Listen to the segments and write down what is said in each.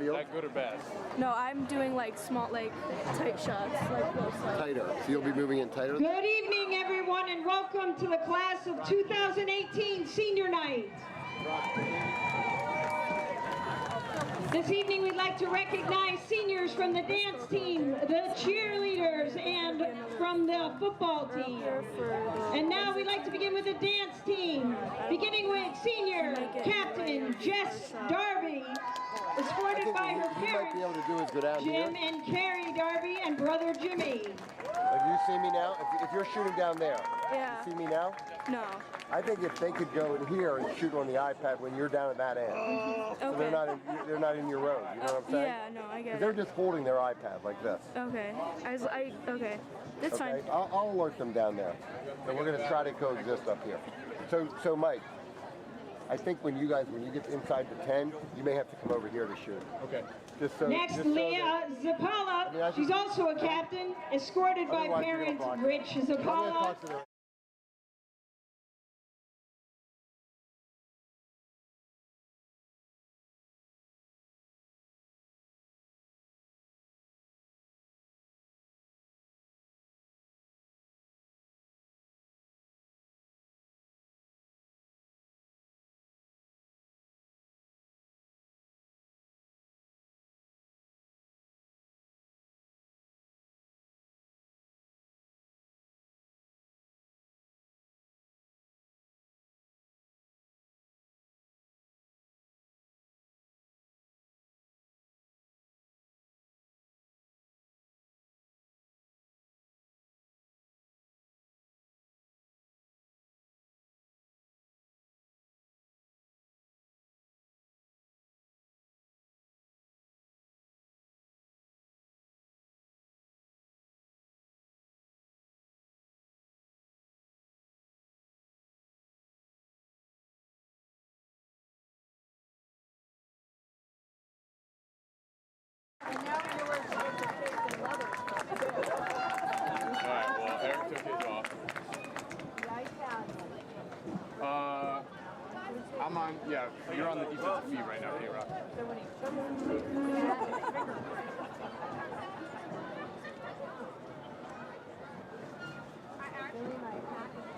field? Is that good or bad? No, I'm doing like small, like tight shots, like close up. Tighter. So you'll be moving in tighter? Good evening, everyone, and welcome to the class of 2018 Senior Night. This evening, we'd like to recognize seniors from the dance team, the cheerleaders, and from the football team. And now we'd like to begin with the dance team, beginning with senior captain Jess Darby, escorted by her parents, Jim and Carrie Darby, and brother Jimmy. If you see me now, if you're shooting down there, Yeah. you see me now? No. I think if they could go in here and shoot on the iPad when you're down at that end, so Okay. they're not in your road. You know what I'm saying? Yeah, no, I get it. They're just holding their iPad like this. Okay. Okay. That's fine. I'll alert them down there. So we're going to try to coexist up here. So Mike, I think when you get inside the 10, you may have to come over here to shoot. Okay. Next, Leah Zapala. She's also a captain, escorted by parents Rich Zapala. Alright, well, Eric took his off. I'm on, yeah, you're on the defensive feed right now, K-Rock.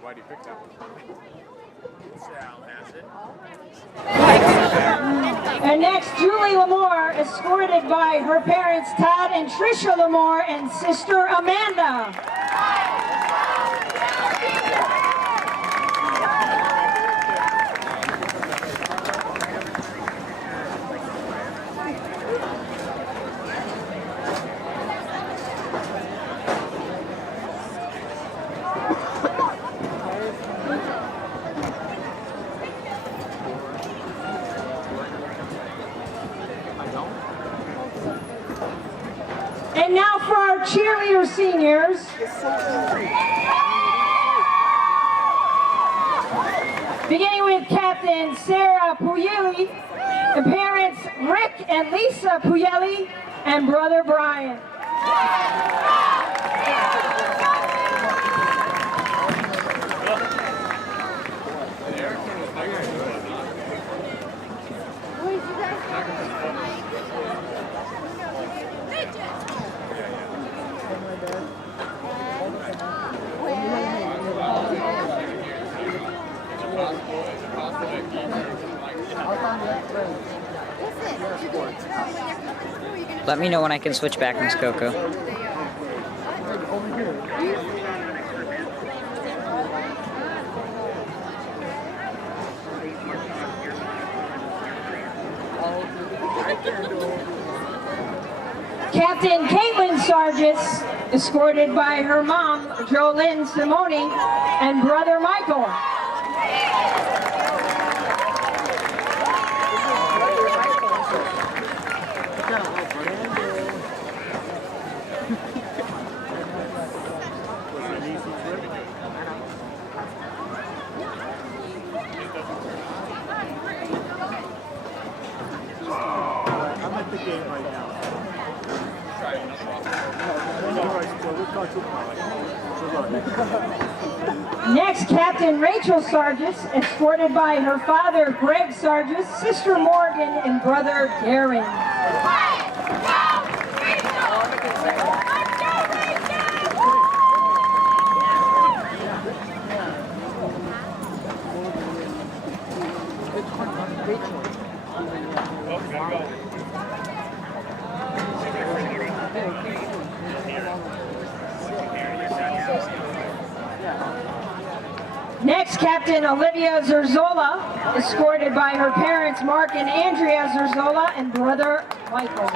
Why do you pick that one? Sal has it. And next, Julie Lamore, escorted by her parents Todd and Trisha Lamore and sister Amanda. And now for our cheerleader seniors. Beginning with Captain Sarah Puyeli, the parents Rick and Lisa Puyeli, and brother Brian. Let me know when I can switch back, Miss Coco. Captain Caitlin Sargis, escorted by her mom, Jolynn Simone, and brother Michael. I'm at the game right now. Next, Captain Rachel Sargis, escorted by her father, Greg Sargis, sister Morgan, and brother Darren. Next, Captain Olivia Zerzola, escorted by her parents Mark and Andrea Zerzola and brother Michael.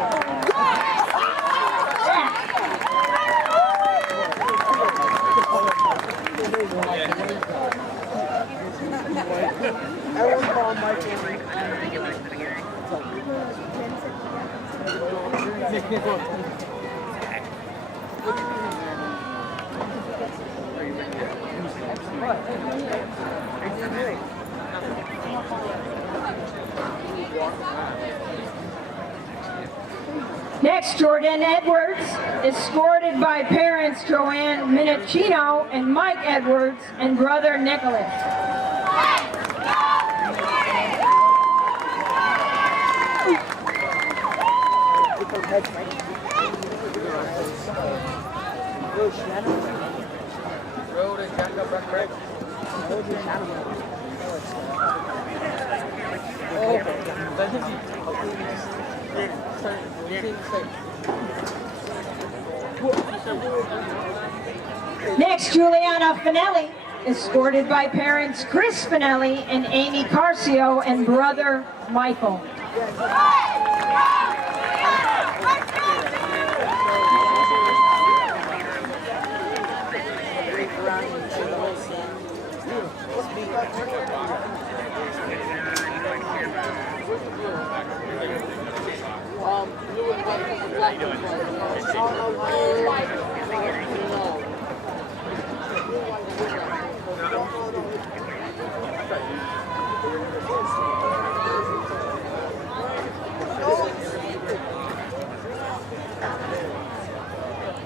Everyone call Michael. Next, Jordan Edwards, escorted by parents Joanne Minicino and Mike Edwards and brother Nicholas. Next, Juliana Finelli, escorted by parents Chris Finelli and Amy Carcio and brother Michael.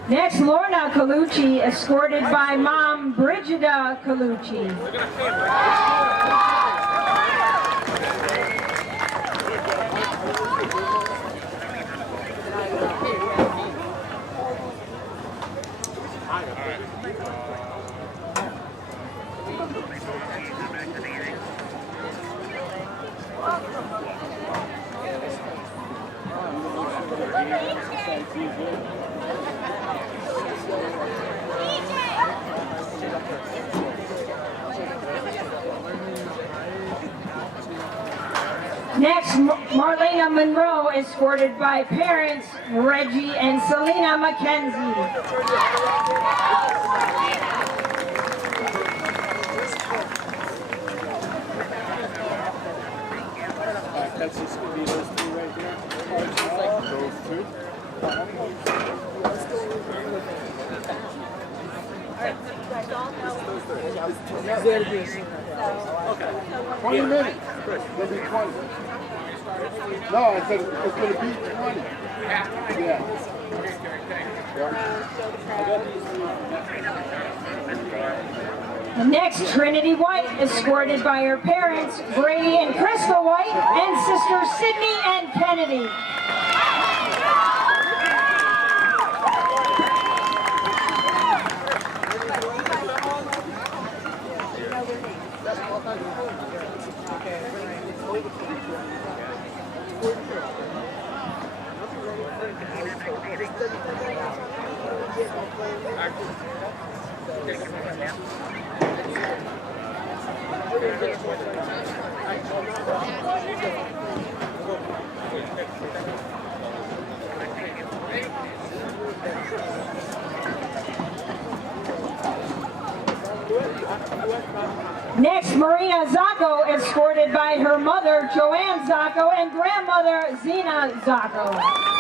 Next, Lorna Colucci, escorted by mom Brigida Colucci. Next, Marlena Monroe, escorted by parents Reggie and Selena McKenzie. That's just going to be those two right there. Those two. Okay. 20 minutes. It'll be 20. No, I said it's going to be 20. Yeah. Next, Trinity White, escorted by her parents Brady and Crystal White and sisters Sydney and Kennedy. Next, Marina Zacco, escorted by her mother, Joanne Zacco, and grandmother, Zena Zacco.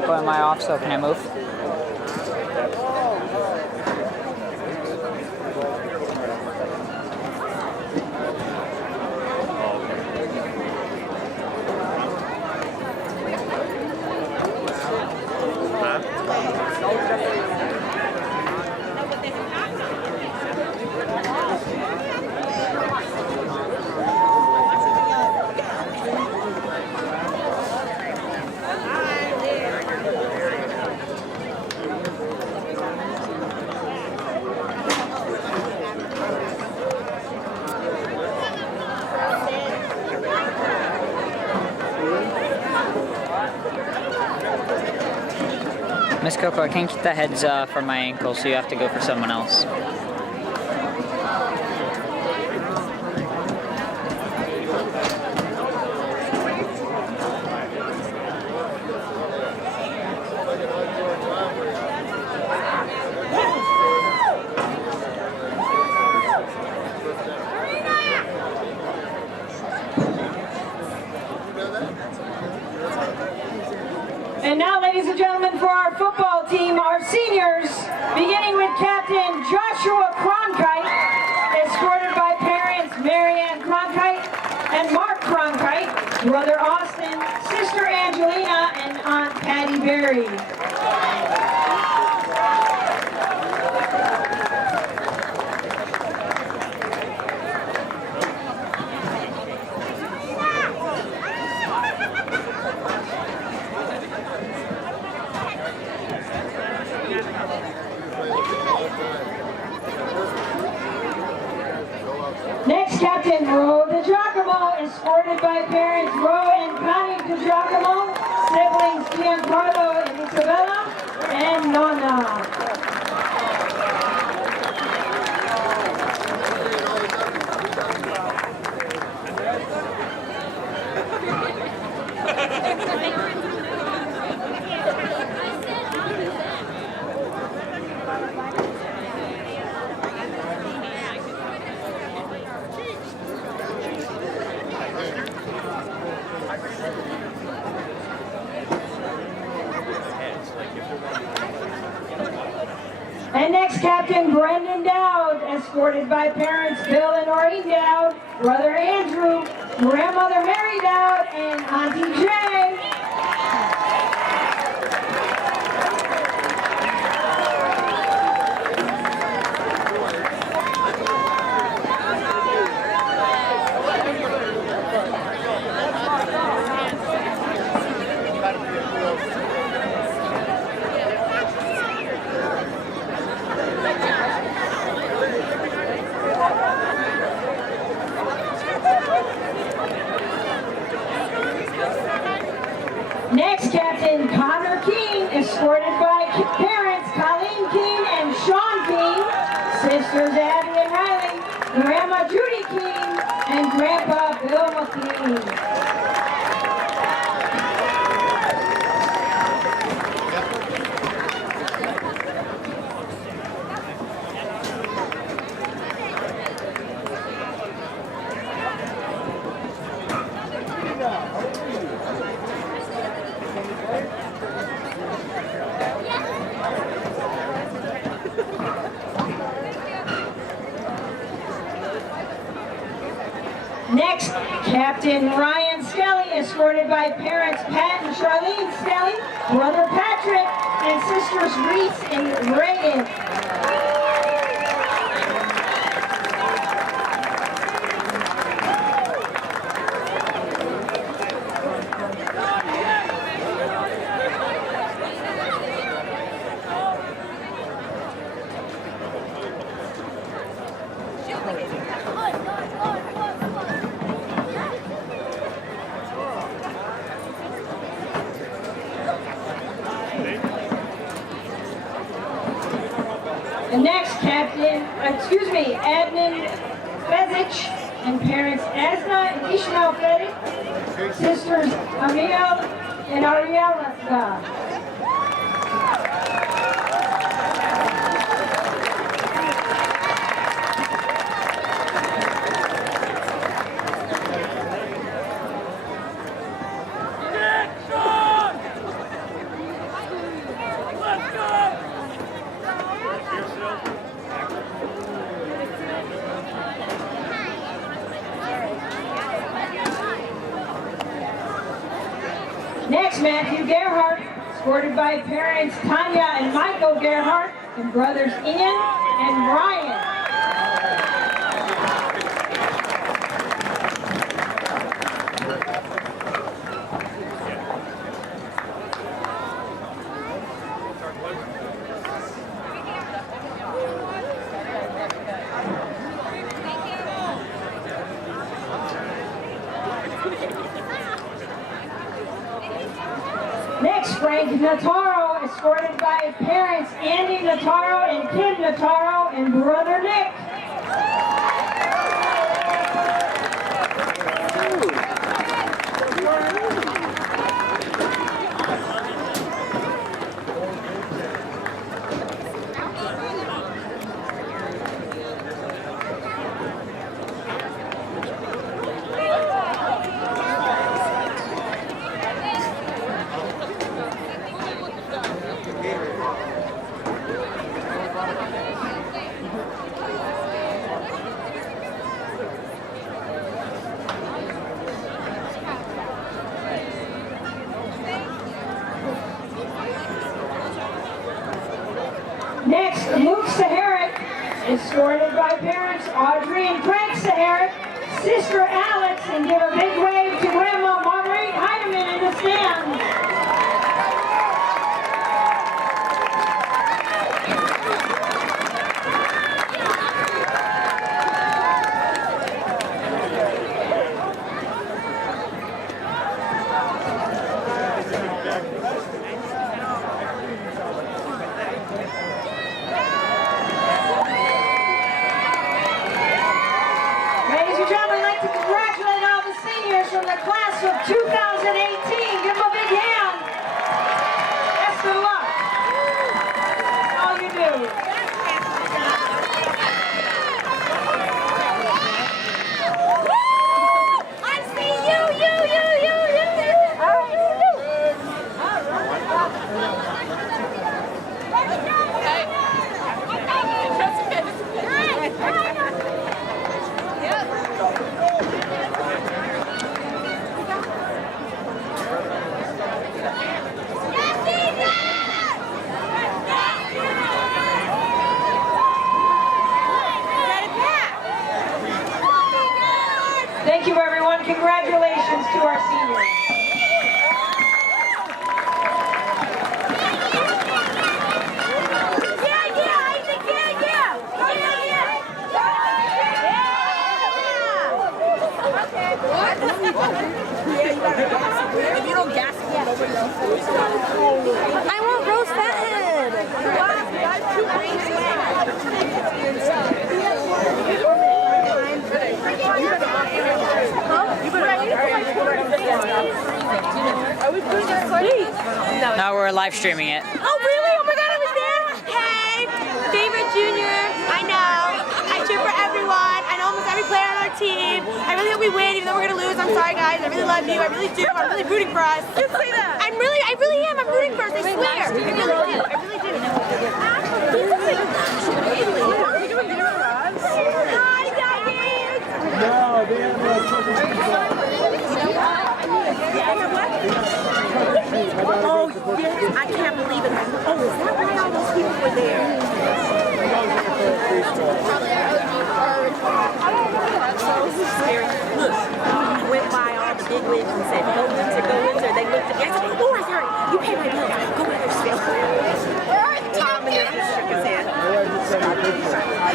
Coco, am I off, so can I move? Miss Coco, I can't keep the heads from my ankle, so you have to go for someone else. And now, ladies and gentlemen, for our football team, our seniors, beginning with Captain Joshua Cronkite, escorted by parents Marianne Cronkite and Mark Cronkite, brother Austin, sister Angelina, and Aunt Patty Berry. Next, Captain Ro DiGiacomo, escorted by parents Ro and Connie DiGiacomo, siblings Giancarlo and Isabella, and Nonna. And next, Captain Brendan Dowd, escorted by parents Bill and Noreen Dowd, brother Andrew, grandmother Mary Dowd, and Auntie Jay. Next, Captain Connor King, escorted by parents Colleen King and Sean King, sisters Abby and Riley, Grandma Judy King, and Grandpa Bill McLean. Next, Captain Ryan Skelly, escorted by parents Pat and Charlene Skelly, brother Patrick, and sisters Reese and Reagan. And next, Adnan Fezic and parents Asna and Ishmael Fezic, sisters Amiel and Ariella. Next, Matthew Gerhardt, escorted by parents Tanya and Michael Gerhardt and brothers Ian and Ryan. Next, Frank Nataro, escorted by parents Andy Nataro and Kim Nataro and brother Nick. Next, Luke Saharik, escorted by parents Audrey and Frank Saharik, sister Alex, and give a big wave to Grandma Marguerite Heidemann in the stands. From the class of 2018. Give them a big hand. Best of luck. That's all you do. I see you. All right, Thank you, everyone. Congratulations to our seniors. If you don't gas it, nobody else. I want roast fathead. No, we're live streaming it. Oh, really? Oh my God, I was there. Hey, favorite junior. I know. I cheer for everyone. I know almost every player on our team. I really hope we win, even though we're gonna lose. I'm sorry, guys. I really love you. I really do. I'm really rooting for us. You say that. I really am. I'm rooting for us. I swear. I really do. I really do. Hi, guys. No, they have Oh, yes. I can't believe it. Oh, is that why all those people were there? Scary. Look, I went by all the big wigs and said, go Windsor, go Windsor. They looked at me. I said, oh, I heard you pay my bills. Go Windsor. Tom and just shook his head.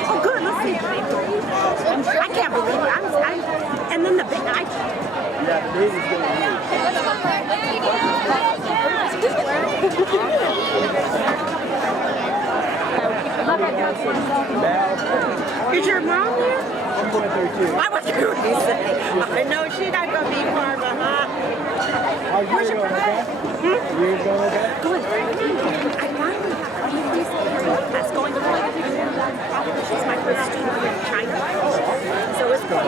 Oh, good. Let's see. I can't believe it. And then the big, Yeah, the baby's going to leave. Is your mom here? I'm going there too. I was going to say. I know she's not going to be far behind. How's yours going, okay? Yours going okay? Good. I finally that's going to she's my first student in China. So it's good.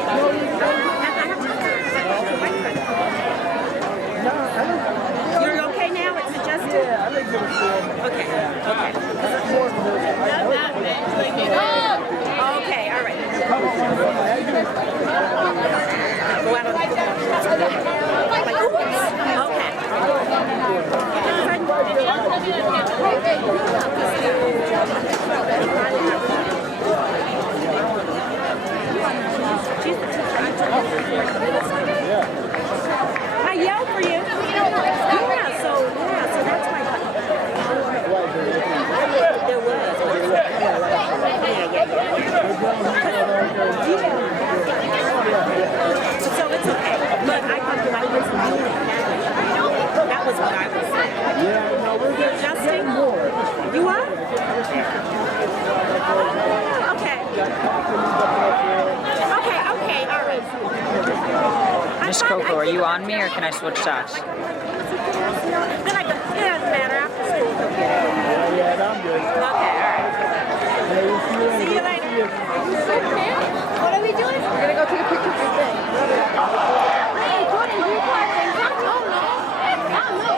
You're okay now? It's adjusted? Yeah, I think it's good. Okay. Okay, all right. Go out on the football. Like, oops. Okay. Miss Coco, are you on me or can I switch sides? Then I go, it doesn't matter. After school, he'll get it. Yeah, I'm good. Okay, all right. Hey, we'll see you See you later. What are we doing? We're gonna go take a picture of your thing. Hey, Jordan, you parking? I don't know. I don't know.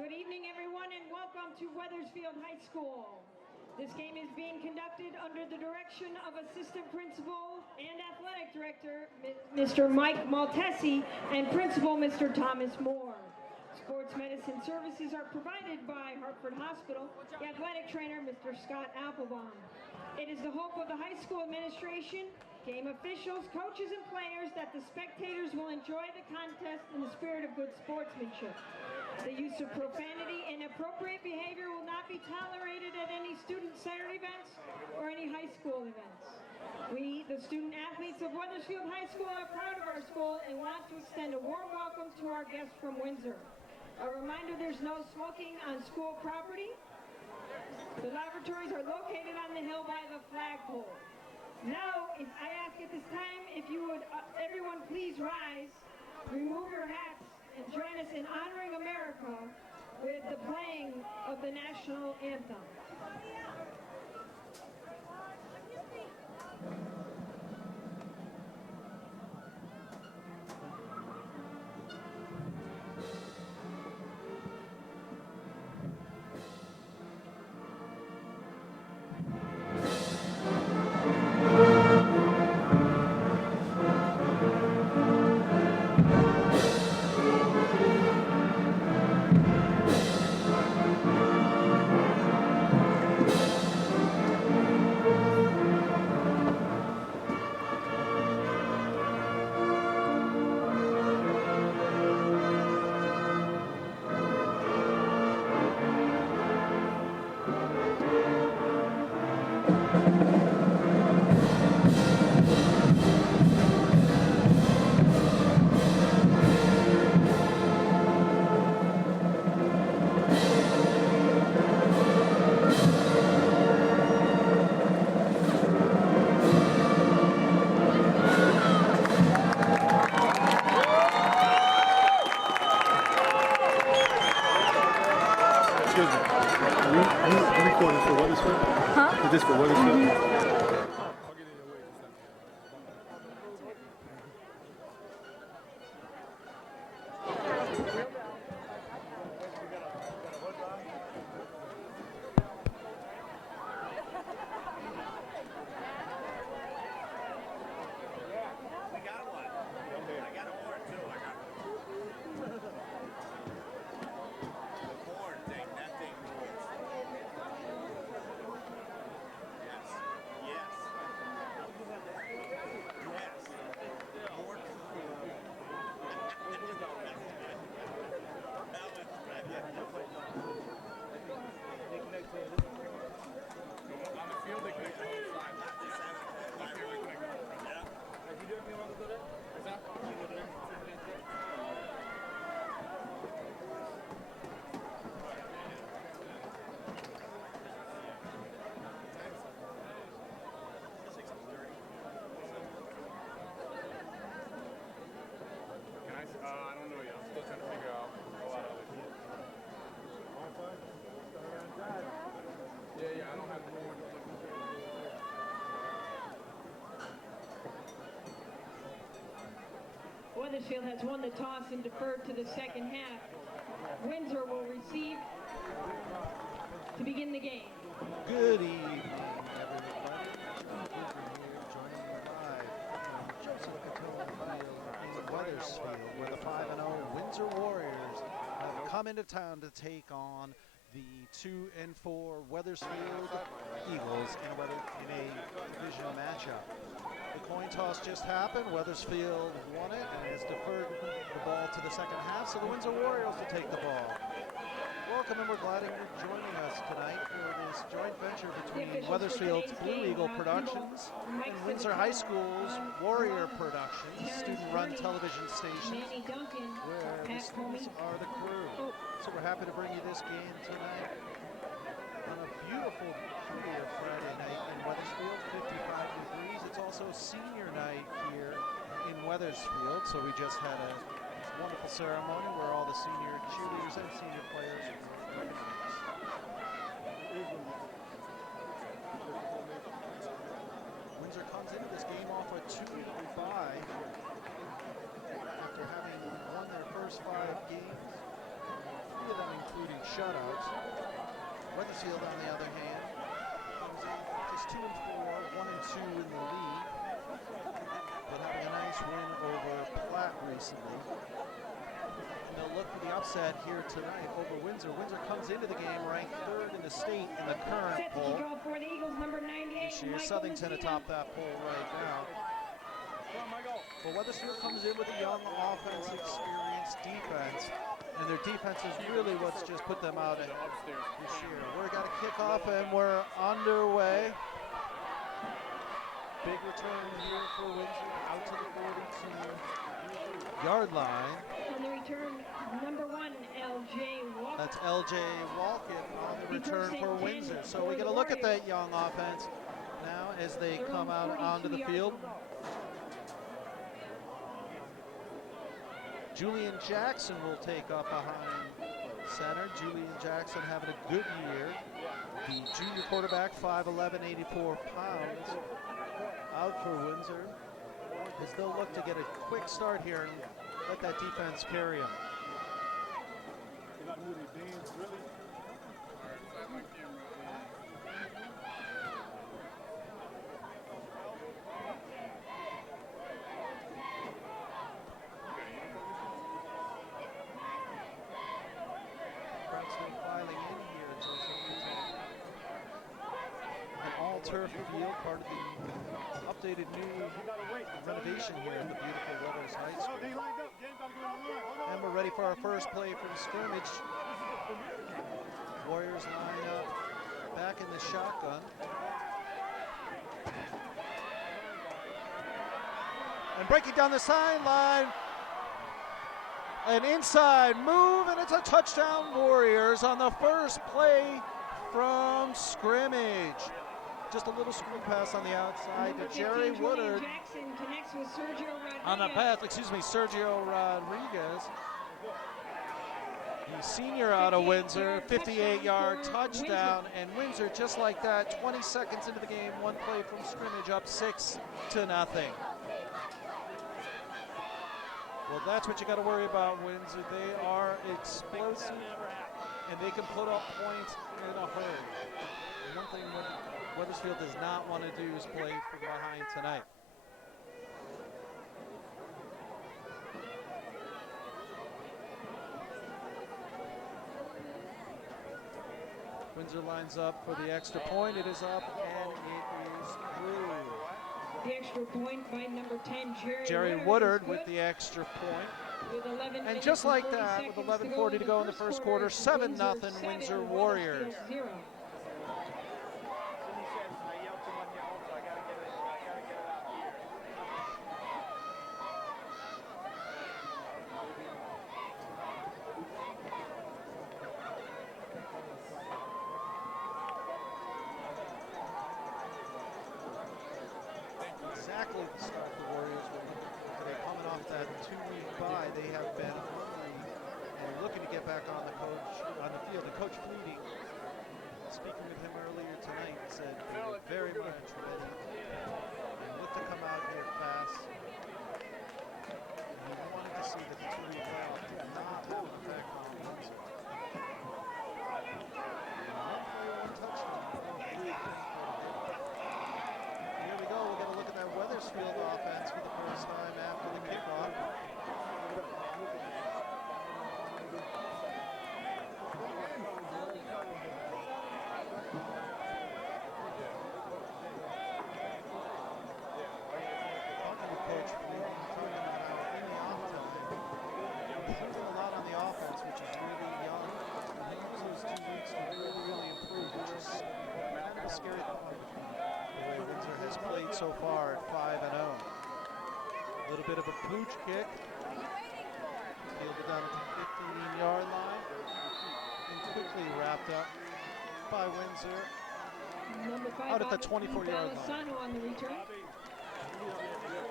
Good evening, everyone, and welcome to Wethersfield High School. This game is being conducted under the direction of Assistant Principal and Athletic Director, Mr. Mike Maltesi, and Principal, Mr. Thomas Moore. Sports medicine services are provided by Hartford Hospital, the athletic trainer, Mr. Scott Applebaum. It is the hope of the high school administration, game officials, coaches, and players that the spectators will enjoy the contest in the spirit of good sportsmanship. The use of profanity and inappropriate behavior will not be tolerated at any student-centered events or any high school events. We, the student athletes of Wethersfield High School, are proud of our school and want to extend a warm welcome to our guests from Windsor. A reminder, there's no smoking on school property. The lavatories are located on the hill by the flagpole. Now, I ask at this time if you would, everyone please rise, remove your hats, and join us in honoring America with the playing of the national anthem. Is this for Wethersfield? I don't know yet. I'm still trying to figure out a lot of it. Yeah, I don't have the more. Wethersfield has won the toss and deferred to the second half. Windsor will receive to begin the game. Good evening, everybody. Joining you live from Joseph Cottone Field in Wethersfield, where the 5-0 Windsor Warriors have come into town to take on the 2-4 Wethersfield Eagles in a division matchup. The coin toss just happened. Wethersfield won it and has deferred the ball to the second half, so the Windsor Warriors will take the ball. Welcome, and we're glad you're joining us tonight for this joint venture between Wethersfield's Blue Eagle Productions and Windsor High School's Warrior Productions, student-run television stations, where the students are the crew. So we're happy to bring you this game tonight on a beautiful, clear Friday night in Wethersfield, 55 degrees. It's also senior night here in Wethersfield, so we just had a wonderful ceremony where all the senior cheerleaders and senior players were recognized. Windsor comes into this game off a 2-week bye after having won their first 5 games, 3 of them including shutouts. Wethersfield, on the other hand, comes in just 2-4, 1-2 in the league, but having a nice win over Platte recently. And they'll look for the upset here tonight over Windsor. Windsor comes into the game ranked 3rd in the state in the current poll. This year, Southington atop that poll right now. But Wethersfield comes in with a young offense, experienced defense, and their defense is really what's just put them out this year. We've got a kickoff and we're underway. Big return here for Windsor, out to the 42-yard line. On the return, number 1, L.J. Walker. That's L.J. Walken on the return for Windsor. So we get a look at that young offense now as they come out onto the field. Julian Jackson will take up behind center. Julian Jackson having a good year. The junior quarterback, 5'11", 84 pounds. Out for Windsor as they'll look to get a quick start here and let that defense carry them. Crowd still filing in here at Joseph. An all-turf field, part of the updated new renovation here at the beautiful Weathers High School. And we're ready for our first play from scrimmage. Warriors line up back in the shotgun. And breaking down the sideline, an inside move, and it's a touchdown Warriors on the first play from scrimmage. Just a little screen pass on the outside to Jerry Woodard. On the pass, Sergio Rodriguez. The senior out of Windsor, 58-yard touchdown, and Windsor, just like that, 20 seconds into the game, 1 play from scrimmage, up 6-0. Well, that's what you got to worry about, Windsor. They are explosive, and they can put up points in a hurry. One thing Wethersfield does not want to do is play from behind tonight. Windsor lines up for the extra point. It is up and it is through. The extra point by number 10, Jerry Woodard with the extra point. And just like that, with 11:40 to go in the first quarter, 7-0 Windsor Warriors. Exactly the start the Warriors were today, coming off that 2-week bye. They have been hungry and looking to get back on the field. And Coach Fleeting, speaking with him earlier tonight, said they were very much ready and look to come out here fast. And he wanted a scary thought the way Windsor has played so far at 5-0. A little bit of a pooch kick. Fielded down at the 15-yard line. And quickly wrapped up by Windsor. Number 5 out at the 24-yard line. Balisano on the return.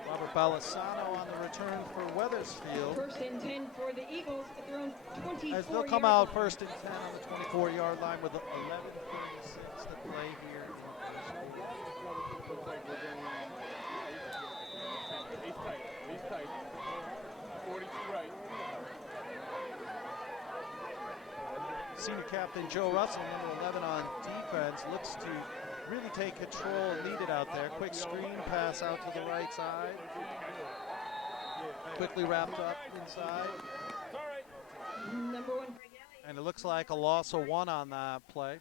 Robert Balisano on the return for Wethersfield. First and 10 for the Eagles at their own 24-yard As they'll come out first and 10 on the 24-yard line with 11:36 to play here. He's tight. 42 right. Senior captain Joe Russell, number 11 on defense, looks to really take control and lead it out there. Quick screen pass out to the right side. Quickly wrapped up inside. Number 1. And it looks like a loss of 1 on that play.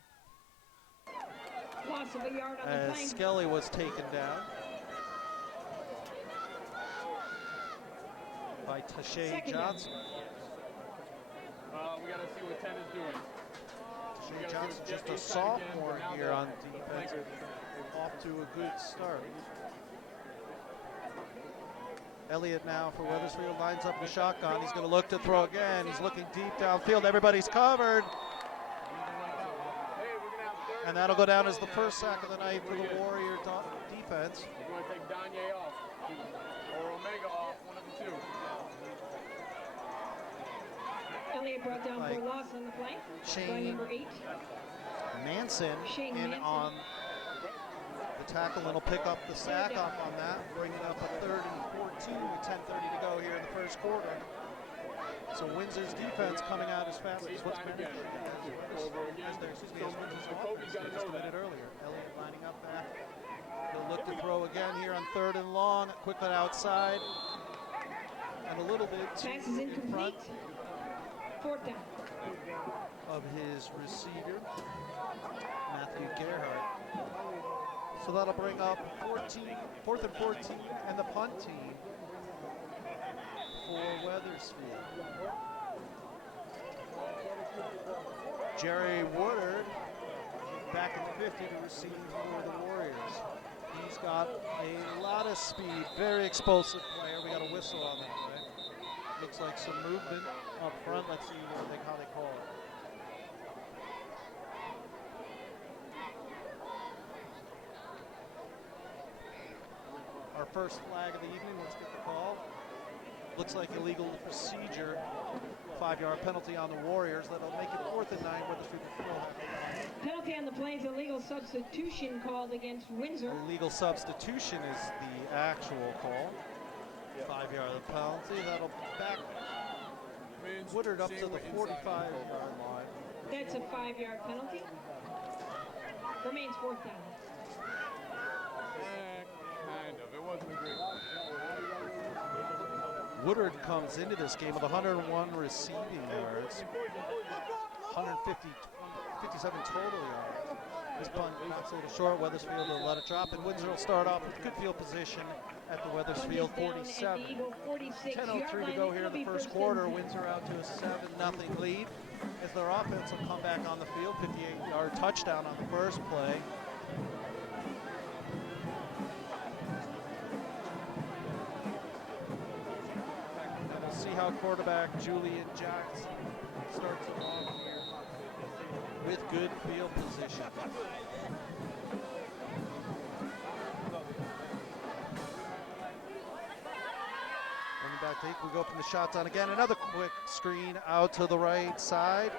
Loss of a yard on the As play. Skelly was taken down by Tashay Johnson. We got to see what 10 is doing. Tashay Johnson, just a sophomore here on defense, off to a good start. Elliott now for Wethersfield lines up in the shotgun. He's going to look to throw again. He's looking deep downfield. Everybody's covered. And that'll go down as the first sack of the night for the Warrior defense. We're going to take Danye off, or Omega off, one of the two. Elliott brought down for a loss on the play. By number 8. Manson in on the tackle, and he'll pick up the sack off on that, bring it up a 3rd and 14 with 10:30 to go here in the first quarter. So Windsor's defense coming out as fast as what's been as Windsor's offense just a minute earlier. Elliott lining up back. He'll look to throw again here on 3rd and long, quickly outside, and a little bit Pass is in front 4th down. of his receiver, Matthew Gerhardt. So that'll bring up 4th and 14, and the punt team for Wethersfield. Jerry Woodard back in the 50 to receive for the Warriors. He's got a lot of speed, very explosive player. We got a whistle on that, right? Looks like some movement up front. Let's see how they call it. Our first flag of the evening, let's get the call. Looks like illegal procedure. 5-yard penalty on the Warriors. That'll make it 4th and 9 with the field. Penalty on the play is illegal substitution called against Windsor. Illegal substitution is the actual call. 5-yard penalty. That'll back Woodard up to the 45-yard line. That's a 5-yard penalty. Remains 4th down. Kind of. It wasn't a great. Woodard comes into this game with 101 receiving yards, 157 total yards. His punt knocks a little short. Wethersfield will let it drop, and Windsor will start off with good field position at the Wethersfield 47. 10:03 to go here in the first quarter. Windsor out to a 7-0 lead as their offense will come back on the field. 58-yard touchdown on the first play. See how quarterback Julian Jackson starts it off here with good field position. Running back take, we go from the shotgun again. Another quick screen out to the right side.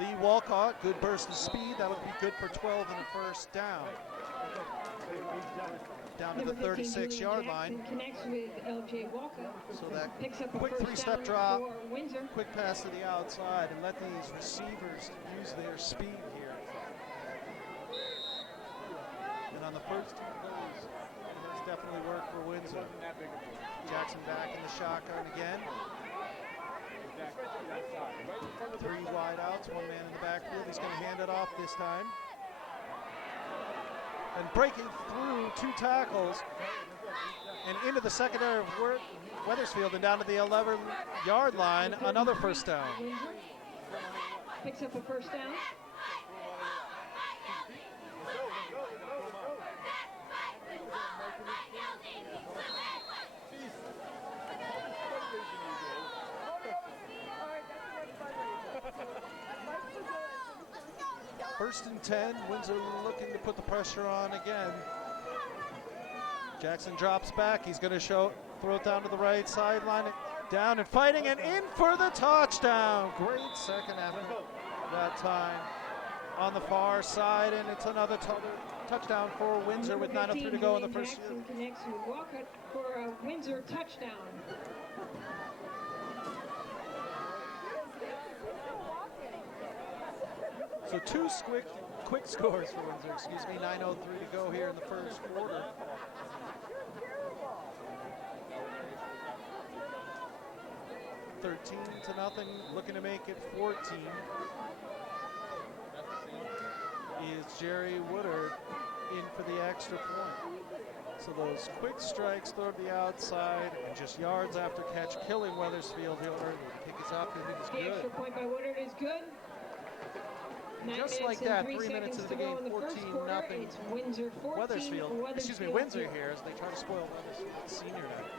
Lee Walcott, good burst of speed. That'll be good for 12 and a first down. Down to the 36-yard line. Connects with L.J. Walker. So that picks up a quick first 3-step down drop, for Windsor. quick pass to the outside, and let these receivers use their speed here. And on the first 2 plays, that's definitely worked for Windsor. Jackson back in the shotgun again. 3 wide outs, 1 man in the backfield. He's going to hand it off this time. And breaking through 2 tackles and into the secondary of Wethersfield and down to the 11-yard line, another first down. Picks up a first down. First and 10, Windsor looking to put the pressure on again. Jackson drops back. He's going to throw it down to the right sideline. Down and fighting and in for the touchdown. Great second effort that time on the far side, and it's another touchdown for Windsor with 9:03 to go in the first. Jackson connects with Walcott for a Windsor touchdown. So two quick scores for Windsor, 9:03 to go here in the first quarter. $13-0, looking to make it 14. Is Jerry Woodard in for the extra point. So those quick strikes toward the outside and just yards after catch, killing Wethersfield here early. The kick is up and it is The good. extra point by Woodard is good. Just like that, 3 minutes into the game, 14-0. It's Windsor 14, Windsor here as they try to spoil Wethersfield senior night.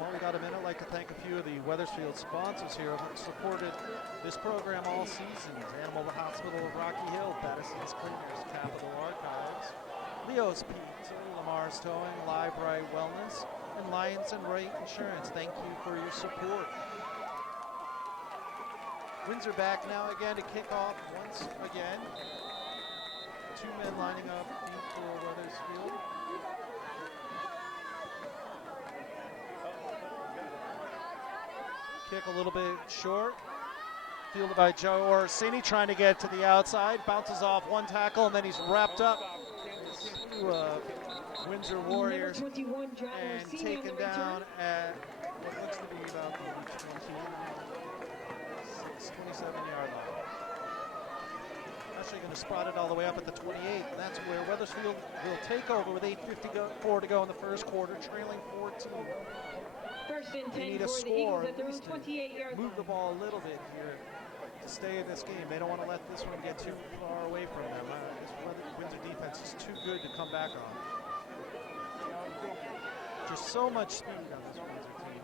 Well, we got a minute. I'd like to thank a few of the Wethersfield sponsors here who have supported this program all season. Animal Hospital of Rocky Hill, Patterson's Cleaners, Capitol Archives, Leo's Pizza, Lamar's Towing, Live Right Wellness, and Lions and Wright Insurance. Thank you for your support. Windsor back now again to kick off once again. Two men lining up for Wethersfield. Kick a little bit short. Fielded by Joe Orsini, trying to get to the outside. Bounces off one tackle, and then he's wrapped up. Windsor Warriors and taken down at what looks to be about the 27-yard line. Actually going to spot it all the way up at the 28. And that's where Wethersfield will take over with 8:54 to go in the first quarter, trailing 14. First and 10 They need a for the score, Eagles at their own 28-yard line. move the ball a little bit here to stay in this game. They don't want to let this one get too far away from them. This Windsor defense is too good to come back on. Just so much speed on this Windsor team.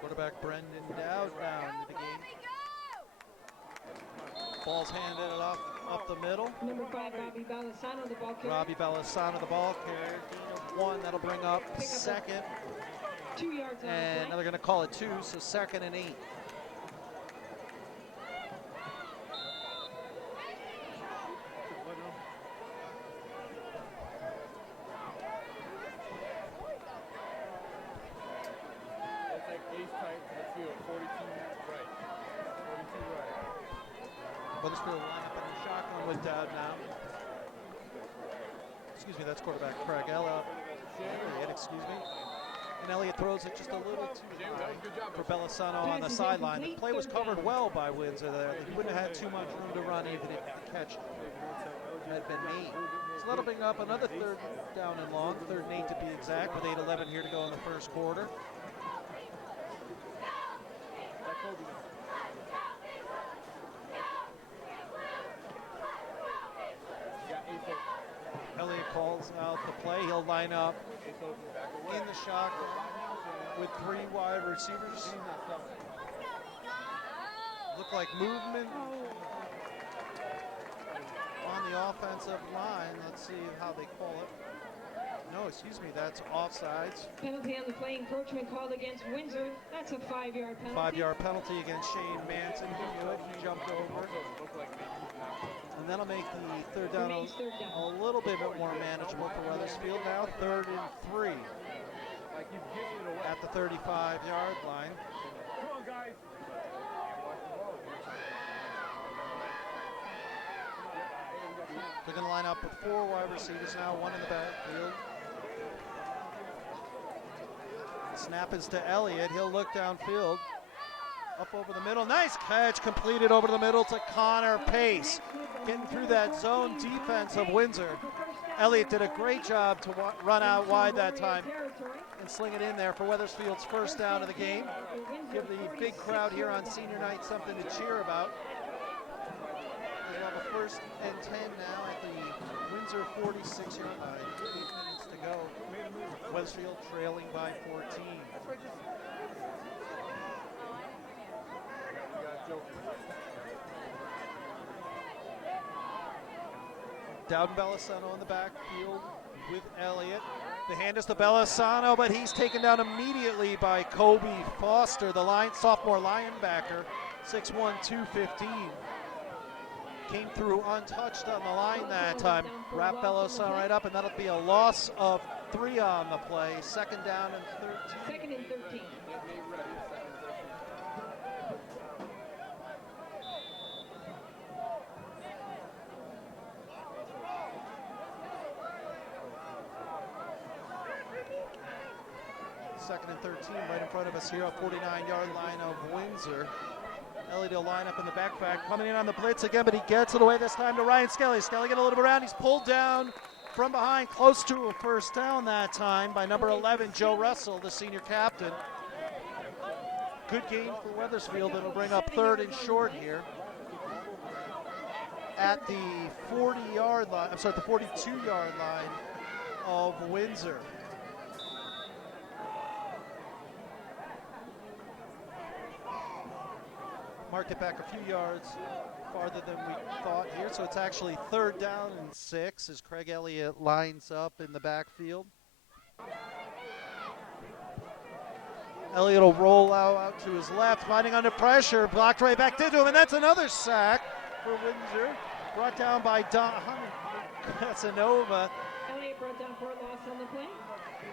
Quarterback Brendan Dowd now into the game. Ball's handed it off up the middle. Number 5, Robbie Balisano, the ball carrier. Robbie Balisano, the ball carrier. Gain of 1, that'll bring up second. 2 yards on And the now they're going to call it 2, so 2nd and 8. Wethersfield line up in the shotgun with Dowd now. Excuse me, that's quarterback Craig Elliott, excuse me. And Elliott throws it just a little too high for Balisano on the sideline. The play was covered well by Windsor there. He wouldn't have had too much room to run even if the catch had been made. So that'll bring up another 3rd down and long, 3rd and 8 to be exact, with 8:11 here to go in the first quarter. Elliott calls out the play. He'll line up in the shotgun with 3 wide receivers. Look like movement on the offensive line. Let's see how they call it. No, excuse me, that's offsides. Penalty on the play, encroachment called against Windsor. That's a 5-yard penalty. 5-yard penalty against Shane Manson. He knew it. He jumped over. And that'll make the 3rd down a little bit more manageable for Wethersfield now. 3rd and 3. at the 35-yard line. Come on, guys. They're going to line up with 4 wide receivers now, 1 in the backfield. Snap is to Elliott. He'll look downfield. Up over the middle. Nice catch completed over the middle to Connor Pace. Getting through that zone defense of Windsor. Elliott did a great job to run out wide that time and sling it in there for Wethersfield's first down of the game. Give the big crowd here on senior night something to cheer about. We'll have a 1st and 10 now at the Windsor 46-yard line. 8 minutes to go. Wethersfield trailing by 14. Dowden Belisano in the backfield with Elliott. The hand is to Belisano, but he's taken down immediately by Kobe Foster, the sophomore linebacker, 6'1", 215. Came through untouched on the line that time. Wrap Belisano right up, and that'll be a loss of 3 on the play. 2nd down and 13. 2nd and 13. Second and 13 right in front of us here, a 49-yard line of Windsor. Elliott will line up in the backpack, coming in on the blitz again, but he gets it away this time to Ryan Skelly. Skelly getting a little bit around. He's pulled down from behind, close to a 1st down that time by number 11, Joe Russell, the senior captain. Good gain for Wethersfield. It'll bring up 3rd and short here at the 40-yard line. I'm sorry, the 42-yard line of Windsor. Mark it back a few yards farther than we thought here, so it's actually 3rd down and 6 as Craig Elliott lines up in the backfield. Elliott will roll out to his left, finding under pressure, blocked right back into him, and that's another sack for Windsor, brought down by Don Casanova. Elliott brought down for a loss on the play.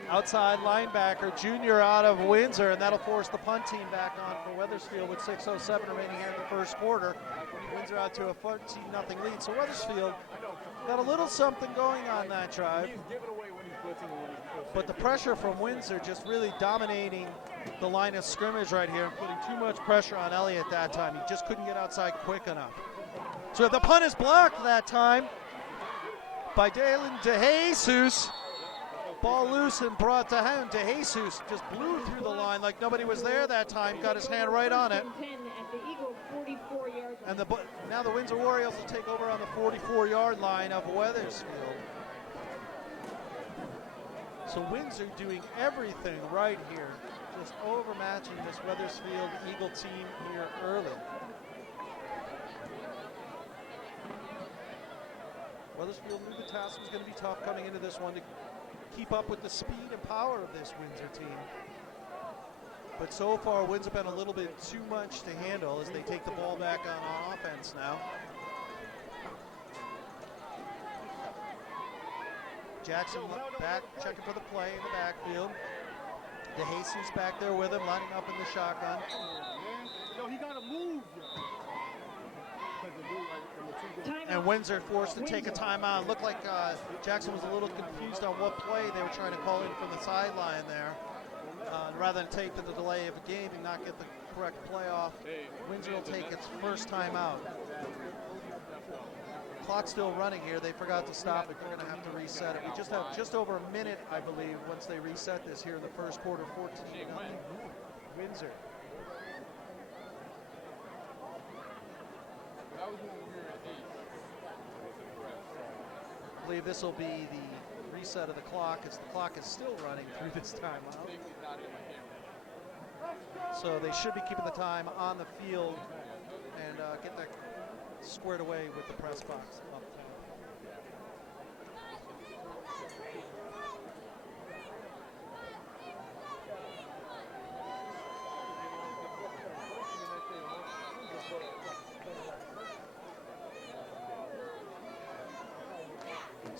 Outside linebacker, junior out of Windsor, and that'll force the punt team back on for Wethersfield with 6:07 remaining here in the 1st quarter. Windsor out to a 14-0 lead. So Wethersfield got a little something going on that drive. But the pressure from Windsor just really dominating the line of scrimmage right here, putting too much pressure on Elliott that time. He just couldn't get outside quick enough. So the punt is blocked that time by Dalen DeJesus. Ball loose and brought to him. DeJesus just blew through the line like nobody was there that time. Got his hand right on it. And now the Windsor Warriors will take over on the 44-yard line of Wethersfield. So Windsor doing everything right here, just overmatching this Wethersfield Eagle team here early. Wethersfield knew the task was going to be tough coming into this one to keep up with the speed and power of this Windsor team. But so far, Windsor been a little bit too much to handle as they take the ball back on offense now. Jackson back, checking for the play in the backfield. DeJesus back there with him, lining up in the shotgun. Yo, he gotta move. And Windsor forced to take a timeout. Looked like Jackson was a little confused on what play they were trying to call in from the sideline there. Rather than take the delay of a game and not get the correct play off, Windsor will take its first timeout. Clock's still running here. They forgot to stop it. They're going to have to reset it. We just have just over a minute, I believe, once they reset this here in the 1st quarter, 14-0. Windsor. I believe this will be the reset of the clock as the clock is still running through this timeout. So they should be keeping the time on the field and get that squared away with the press box up top.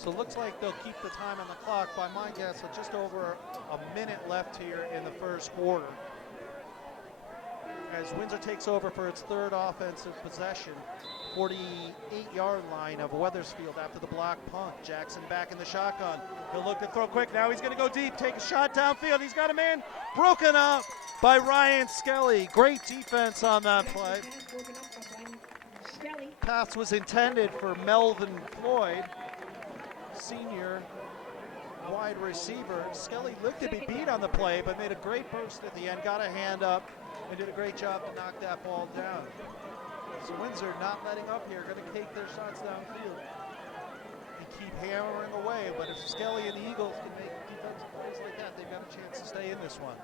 So it looks like they'll keep the time on the clock by my guess of just over a minute left here in the first quarter. As Windsor takes over for its third offensive possession, 48-yard line of Wethersfield after the block punt. Jackson back in the shotgun. He'll look to throw quick. Now he's going to go deep, take a shot downfield. He's got a man broken up by Ryan Skelly. Great defense on that play. Pass was intended for Melvin Floyd, senior wide receiver. Skelly looked to be beat on the play, but made a great burst at the end, got a hand up, and did a great job to knock that ball down. So Windsor not letting up here, going to take their shots downfield and keep hammering away. But if Skelly and the Eagles can make defensive plays like that, they've got a chance to stay in this one.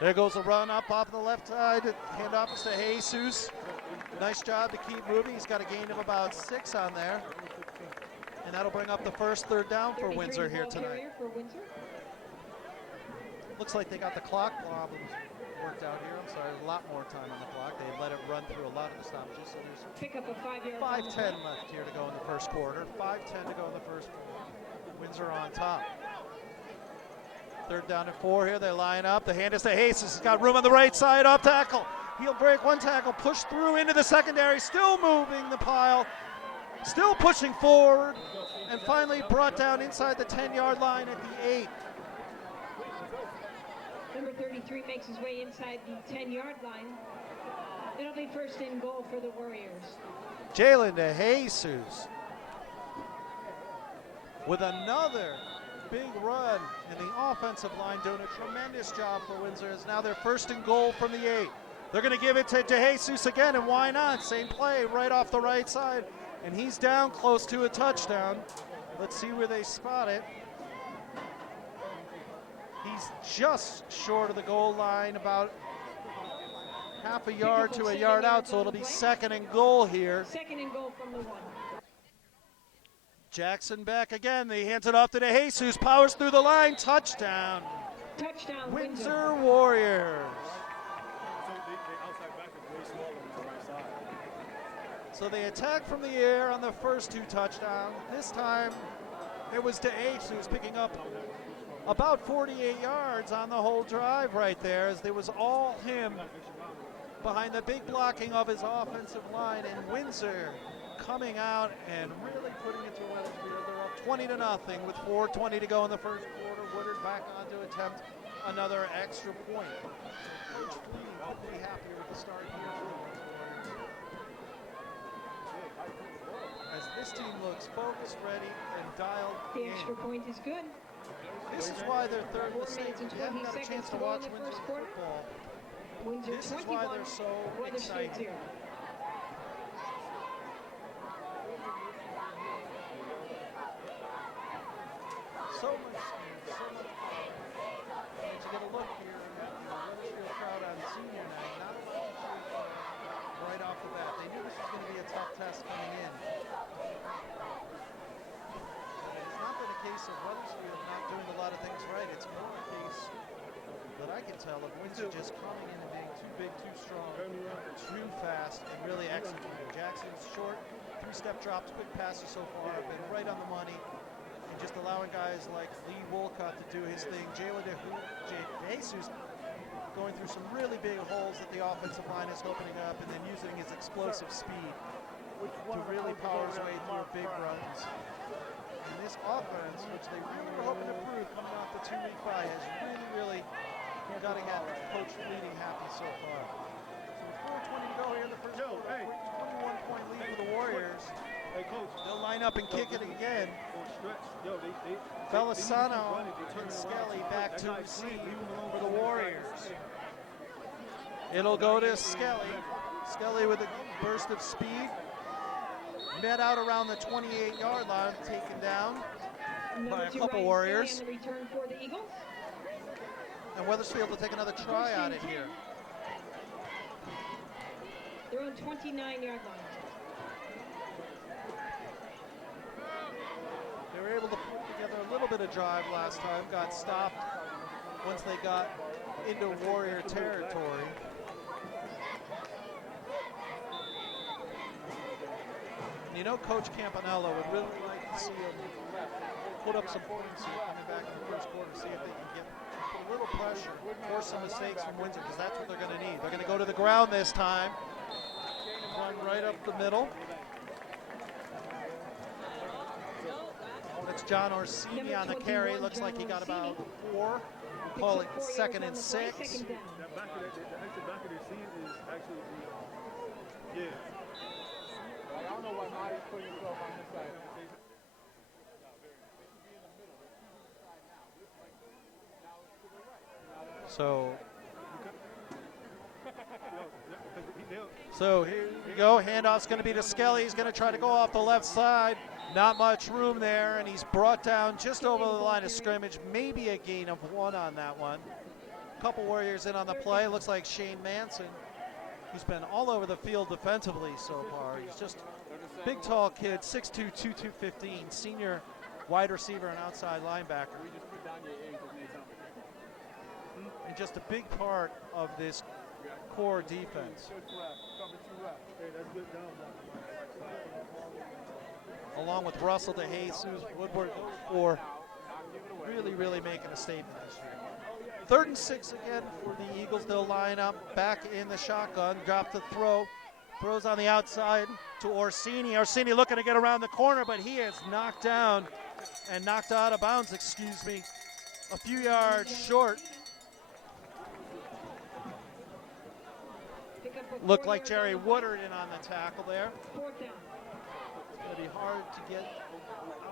There goes a run up off the left side. Hand off to Jesus. Nice job to keep moving. He's got a gain of about 6 on there. And that'll bring up the first third down for Windsor here tonight. Looks like they got the clock problems worked out here. I'm sorry, a lot more time on the clock. They let it run through a lot of the stoppages. So there's Pick up a 5-yard 5:10 left here to go in the first quarter. 5:10 to go in the first quarter. Windsor on top. Third down and 4 here. They line up. The hand is to Jesus. He's got room on the right side. Off tackle. He'll break one tackle. Push through into the secondary. Still moving the pile. Still pushing forward. And finally brought down inside the 10-yard line at the 8. Number 33 makes his way inside the 10-yard line. It'll be first and goal for the Warriors. Jalen de Jesus with another big run, and the offensive line doing a tremendous job for Windsor. It's now their first and goal from the 8. They're going to give it to de Jesus again, and why not? Same play right off the right side, and he's down close to a touchdown. Let's see where they spot it. He's just short of the goal line, about half a yard to a yard out, so it'll be second and goal here. Second and goal from the 1. Jackson back again. He hands it off to de Jesus. Powers through the line. Touchdown. Touchdown, Windsor Warriors. So they attack from the air on the first 2 touchdowns. This time it was de Jesus picking up about 48 yards on the whole drive right there, as there was all him behind the big blocking of his offensive line, and Windsor coming out and really putting it to Wethersfield. They're up 20-0 with 4:20 to go in the first quarter. Woodard back on to attempt another extra point. Coach Fleeting couldn't be happier with the start here for the Warriors, as this team looks focused, ready, and dialed The in. extra point is good. This is why they're third in the 4 state. minutes and If you haven't 20 got a chance seconds to to go in watch the Windsor first quarter. football, Windsor this is 21, why they're so Wethersfield exciting. 0. So much speed, so much power. And you get a look here at the Wethersfield crowd on senior night, not a lot of faith right off the bat. They knew this was going to be a tough test coming in. It's not been a case of Wethersfield not doing a lot of things right. It's more a case that I can tell of Windsor just coming in and being too big, too strong, too fast, and really executing. Jackson's short 3-step drops, quick passes so far have been right on the money, and just allowing guys like Lee Wolcott to do his thing. Jalen de Jesus going through some really big holes that the offensive line is opening up, and then using his explosive speed to really power his way through big runs. And this offense, which they really were hoping to prove coming off the 2-week bye, has really got to get Coach Fleeting happy so far. So with 4:20 to go here in the first quarter, 21-point lead for the Warriors. They'll line up and kick it again. Belisano and Skelly back to receive for the Warriors. It'll go to Skelly. Skelly with a burst of speed. Met out around the 28-yard line, taken down by a couple Warriors. And the return for the Eagles. And Wethersfield will take another try at it here. They're on 29-yard line. They were able to put together a little bit of drive last time, got stopped once they got into Warrior territory. And you know Coach Campanella would really like to see him put up some points here coming back in the first quarter, see if they can get a little pressure, force some mistakes from Windsor, because that's what they're going to need. They're going to go to the ground this time. Run right up the middle. That's John Orsini on the carry. Looks like he got about 4. Call it 2nd and 6. That back of the actual back of the scene is actually the, I don't know why Marty's putting himself on this side. So here we go. Handoff's going to be to Skelly. He's going to try to go off the left side. Not much room there, and he's brought down just over the line of scrimmage. Maybe a gain of 1 on that one. Couple Warriors in on the play. Looks like Shane Manson, who's been all over the field defensively so far. He's just big, tall kid, 6'2", 215, senior wide receiver and outside linebacker. And just a big part of this core defense. Along with Russell DeJesus, Woodward, for really making a statement this year. 3rd and 6 again for the Eagles. They'll line up back in the shotgun, drop the throw. Throws on the outside to Orsini. Orsini looking to get around the corner, but he is knocked down and knocked out of bounds, a few yards short. Looked like Jerry Woodard in on the tackle there. It's going to be hard to get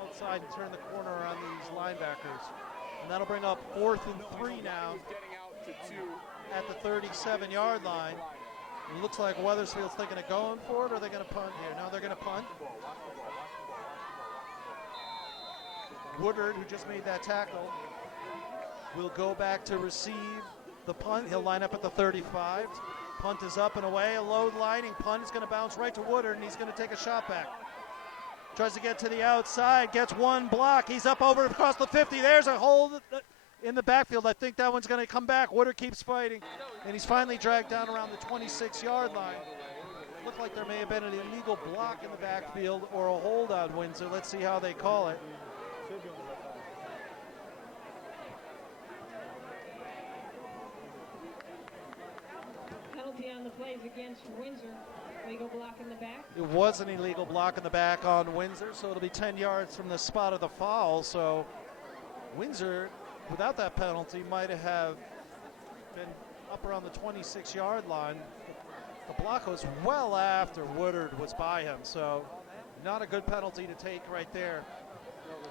outside and turn the corner on these linebackers. And that'll bring up 4th and 3 now at the 37-yard line. It looks like Weathersfield's thinking of going for it, or are they going to punt here? No, they're going to punt. Woodard, who just made that tackle, will go back to receive the punt. He'll line up at the 35. Punt is up and away. A low lining punt is going to bounce right to Woodard, and he's going to take a shot back. Tries to get to the outside, gets 1 block. He's up over across the 50. There's a hole in the backfield. I think that one's going to come back. Woodard keeps fighting, and he's finally dragged down around the 26-yard line. Looked like there may have been an illegal block in the backfield or a hold on Windsor. Let's see how they call it. Penalty on the plays against Windsor. Illegal block in the back. It was an illegal block in the back on Windsor, so it'll be 10 yards from the spot of the foul. So Windsor, without that penalty, might have been up around the 26-yard line. The block was well after Woodard was by him, so not a good penalty to take right there,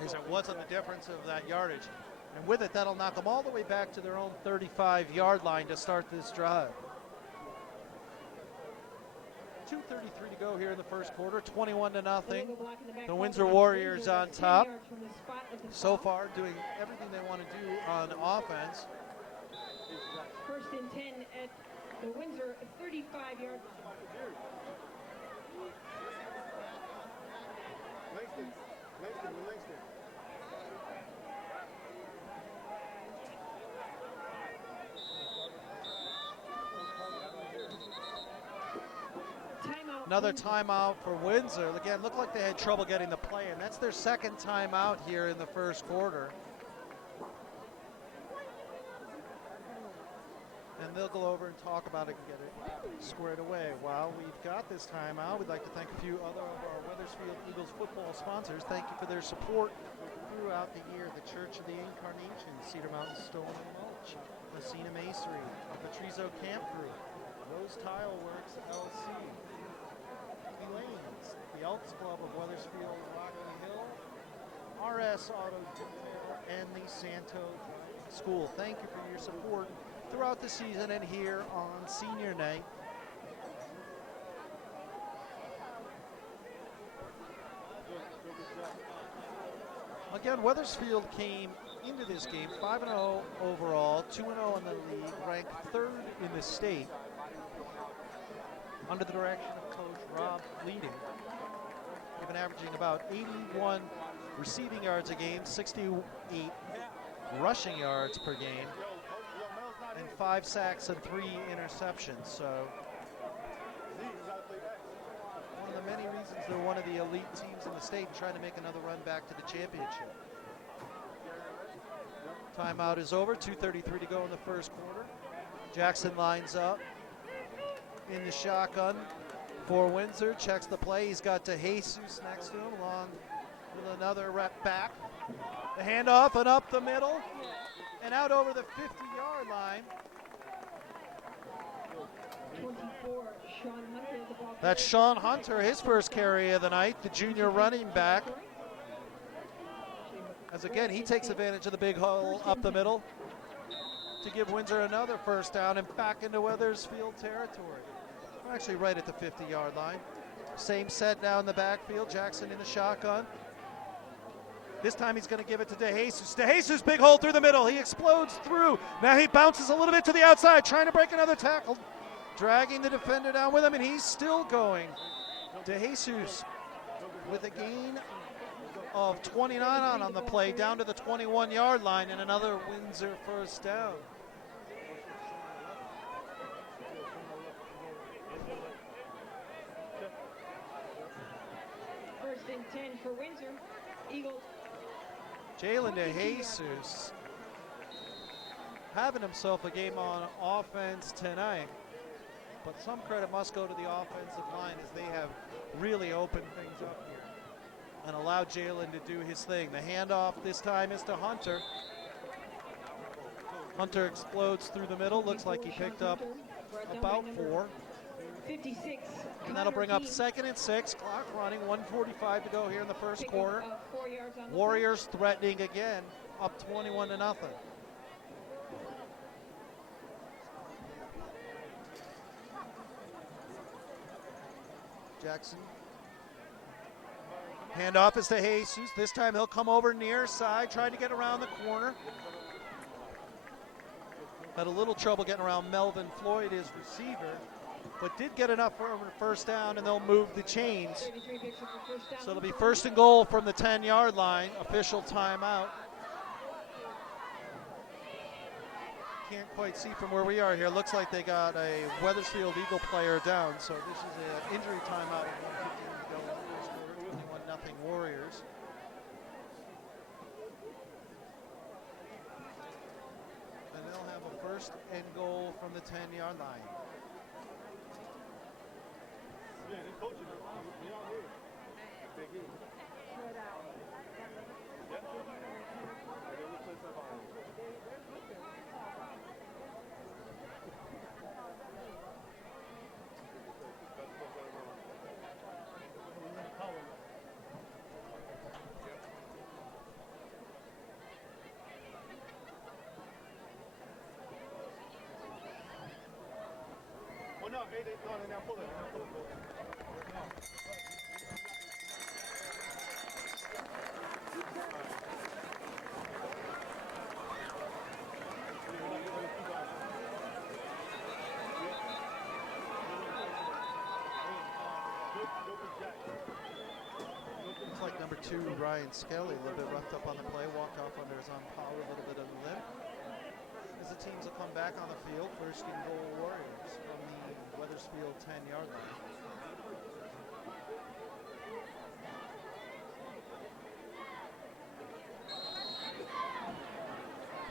as it wasn't the difference of that yardage. And with it, that'll knock them all the way back to their own 35-yard line to start this drive. 2:33 to go here in the first quarter, 21-0. The Windsor Warriors on top. So far, doing everything they want to do on offense. 1st and 10 at the Windsor 35-yard line. Another timeout for Windsor. Again, looked like they had trouble getting the play, and that's their 2nd timeout here in the first quarter. And they'll go over and talk about it and get it squared away. While we've got this timeout, we'd like to thank a few other of our Weathersfield Eagles football sponsors. Thank you for their support throughout the year. The Church of the Incarnation, Cedar Mountain Stone and Mulch, Messina Masonry, Patrizo Camp Group, Rose Tile Works LC, Lanes, the Elks Club of Weathersfield, Rockley Hill, RS Auto Detail, and the Santo School. Thank you for your support throughout the season and here on Senior Night. Again, Weathersfield came into this game 5-0 overall, 2-0 in the league, ranked 3rd in the state, under the direction of Coach Rob Leading. They've been averaging about 81 receiving yards a game, 68 rushing yards per game, and 5 sacks and 3 interceptions. So one of the many reasons they're one of the elite teams in the state and trying to make another run back to the championship. Timeout is over, 2:33 to go in the first quarter. Jackson lines up in the shotgun for Windsor, checks the play. He's got DeJesus next to him, along with another rep back. The handoff and up the middle and out over the 50-yard line. 24, Sean Hunter, the ball That's Sean Hunter, his first carry of the night, the junior running back. As again, he takes advantage of the big hole up the middle to give Windsor another first down and back into Weathersfield territory. Actually right at the 50-yard line. Same set now in the backfield, Jackson in the shotgun. This time he's going to give it to DeJesus. DeJesus, big hole through the middle. He explodes through. Now he bounces a little bit to the outside, trying to break another tackle. Dragging the defender down with him, and he's still going. DeJesus with a gain of 29 on the play, down to the 21-yard line, and another Windsor first down. First and 10 for Windsor. Eagles. Jalen DeJesus having himself a game on offense tonight, but some credit must go to the offensive line as they have really opened things up here and allowed Jalen to do his thing. The handoff this time is to Hunter. Hunter explodes through the middle. Looks like he picked up about 4. 56. And that'll bring up 2nd and 6. Clock running, 1:45 to go here in the first quarter. Warriors threatening again, up 21-0. Jackson. Handoff is to DeJesus. This time he'll come over near side, trying to get around the corner. Had a little trouble getting around Melvin Floyd, his receiver, but did get enough for a first down, and they'll move the chains. So it'll be 1st and goal from the 10-yard line. Official timeout. Can't quite see from where we are here. Looks like they got a Weathersfield Eagle player down. So this is an injury timeout at 1:15 to go in the first quarter. 21-0 Warriors. And they'll have a 1st and goal from the 10-yard line. Looks like number 2, Ryan Skelly, a little bit roughed up on the play, walked off under his own power, a little bit of a limp. As the teams will come back on the field, 1st and goal Warriors from the Weathersfield 10-yard line.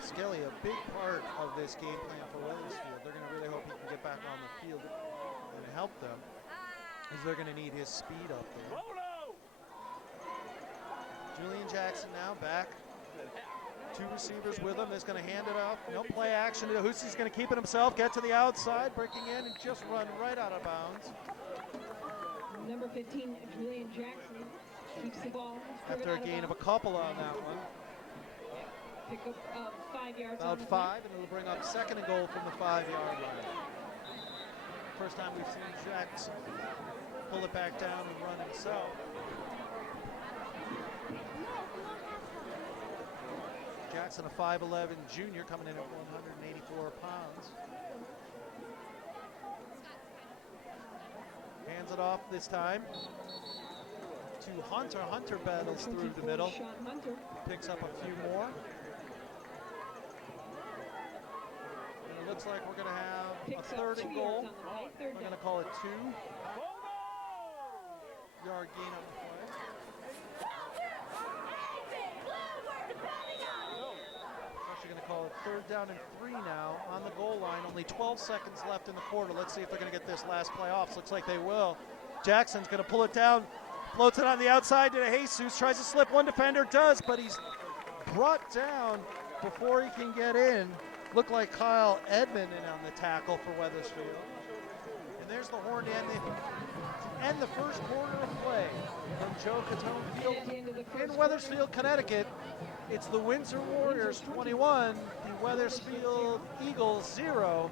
Skelly, a big part of this game plan for Weathersfield. They're going to really hope he can get back on the field and help them, as they're going to need his speed up there. Julian Jackson now back. 2 receivers with him. He's going to hand it off. No play action. Hussey's going to keep it himself, get to the outside, breaking in and just run right out of bounds. Number 15, Julian Jackson, keeps the ball. After a gain of a couple on that one. Pick up 5 yards. About 5, and it'll bring up 2nd and goal from the 5-yard line. First time we've seen Jackson pull it back down and run himself. Jackson, a 5'11" junior, coming in at 184 pounds. Hands it off this time to Hunter. Hunter battles through the middle. Picks up a few more. And it looks like we're going to have a 3rd and goal. We're going to call it 2. 1-yard gain on the play. Actually going to call it 3rd down and 3 now on the goal line. Only 12 seconds left in the quarter. Let's see if they're going to get this last play off. Looks like they will. Jackson's going to pull it down, floats it on the outside to Jesus. Tries to slip. One defender does, but he's brought down before he can get in. Looked like Kyle Edmond in on the tackle for Wethersfield. And there's the horn to end the first quarter of play from Joe Cottone Field in Wethersfield, Connecticut. It's the Windsor Warriors 21, the Wethersfield Eagles 0,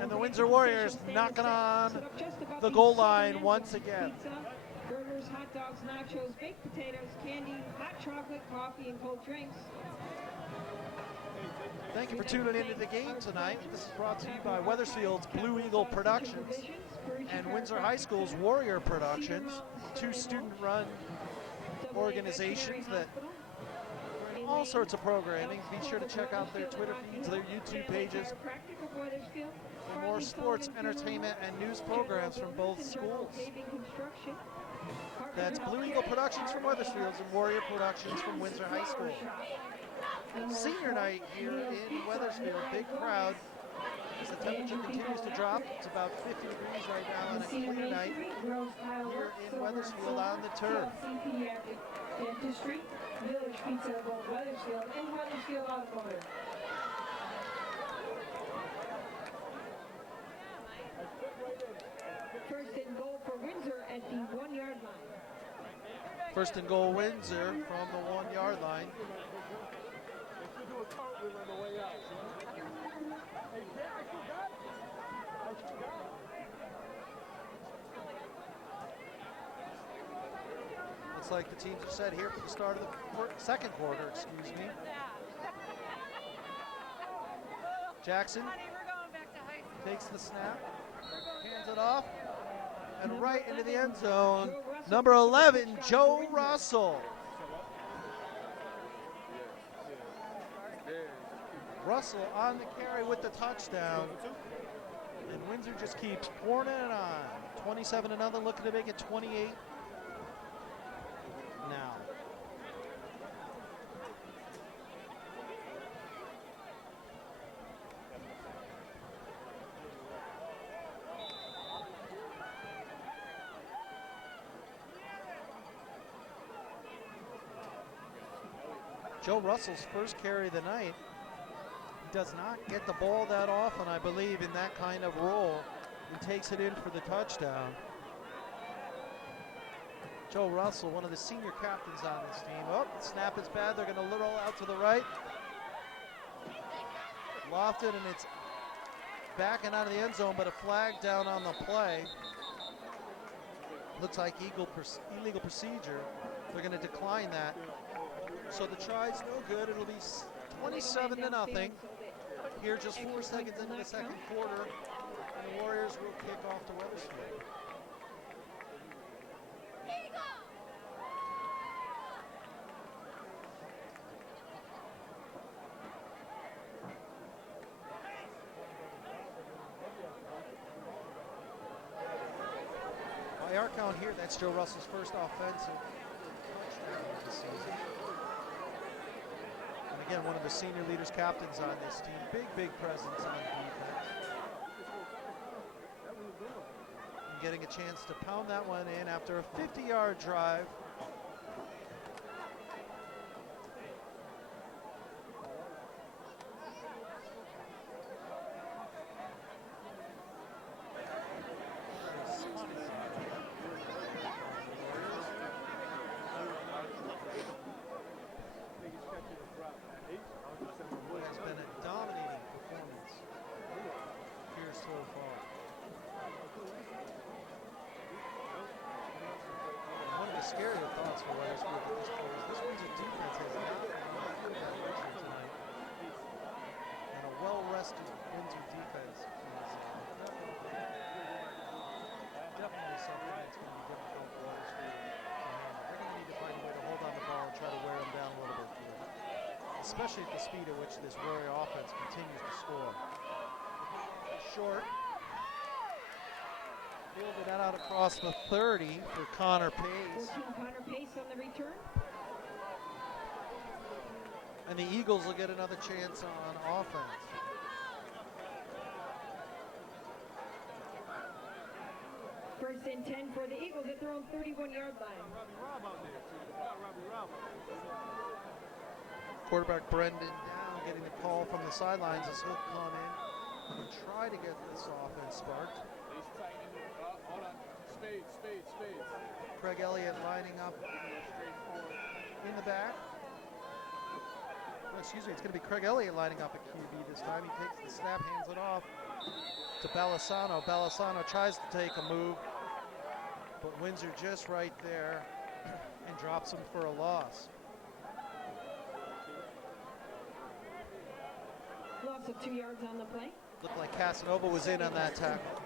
and the Windsor Warriors knocking on the goal line once again. Burgers, hot dogs, nachos, baked potatoes, candy, hot chocolate, coffee, and cold drinks. Thank you for tuning into the game tonight. This is brought to you by Wethersfield's Blue Eagle Productions and Windsor High School's Warrior Productions, 2 student-run organizations that run all sorts of programming. Be sure to check out their Twitter feeds, their YouTube pages, for more sports, entertainment, and news programs from both schools. That's Blue Eagle Productions from Wethersfield and Warrior Productions from Windsor High School. Senior night here in Wethersfield, big crowd as the temperature continues to drop. It's about 50 degrees right now on a clear night here in Wethersfield on the turf. Dentistry, Village Pizza of both Wethersfield and Wethersfield Automotive. First and goal for Windsor at the 1-yard line. First and goal, Windsor from the 1-yard line. Looks like the teams are set here for the start of the second quarter, excuse me. Jackson takes the snap, hands it off, and right into the end zone. Number 11, Joe Russell. Russell on the carry with the touchdown. And Windsor just keeps pouring it on. 27 another, looking to make it 28 now. Joe Russell's first carry of the night. Does not get the ball that often, I believe, in that kind of role, and takes it in for the touchdown. Joe Russell, one of the senior captains on this team. Oh, the snap is bad. They're going to roll out to the right. Lofted, and it's backing out of the end zone, but a flag down on the play. Looks like illegal procedure. They're going to decline that. So the try's no good. It'll be 27-0. Here just 4 seconds into the second quarter, and the Warriors will kick off to Wethersfield. By our count here, that's Joe Russell's first offensive touchdown of the season. Again, one of the senior leaders, captains on this team. Big presence on defense. And getting a chance to pound that one in after a 50-yard drive. Scarier thoughts for Wethersfield at this point. This Windsor defense has not been that pressure tonight. And a well-rested Windsor defense is definitely something that's going to be difficult for Wethersfield to handle. They're going to need to find a way to hold on the ball and try to wear them down a little bit here, especially at the speed at which this Warrior offense continues to score. Short. Fielded that out across the 30 for Connor Pace. Connor Pace on the return. And the Eagles will get another chance on offense. First and 10 for the Eagles at their own 31-yard line. Quarterback Brendan Down getting the call from the sidelines as he'll come in and try to get this offense sparked. Hold on. Spades. Craig Elliott lining up in the back. No, excuse me, it's going to be Craig Elliott lining up at QB this time. He takes the snap, hands it off to Belisano. Belisano tries to take a move, but Windsor just right there and drops him for a loss. Loss of 2 yards on the play. Looked like Casanova was in on that tackle.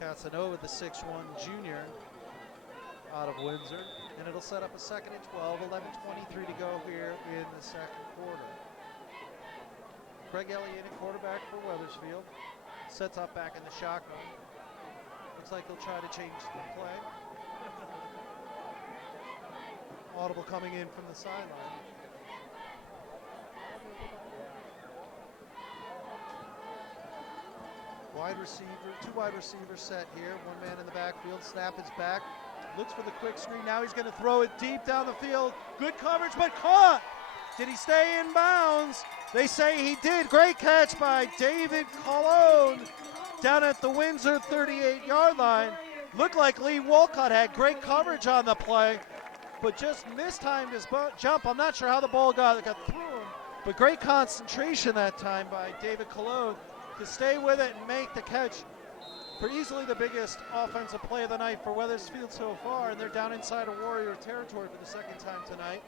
Casanova, the 6'1 junior out of Windsor. And it'll set up a 2nd and 12, 11:23 to go here in the second quarter. Craig Elliott, a quarterback for Wethersfield, sets up back in the shotgun. Looks like they'll try to change the play. Audible coming in from the sideline. Wide receiver, 2 wide receivers set here. 1 man in the backfield. Snap is back. Looks for the quick screen. Now he's going to throw it deep down the field. Good coverage, but caught. Did he stay in bounds? They say he did. Great catch by David Cottone down at the Windsor 38-yard line. Looked like Lee Walcott had great coverage on the play, but just mistimed his jump. I'm not sure how the ball got through him, but great concentration that time by David Cottone to stay with it and make the catch for easily the biggest offensive play of the night for Wethersfield so far, and they're down inside of Warrior territory for the second time tonight.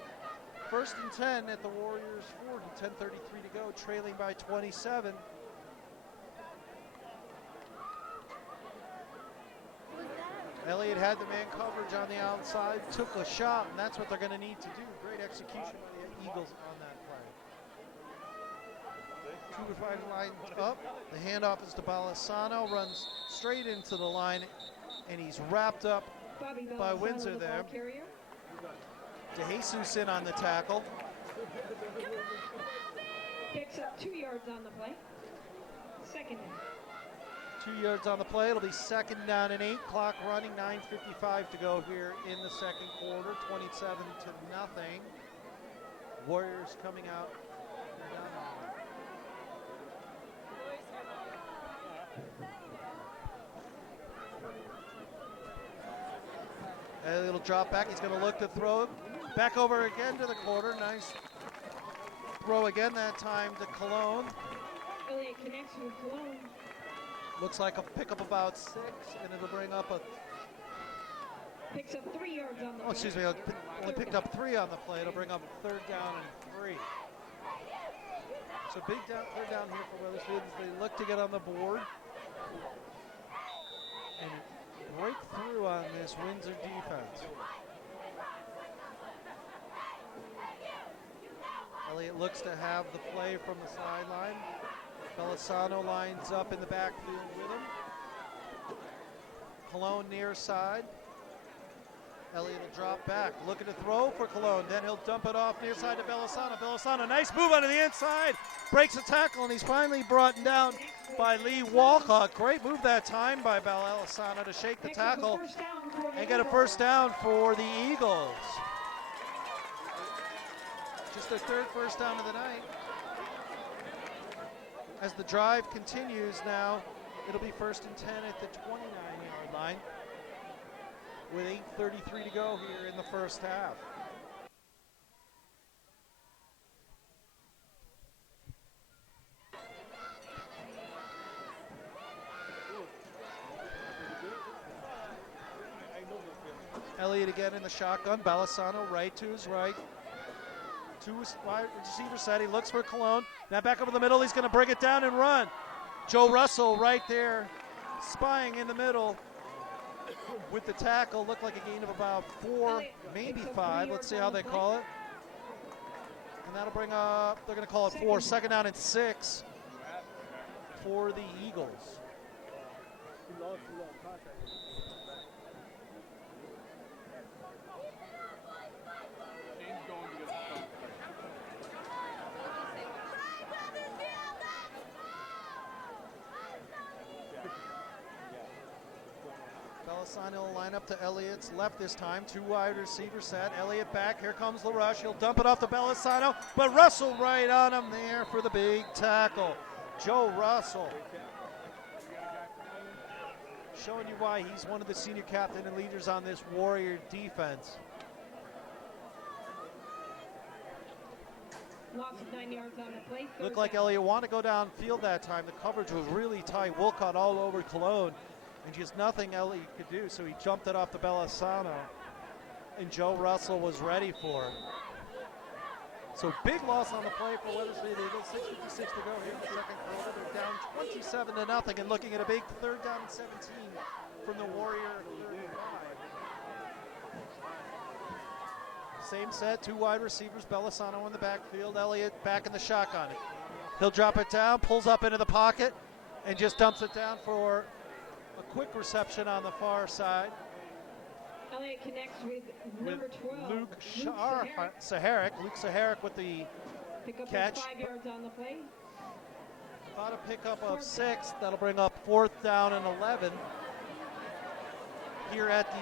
1st and 10 at the Warriors 40, 10:33 to go, trailing by 27. Elliott had the man coverage on the outside, took a shot, and that's what they're going to need to do. Great execution by the Eagles on that play. 2 to 5 lines up. The handoff is to Belisano, runs straight into the line, and he's wrapped up by Windsor there. DeJesus in on the tackle. Picks up 2 yards on the play. Second down. 2 yards on the play. It'll be 2nd down and 8. Clock running, 9:55 to go here in the second quarter. 27-0. Warriors coming out. It'll drop back. He's going to look to throw it. Back over again to the quarter. Nice throw again, that time to Cottone. Elliott connects with Cottone. Looks like a pickup about 6, and it'll bring up a... Picks up 3 yards on the play. Excuse me, only picked up 3 on the play. It'll bring up 3rd down and 3. So big third down here for Wethersfield as they look to get on the board and break through on this Windsor defense. Elliott looks to have the play from the sideline. Belisano lines up in the backfield with him. Cottone near side. Elliott will drop back, looking to throw for Cottone. Then he'll dump it off near side to Belisano. Belisano, nice move onto the inside. Breaks the tackle, and he's finally brought down by Lee Walcott. Great move that time by Belisano to shake the tackle and get a 1st down for the Eagles. Just their 3rd 1st down of the night. As the drive continues now, it'll be 1st and 10 at the 29-yard line with 8:33 to go here in the first half. Elliott again in the shotgun. Belisano right to his right. 2 wide receiver set. He looks for Cottone. Now back over the middle. He's going to bring it down and run. Joe Russell right there, spying in the middle with the tackle. Looked like a gain of about 4, maybe 5. Let's see how they call it. And that'll bring up, they're going to call it 4. 2nd down and 6 for the Eagles. He lost contact. Shane's going to get the phone. Belisano will line up to Elliott's left this time. 2 wide receiver set. Elliott back. Here comes LaRush. He'll dump it off to Belisano, but Russell right on him there for the big tackle. Joe Russell. Showing you why he's one of the senior captain and leaders on this Warrior defense. Loss of 9 yards on the play. Looked like Elliott wanted to go downfield that time. The coverage was really tight. Wolcott all over Cottone, and just nothing Elliott could do, so he jumped it off to Belisano, and Joe Russell was ready for it. So big loss on the play for Weathersfield Eagles. 6:56 to go here in the second quarter. They're down 27-0 and looking at a big 3rd down and 17 from the Warrior 35. Same set, 2 wide receivers, Belisano in the backfield, Elliott back in the shotgun. He'll drop it down, pulls up into the pocket, and just dumps it down for a quick reception on the far side. Elliott connects with number 12, Luke Saharic. Luke Saharic with the Pick up catch. 5 yards on the play. About a pickup of 6. That'll bring up 4th down and 11 here at the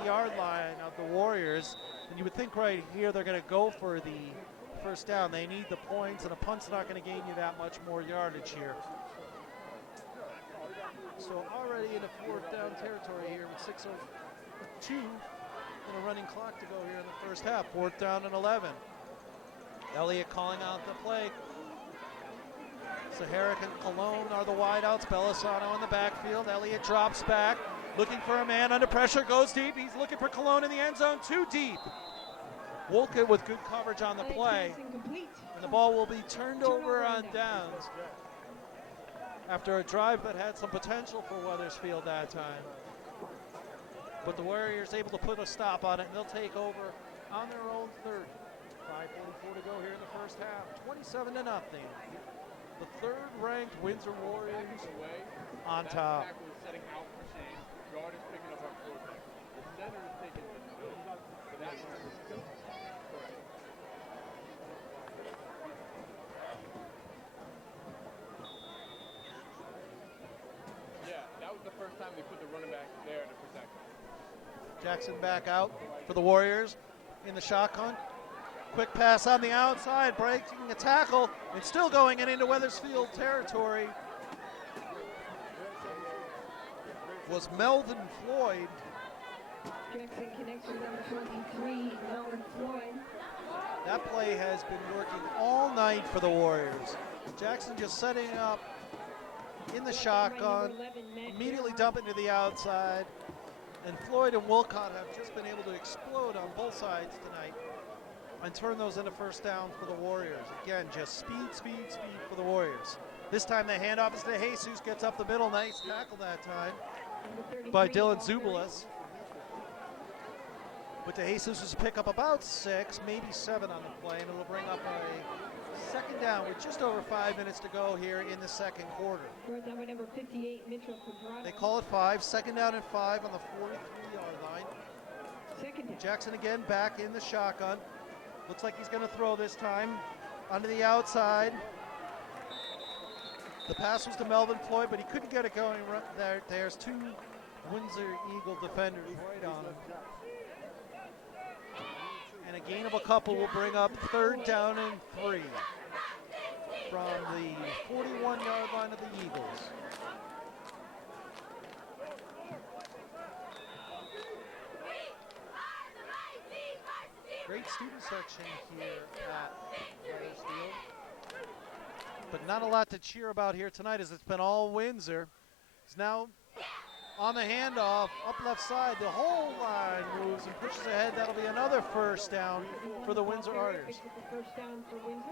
30-yard line of the Warriors. And you would think right here they're going to go for the first down. They need the points, and a punt's not going to gain you that much more yardage here. So already in a 4th down territory here with 6:02 and a running clock to go here in the first half. 4th down and 11. Elliott calling out the play. Saharic and Cottone are the wideouts. Belisano in the backfield. Elliott drops back, looking for a man under pressure, goes deep. He's looking for Cottone in the end zone, too deep. Wolcott with good coverage on the play. And the ball will be turned over on downs after a drive that had some potential for Weathersfield that time. But the Warriors able to put a stop on it, and they'll take over on their own 30. 5:44 to go here in the first half. 27-0. The 3rd-ranked Windsor Warriors on top. Tackle is setting out for Shane. Guard is picking up our quarterback. The center is taking the field. But that's correct. Yeah, that was the first time they put the running back there to protect him. Jackson back out for the Warriors in the shotgun. Quick pass on the outside, breaking a tackle, and still going into Weathersfield territory was Melvin Floyd. Jackson connects with number 23, Melvin Floyd. That play has been working all night for the Warriors. Jackson just setting up in the shotgun, immediately dump it to the outside, and Floyd and Wolcott have just been able to explode on both sides tonight and turn those into first down for the Warriors. Again, just speed for the Warriors. This time the handoff is to Jesus, gets up the middle. Nice tackle that time by Dylan Zubelis. But de Jesus was pick up about 6, maybe 7 on the play, and it'll bring up a 2nd down with just over 5 minutes to go here in the second quarter. Number 58, Mitchell Quadrado. They call it 5, 2nd down and 5 on the 43-yard line. Second down. Jackson again back in the shotgun. Looks like he's going to throw this time onto the outside. The pass was to Melvin Floyd, but he couldn't get it going there. There's 2 Windsor Eagle defenders right on him. And a gain of a couple will bring up 3rd down and 3 from the 41-yard line of the Eagles. Great student section here at Weathersfield, but not a lot to cheer about here tonight as it's been all Windsor. It's now on the handoff, up left side, the whole line moves and pushes ahead. That'll be another first down for the Windsor Arters. First down for Windsor.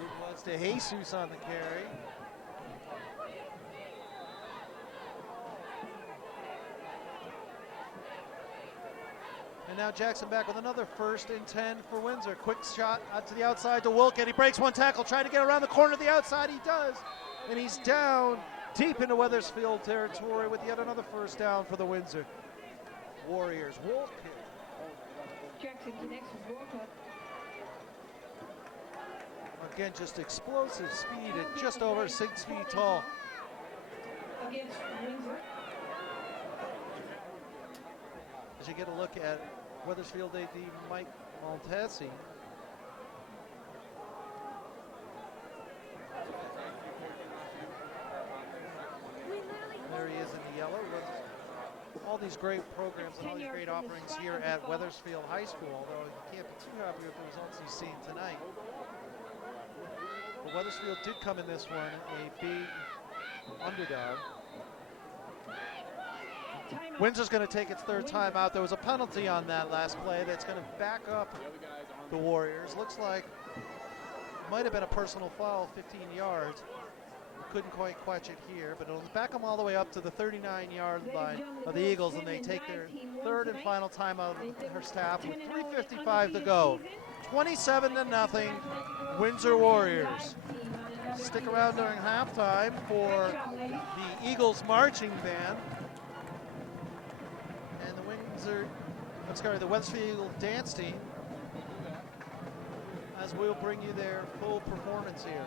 It was to Jesus on the carry. And now Jackson back with another 1st and 10 for Windsor. Quick shot out to the outside to Wilkett. He breaks one tackle, trying to get around the corner to the outside. He does. And he's down deep into Wethersfield territory with yet another 1st down for the Windsor Warriors. Wilkett. Jackson connects with Walcott. Again, just explosive speed at just over 6 feet tall. Against Windsor. As you get a look at Wethersfield AD Mike Maltese. There he is in the yellow. All these great programs and all these great offerings here at Wethersfield High School, although you can't be too happy with the results he's seen tonight. But Wethersfield did come in this one a big underdog. Windsor's going to take its 3rd time out. There was a penalty on that last play that's going to back up the Warriors. Looks like it might have been a personal foul, 15 yards. Couldn't quite catch it here, but it'll back them all the way up to the 39-yard line of the Eagles, and they take their 3rd and final timeout of the first half with 3:55 to go. 27-0, Windsor Warriors. Stick around during halftime for the Eagles marching band. The Wethersfield dance team, as we'll bring you their full performance here.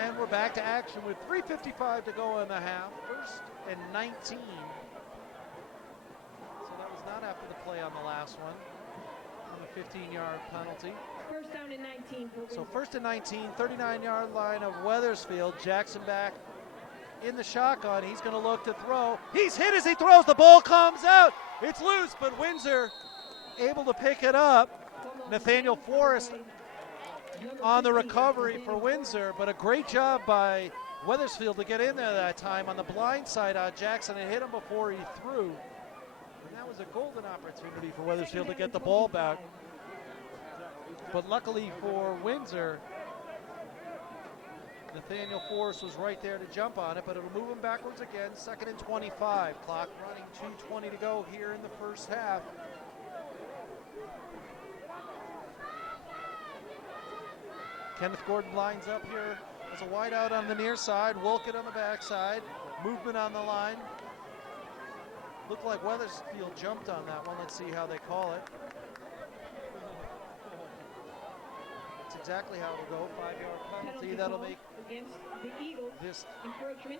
And we're back to action with 3:55 to go in the half. 1st and 19. So that was not after the play on the last one, on the 15-yard penalty. 1st down and 19 for Windsor. So 1st and 19, 39-yard line of Wethersfield. Jackson back in the shotgun. He's going to look to throw. He's hit as he throws. The ball comes out. It's loose, but Windsor able to pick it up. Nathaniel Forrest on the recovery for Windsor, but a great job by Wethersfield to get in there that time on the blind side on Jackson and hit him before he threw. And that was a golden opportunity for Wethersfield to get the ball back. But luckily for Windsor, Nathaniel Forrest was right there to jump on it, but it'll move him backwards again. 2nd and 25. Clock running, 2:20 to go here in the first half. Kenneth Gordon lines up here as a wide out on the near side. Wolkett on the backside. Movement on the line. Looked like Wethersfield jumped on that one. Let's see how they call it. That's exactly how it'll go. 5-yard penalty. That'll make this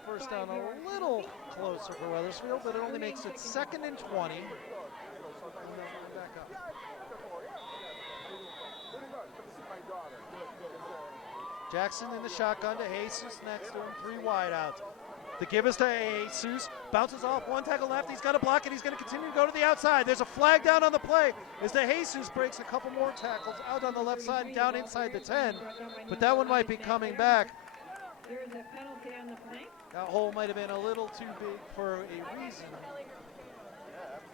1st down a little closer for Wethersfield, but it only makes it 2nd and 20. And back up. Jackson in the shotgun to Jesus next to him, 3 wide outs. The give is to Jesus, bounces off, 1 tackle left, he's got to block it, he's going to continue to go to the outside. There's a flag down on the play as the Jesus breaks a couple more tackles out on the left side, down inside the 10, but that one might be coming back. There is a penalty on the flank. That hole might have been a little too big for a reason.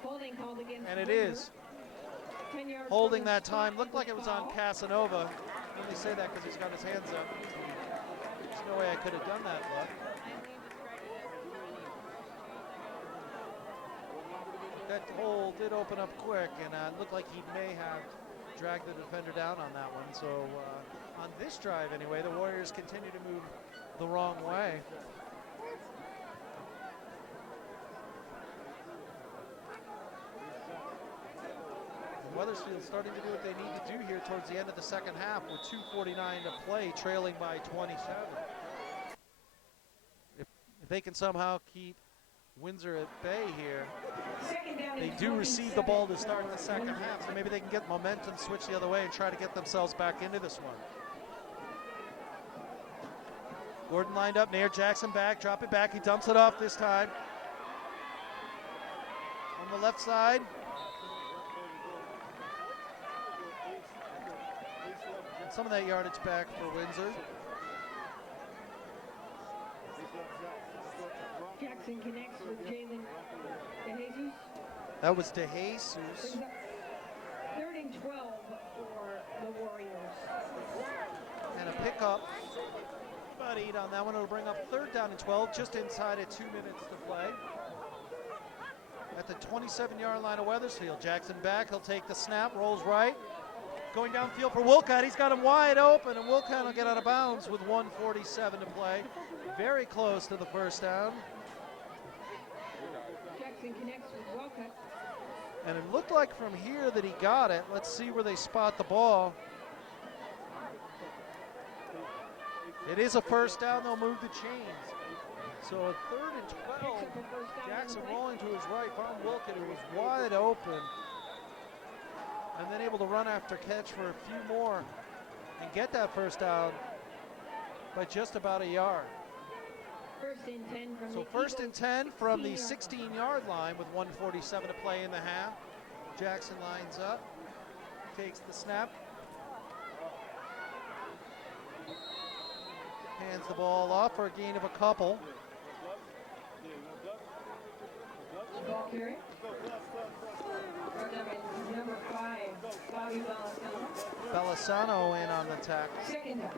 Holding called against And it is. Holding that time, looked like it was on Casanova. I only say that because he's got his hands up. There's no way I could have done that look. That hole did open up quick, and it looked like he may have dragged the defender down on that one. So on this drive anyway, the Warriors continue to move the wrong way. Wethersfield starting to do what they need to do here towards the end of the second half with 2:49 to play, trailing by 27. If they can somehow keep Windsor at bay here, they do receive the ball to start the second half, so maybe they can get momentum, switch the other way, and try to get themselves back into this one. Gordon lined up near Jackson back, drop it back, he dumps it off this time. On the left side. some of that yardage back for Windsor. Jackson connects with Jalen DeJesus. That was DeJesus. Brings up 3rd and 12 for the Warriors. And a pickup. About 8 on that one. It'll bring up 3rd down and 12, just inside at 2 minutes to play. At the 27-yard line of Wethersfield. Jackson back, he'll take the snap, rolls right. Going downfield for Wilcott, he's got him wide open, and Wilcott will get out of bounds with 1:47 to play. Very close to the first down. Jackson connects with Wilcott. And it looked like from here that he got it. Let's see where they spot the ball. It is a first down, they'll move the chains. So a 3rd and 12, Jackson rolling to his right, found Wilcott, who was wide open. And then able to run after catch for a few more and get that first down by just about a yard. 1st and 10 from So the 1st and 10 from the 16-yard 16-yard line with 1:47 to play in the half. Jackson lines up, takes the snap, hands the ball off for a gain of a couple. Ball carry. Number 5, Bobby Belisano. Belisano in on the tackle. 2nd down.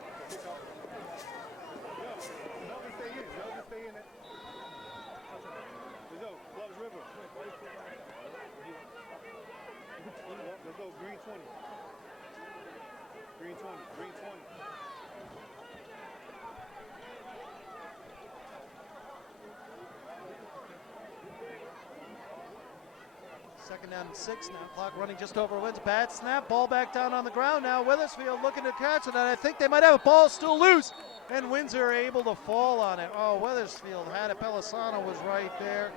Let's go, green 20. Green 20, green 20. Second down and 6 now. Clock running just over Windsor. Bad snap. Ball back down on the ground now. Wethersfield looking to catch it, and I think they might have a ball still loose. And Windsor able to fall on it. Oh, Wethersfield had it. Belisano was right there,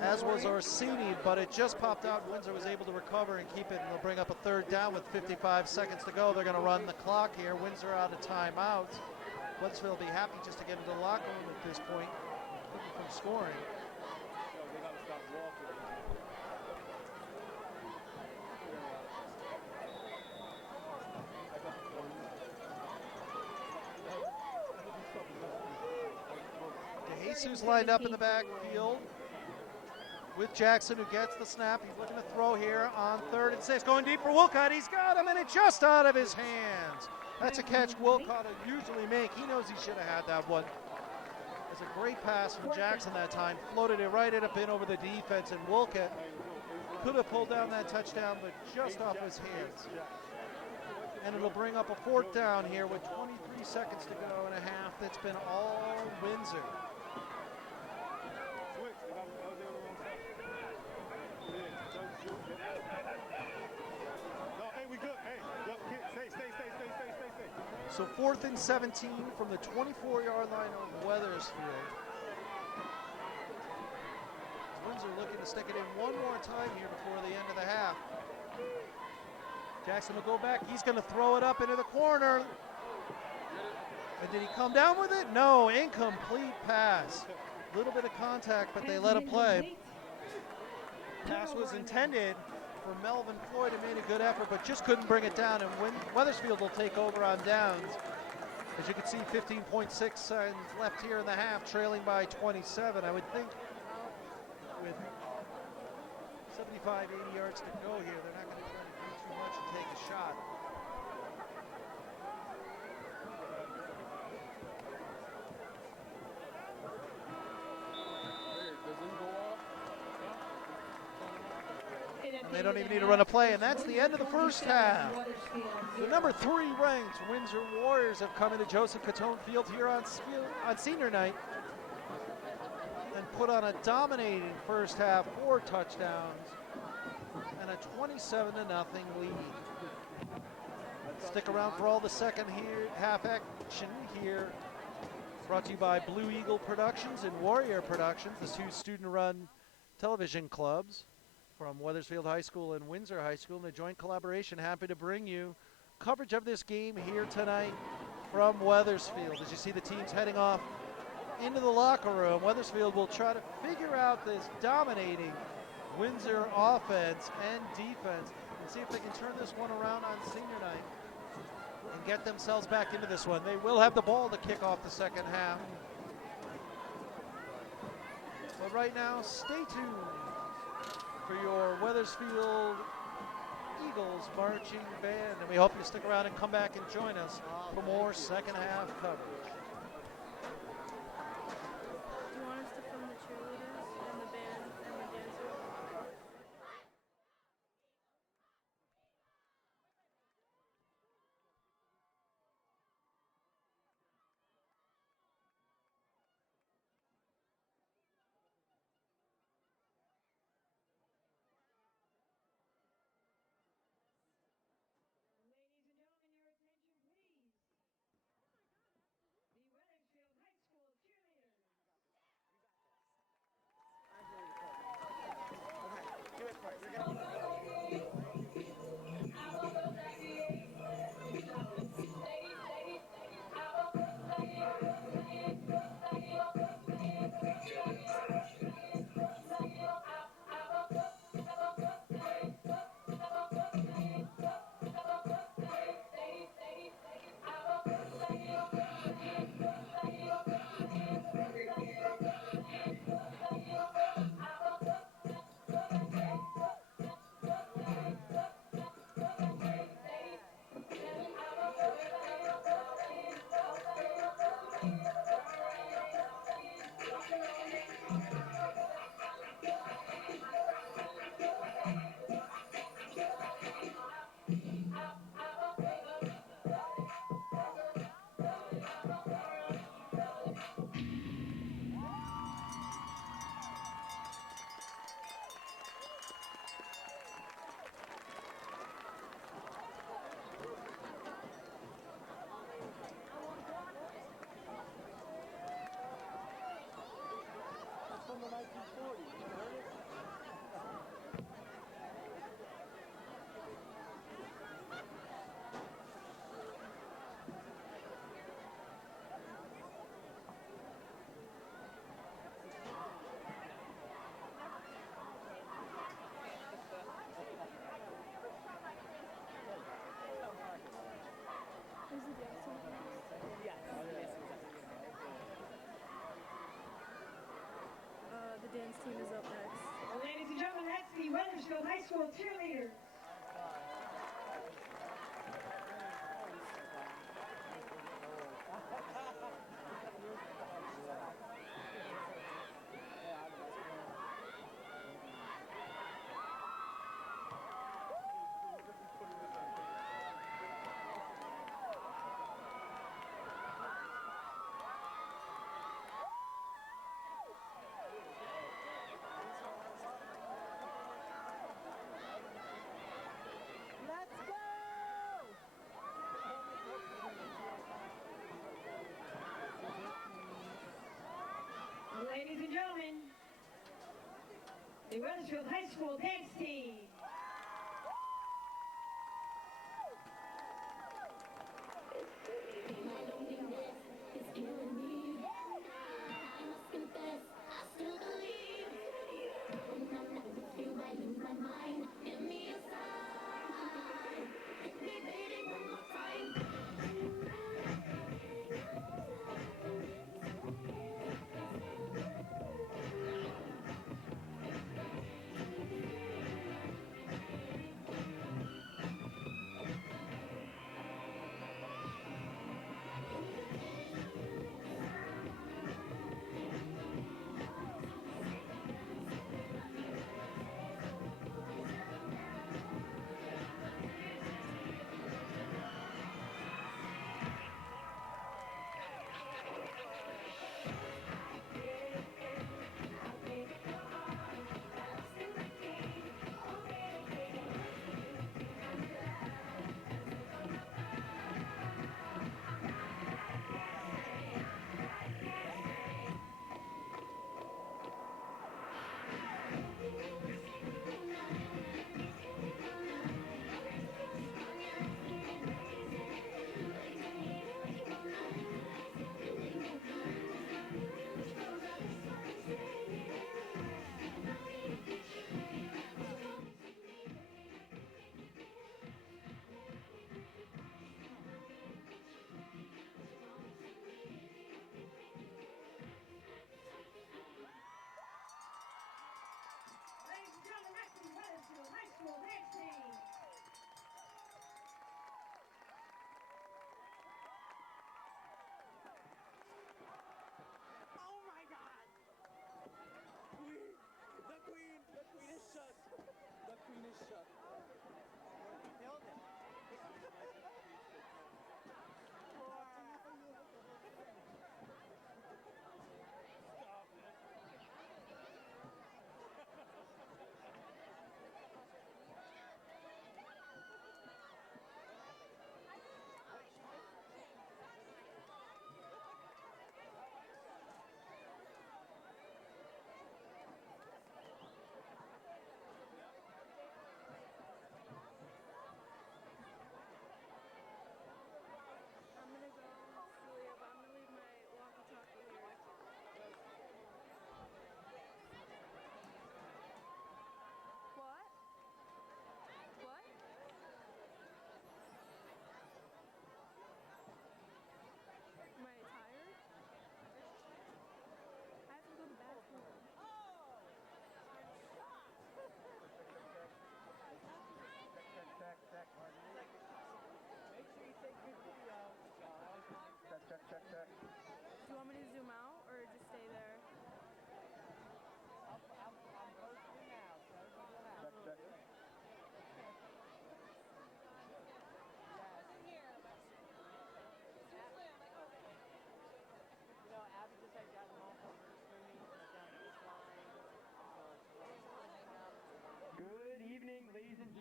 as was Orsini, but it just popped out. Windsor was able to recover and keep it, and they'll bring up a 3rd down with 55 seconds to go. They're going to run the clock here. Windsor out of timeout. Wethersfield will be happy just to get into the locker room at this point, looking from scoring. DeJesus lined up in the backfield with Jackson, who gets the snap. He's looking to throw here on 3rd and 6. Going deep for Wilcott. He's got him, and it just out of his hands. That's a catch Wilcott will usually make. He knows he should have had that one. It's a great pass from Jackson that time. Floated it right up in over the defense, and Wilcott could have pulled down that touchdown, but just off his hands. And it'll bring up a 4th down here with 23 seconds to go and a half. That's been all Windsor. So 4th and 17 from the 24-yard line of Wethersfield. Windsor looking to stick it in one more time here before the end of the half. Jackson will go back. He's going to throw it up into the corner. And did he come down with it? No, incomplete pass. A little bit of contact, but they let it play. Pass was intended for Melvin Floyd, who made a good effort, but just couldn't bring it down. And Wethersfield will take over on downs. As you can see, 15.6 seconds left here in the half, trailing by 27. I would think with 75, 80 yards to go here, they're not going to try to do too much and take a shot. And they don't even need to run a play, and that's the end of the first half. The number 3 ranked Windsor Warriors have come into Joseph Cottone Field here on senior night and put on a dominating first half, 4 touchdowns, and a 27-0 lead. Stick around for all the second half action here. Brought to you by Blue Eagle Productions and Warrior Productions, the 2 student-run television clubs from Wethersfield High School and Windsor High School. In a joint collaboration, happy to bring you coverage of this game here tonight from Wethersfield. As you see the teams heading off into the locker room, Wethersfield will try to figure out this dominating Windsor offense and defense, and see if they can turn this one around on senior night and get themselves back into this one. They will have the ball to kick off the second half. But right now, stay tuned for your Wethersfield Eagles marching band, and we hope you stick around and come back and join us for more second half coverage. Do you want us to film the cheerleaders and the band and the dancers? Ladies and gentlemen, your attention, please. The Wethersfield High School cheerleaders. The dance team is up next. Ladies and gentlemen, that's the Wethersfield High School cheerleaders. Ladies and gentlemen, the Wethersfield High School dance team.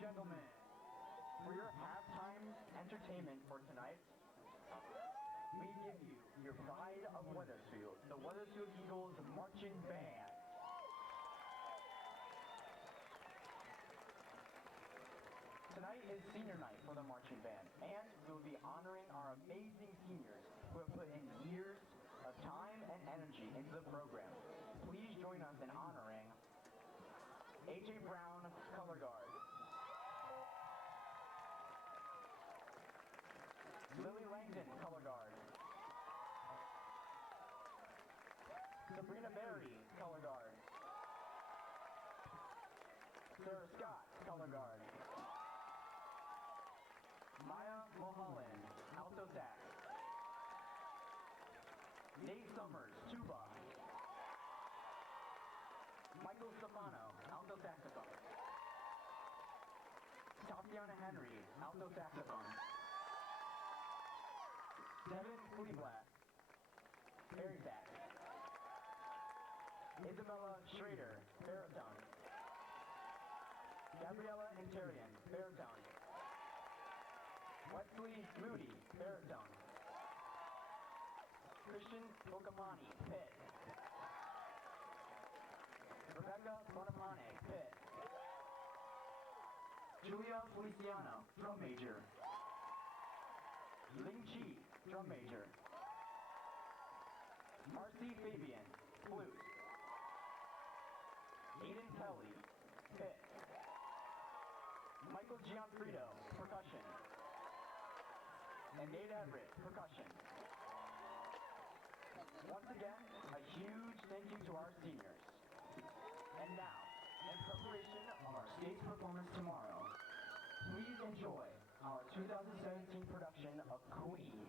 gentlemen, for your halftime entertainment for tonight, we give you your pride of Wethersfield, the Wethersfield Eagles Marching Band. Tonight is senior night for the marching band, and we will be honoring our amazing seniors who have put in years of time and energy into the program. Please join us in honoring A.J. Brown, color guard. Lily Langdon, color guard. Sabrina Berry, color guard. Sarah Scott, color guard. Maya Mulholland, alto sax. Nate Summers, tuba. Michael Stefano, alto saxophone. Tatiana Henry, alto saxophone. Devin Fleablatt, Barry sax. Isabella Schrader, baritone. Gabriella Interian, baritone. Wesley Moody, baritone. Christian Bocamani, pit. Rebecca Bonapane, pit. Julia Feliciano, drum major. Ling Chi, drum major. Marcy Fabian, flute. Aiden Kelly, pit. Michael Gianfrido, percussion. And Nate Everett, percussion. Once again, a huge thank you to our seniors. And now, in preparation of our stage performance tomorrow, please enjoy our 2017 production of Queen.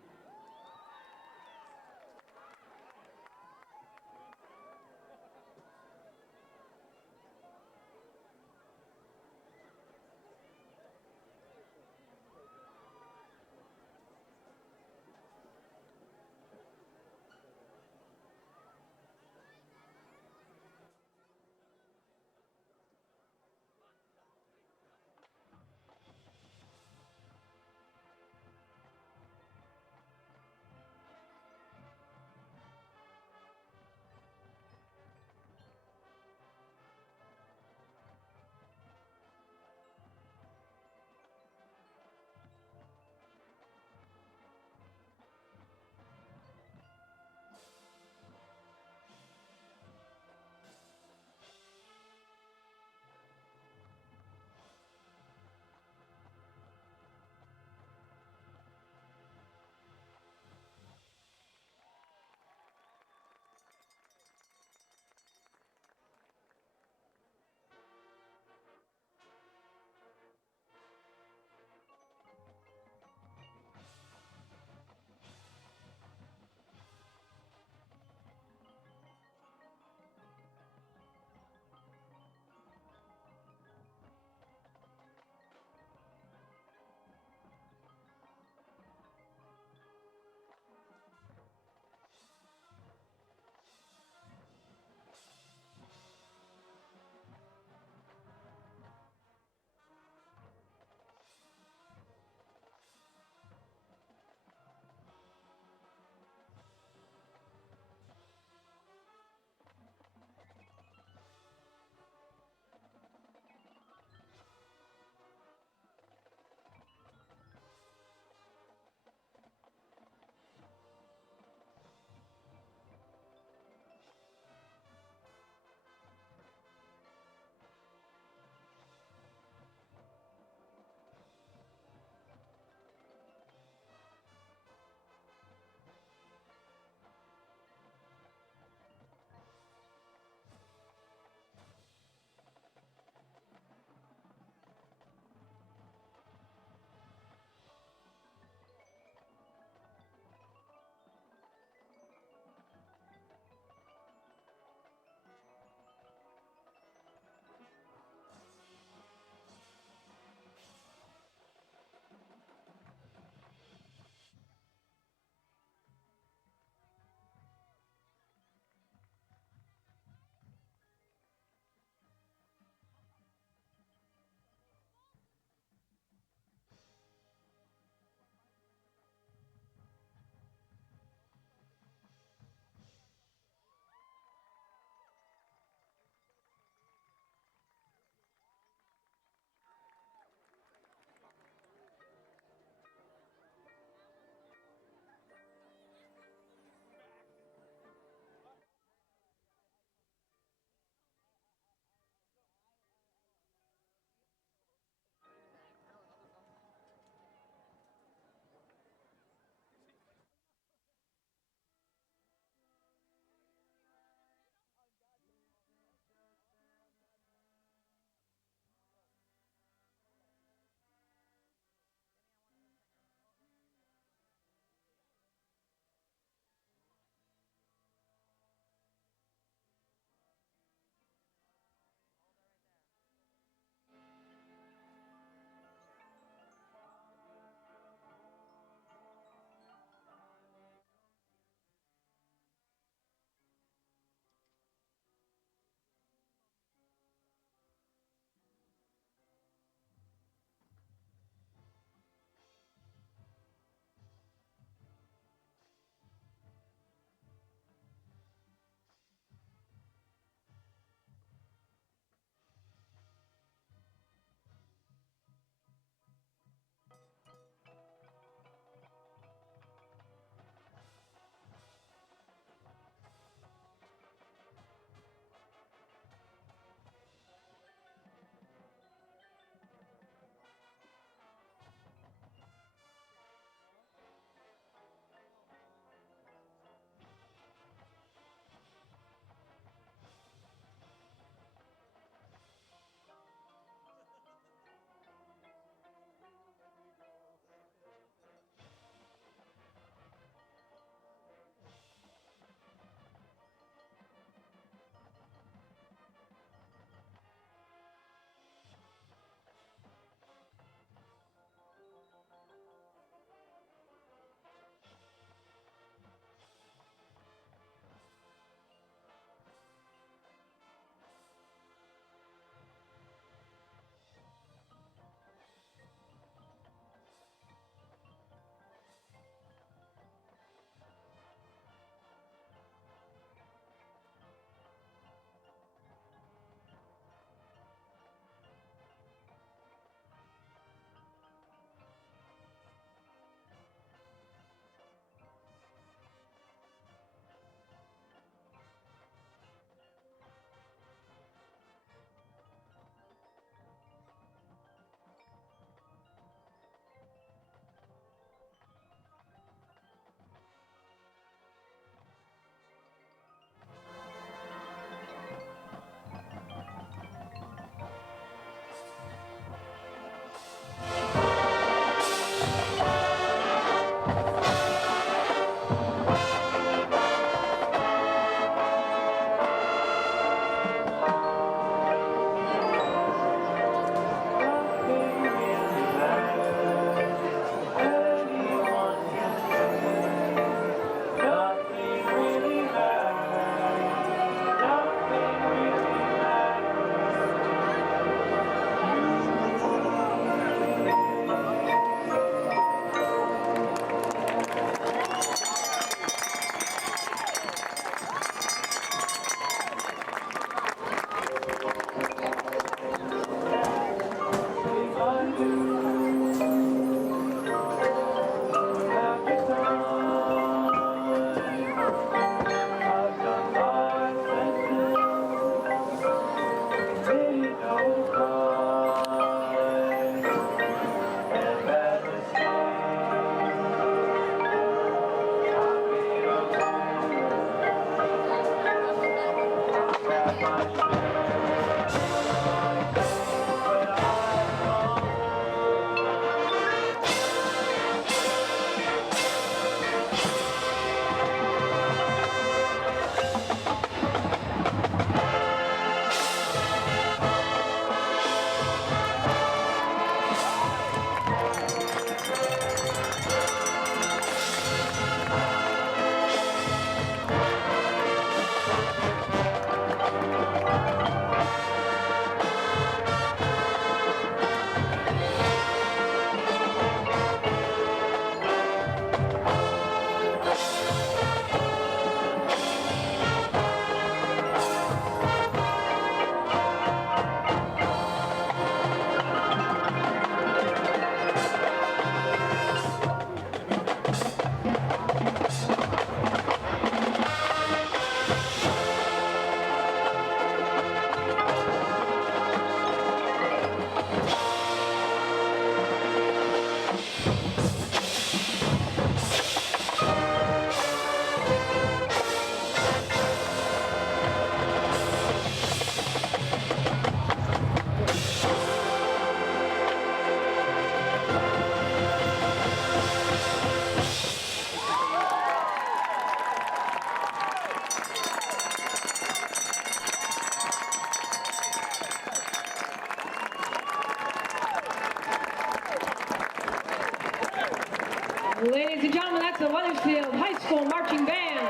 Ladies and gentlemen, that's the Wethersfield High School Marching Band.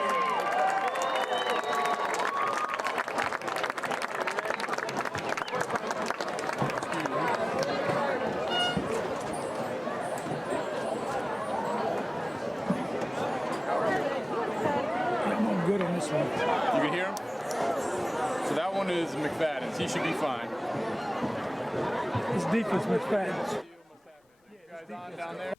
I'm good on this one. You can hear him? So that one is McFadden's. He should be fine. This defense, McFadden's. You guys on down there?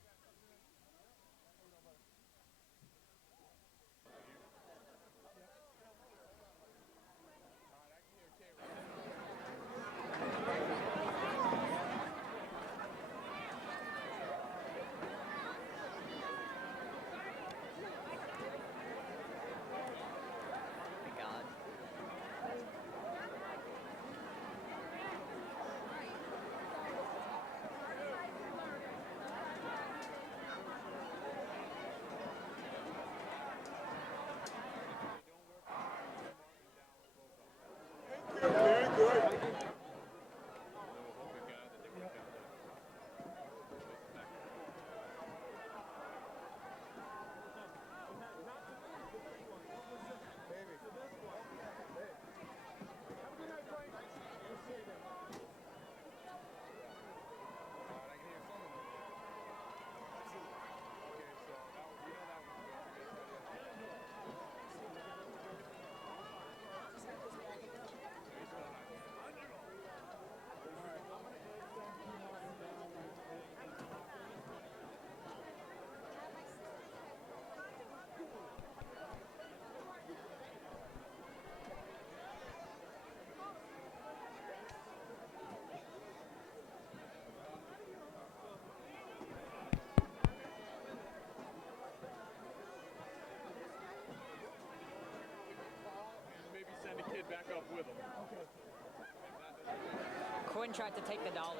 Send a kid back up with him. Quinn tried to take the dollar.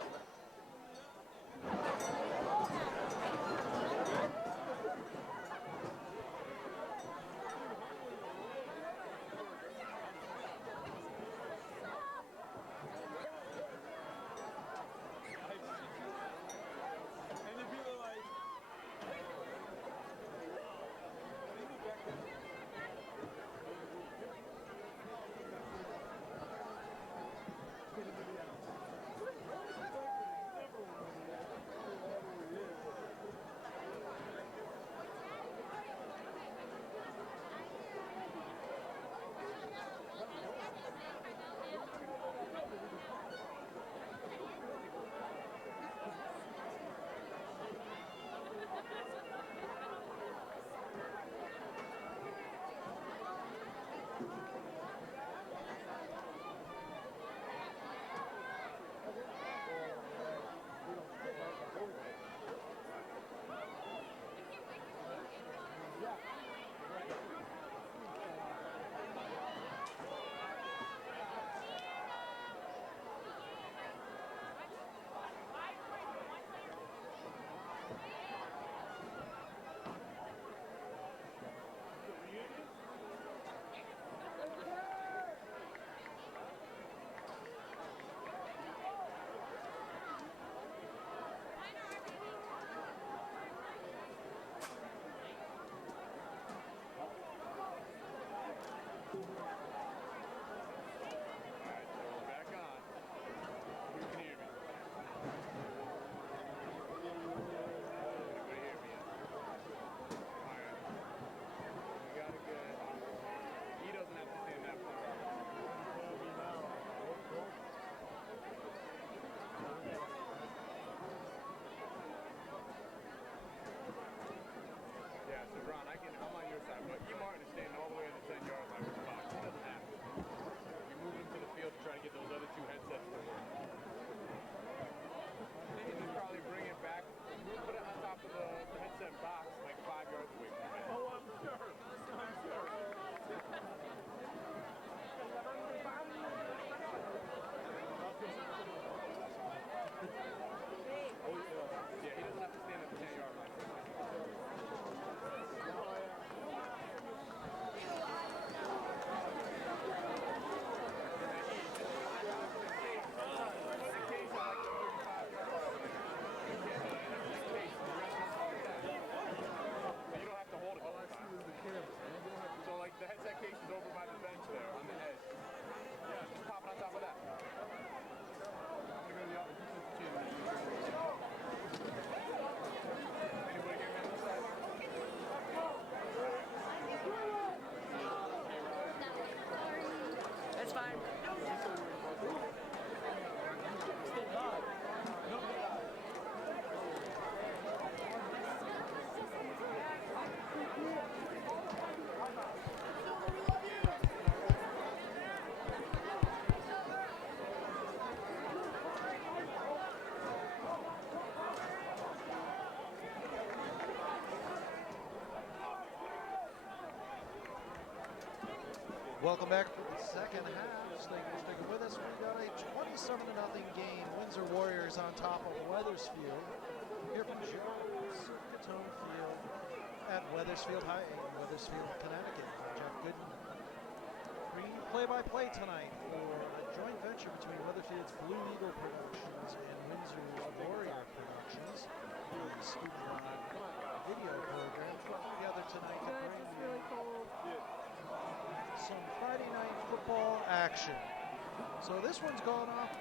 Welcome back for the second half. Sticking with us. We got a 27-0 game. Windsor Warriors on top of Wethersfield. Here from Jones Cottone Field at Wethersfield High in Wethersfield, Connecticut. Jeff Gooden. Bringing play-by-play tonight for a joint venture between Wethersfield's Blue Eagle Productions and Windsor Warrior Productions. The student video program put together tonight to bring It's really cold. some Friday night football action. So this one's gone off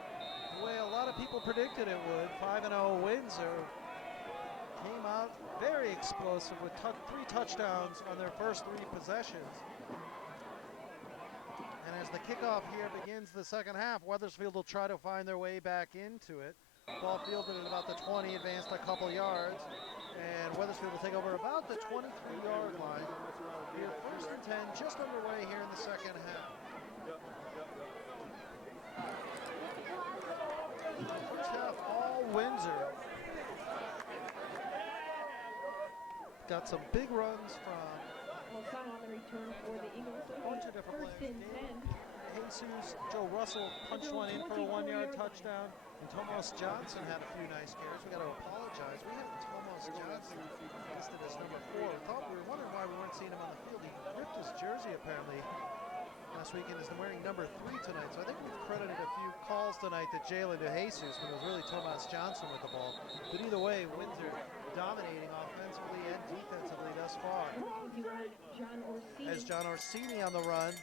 the way a lot of people predicted it would. 5-0 Windsor came out very explosive with 3 touchdowns on their first 3 possessions. And as the kickoff here begins the second half, Wethersfield will try to find their way back into it. Ball fielded at about the 20, advanced a couple yards. And Wethersfield will take over about the 23-yard line. Here, 1st and 10, just underway here in the second half. First half, all Windsor. Got some big runs from Well, on the return for the Eagles. a bunch of different First players. and 10. Jesus, Joe Russell punched one in for a 1-yard touchdown. And Tomas Johnson had a few nice carries. We got to apologize. We had Tomas Johnson listed as number 4. We were wondering why we weren't seeing him on the field. He ripped his jersey apparently last weekend. Is wearing number 3 tonight. So I think we've credited a few calls tonight to Jalen to Jesus when it was really Tomas Johnson with the ball. But either way, Windsor dominating offensively and defensively thus far. As John Orsini on the run.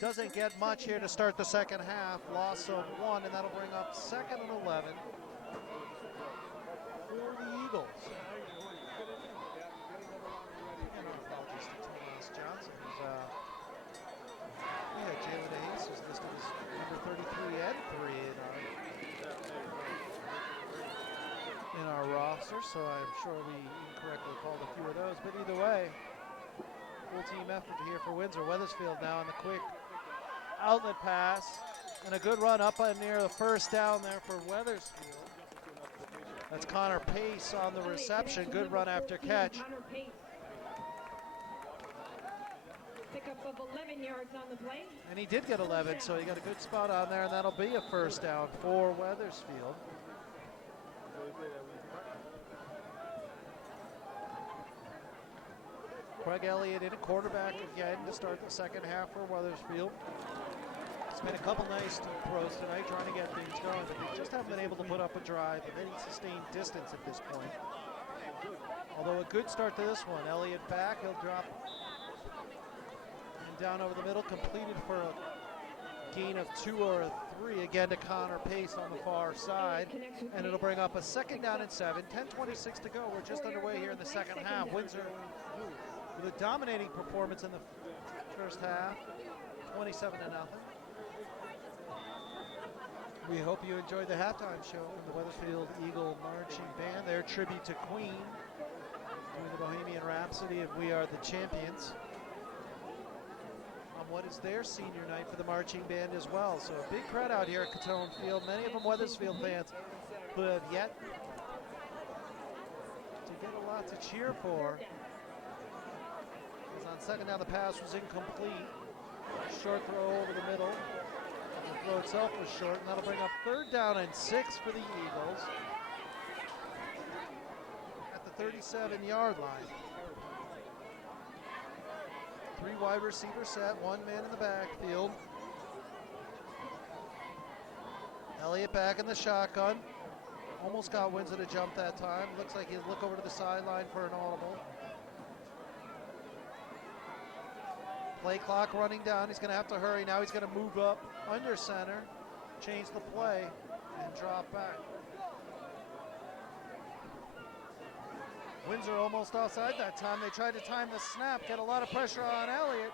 Doesn't get much here to start the second half. Loss of 1, and that'll bring up 2nd and 11 for the Eagles. And our apologies to Tomas Johnson. We had Jalen Jesus listed as number 33 and 3 in our roster, so I'm sure we incorrectly called a few of those. But either way, full team effort here for Windsor. Wethersfield now on the quick outlet pass and a good run up near the first down there for Wethersfield. That's Connor Pace on the reception. Good run after catch. Pickup of 11 yards on the play. And he did get 11, so he got a good spot on there, and that'll be a first down for Wethersfield. Craig Elliott in a quarterback again to start the second half for Wethersfield. He's made a couple nice throws tonight trying to get things going, but they just haven't been able to put up a drive of any sustained distance at this point. Although a good start to this one. Elliott back, he'll drop and down over the middle, completed for a gain of 2 or a 3 again to Connor Pace on the far side, and it'll bring up a 2nd down and 7. 10:26 to go. We're just underway here in the second half. Windsor with a dominating performance in the first half, 27-0. We hope you enjoyed the halftime show from the Wethersfield Eagle Marching Band. Their tribute to Queen, doing the Bohemian Rhapsody of We Are the Champions, on what is their senior night for the marching band as well. So a big crowd out here at Cottone Field. Many of them Wethersfield fans who have yet to get a lot to cheer for. As on 2nd down, the pass was incomplete. Short throw over the middle. The throw itself was short, and that'll bring up 3rd down and 6 for the Eagles at the 37-yard line. 3 wide receiver set, 1 man in the backfield. Elliott back in the shotgun. Almost got Windsor to jump that time. Looks like he'll look over to the sideline for an audible. Play clock running down. He's going to have to hurry. Now he's going to move up under center, change the play, and drop back. Windsor almost outside that time. They tried to time the snap, get a lot of pressure on Elliott.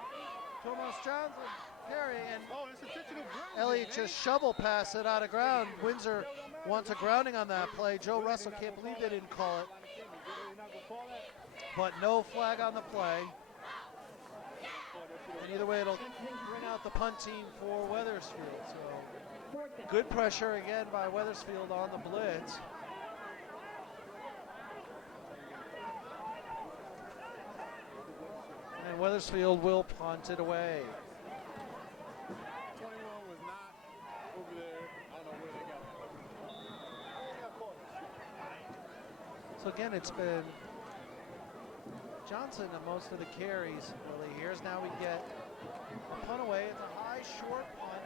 Tomas Johnson carry, and Elliott just shovel pass it out of ground. Windsor wants a grounding on that play. Joe Russell can't believe they didn't call it. But no flag on the play. And either way, it'll bring out the punt team for Wethersfield. So good pressure again by Wethersfield on the blitz. And Weathersfield will punt it away. 21 was not over there. I don't know where they got that. So again, it's been Johnson and most of the carries. Really, here's now we get a punt away. It's a high, short punt.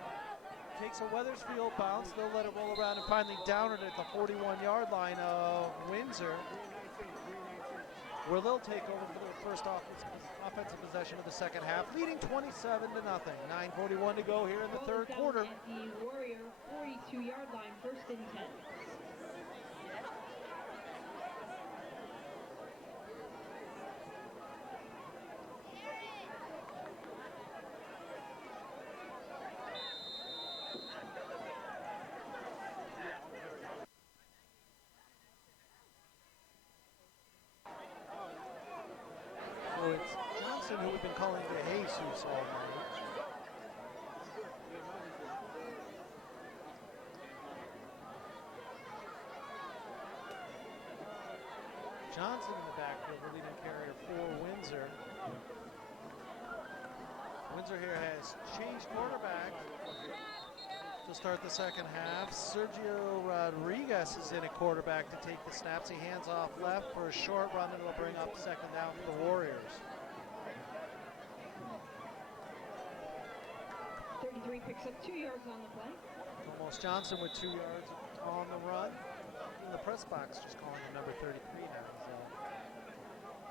Takes a Weathersfield bounce. They'll let it roll around and finally down it at the 41-yard line of Windsor, where they'll take over for their first offensive possession of the second half, leading 27-0. 9:41 to go here in the third quarter. At the Warrior 42-yard line, 1st and 10. So it's Johnson who we've been calling De Jesus all night. Johnson in the backfield, the leading carrier for Windsor. Windsor here has changed quarterback to start the second half. Sergio Rodriguez is in at quarterback to take the snaps. He hands off left for a short run and it'll bring up second down for the Warriors. 33 picks up 2 yards on the play. Almost Johnson with 2 yards on the run. In the press box, just calling him number 33 now.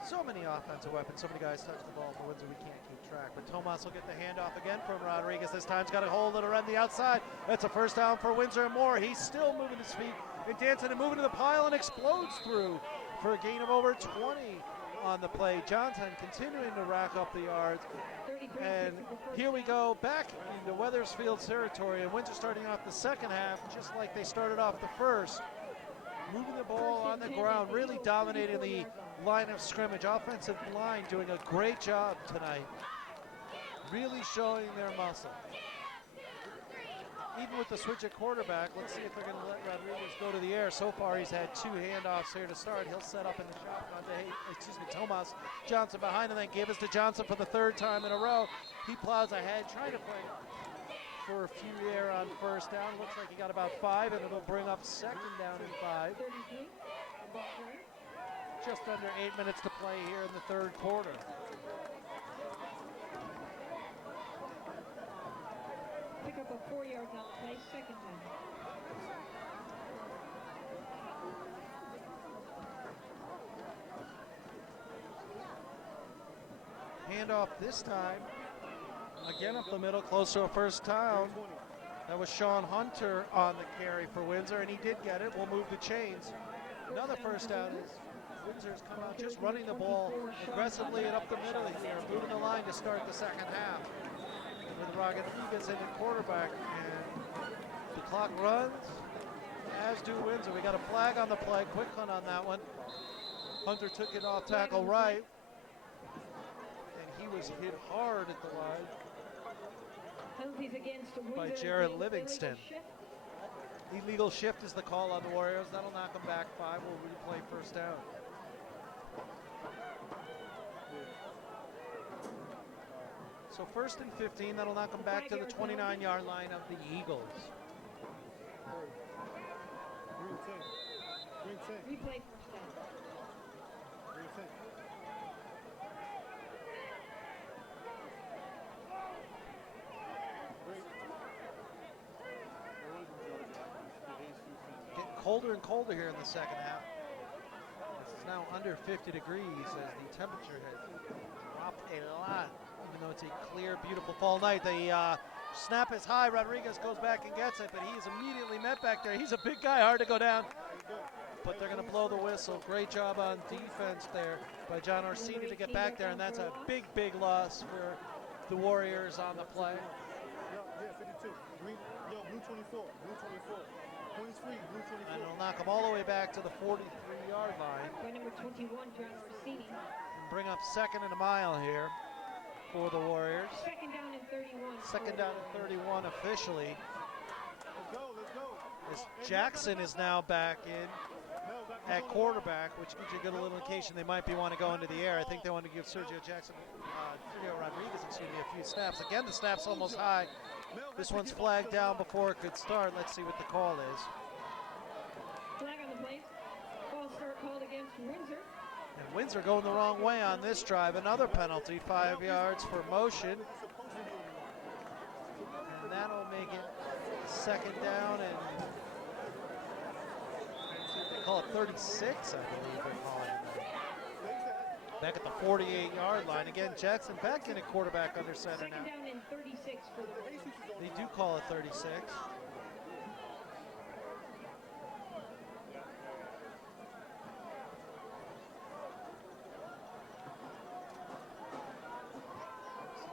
So many offensive weapons, so many guys touch the ball for Windsor, we can't keep track. But Tomas will get the handoff again from Rodriguez. This time he's got a hold it around the outside. That's a first down for Windsor and more. He's still moving his feet and dancing and moving to the pile and explodes through for a gain of over 20 on the play. Johnson continuing to rack up the yards. And here we go back into Weathersfield territory, and Windsor starting off the second half just like they started off the first. Moving the ball on the ground, really dominating the line of scrimmage. Offensive line doing a great job tonight. Really showing their muscle. Even with the switch at quarterback, let's see if they're going to let Rodriguez go to the air. So far, he's had 2 handoffs here to start. He'll set up in the shotgun to, Tomas Johnson behind him, then gave us to Johnson for the 3rd time in a row. He plows ahead, trying to play for a few there on first down. Looks like he got about 5, and it'll bring up second down and 5. Just under 8 minutes to play here in the third quarter. Pick up a 4-yard down play, second down. Handoff this time. Again up the middle, close to a first down. That was Sean Hunter on the carry for Windsor, and he did get it. We'll move the chains. Another first down is Windsor's come out just running the ball aggressively and up the middle here, moving the line to start the second half. With Rodriguez in at quarterback, and the clock runs, as do Windsor. We got a flag on the play, quick hunt on that one. Hunter took it off tackle right, and he was hit hard at the line by Jared Livingston. Illegal shift is the call on the Warriors. That'll knock them back 5. We'll replay first down. So 1st and 15, that'll knock them back to the 29-yard line of the Eagles. Replay first down. Getting colder and colder here in the second half. It's now under 50 degrees as the temperature has dropped a lot. Even though it's a clear, beautiful fall night. The snap is high. Rodriguez goes back and gets it, but he is immediately met back there. He's a big guy, hard to go down. But they're going to blow the whistle. Great job on defense there by John Orsini to get back there, and that's a big, big loss for the Warriors on the play. Yeah, 52. Blue 24. Blue 24. Points free, blue 24. And it'll knock them all the way back to the 43-yard line. By number 21, John Orsini. And bring up second and a mile here for the Warriors. Second down and 31. Second down and 31 officially. Let's go. As Jackson is now back in at quarterback, which gives you a good little indication they might want to go into the air. I think they want to give Sergio Rodriguez, a few snaps. Again, the snap's almost high. This one's flagged down before it could start. Let's see what the call is. Flag on the plate. False start called against Windsor. And Windsor going the wrong way on this drive. Another penalty, 5 yards for motion. And that'll make it second down, and they call it 36, I believe they're calling it. Back at the 48-yard line. Again, Jackson back in at quarterback under center now. Second down and 36 for the They do call it 36.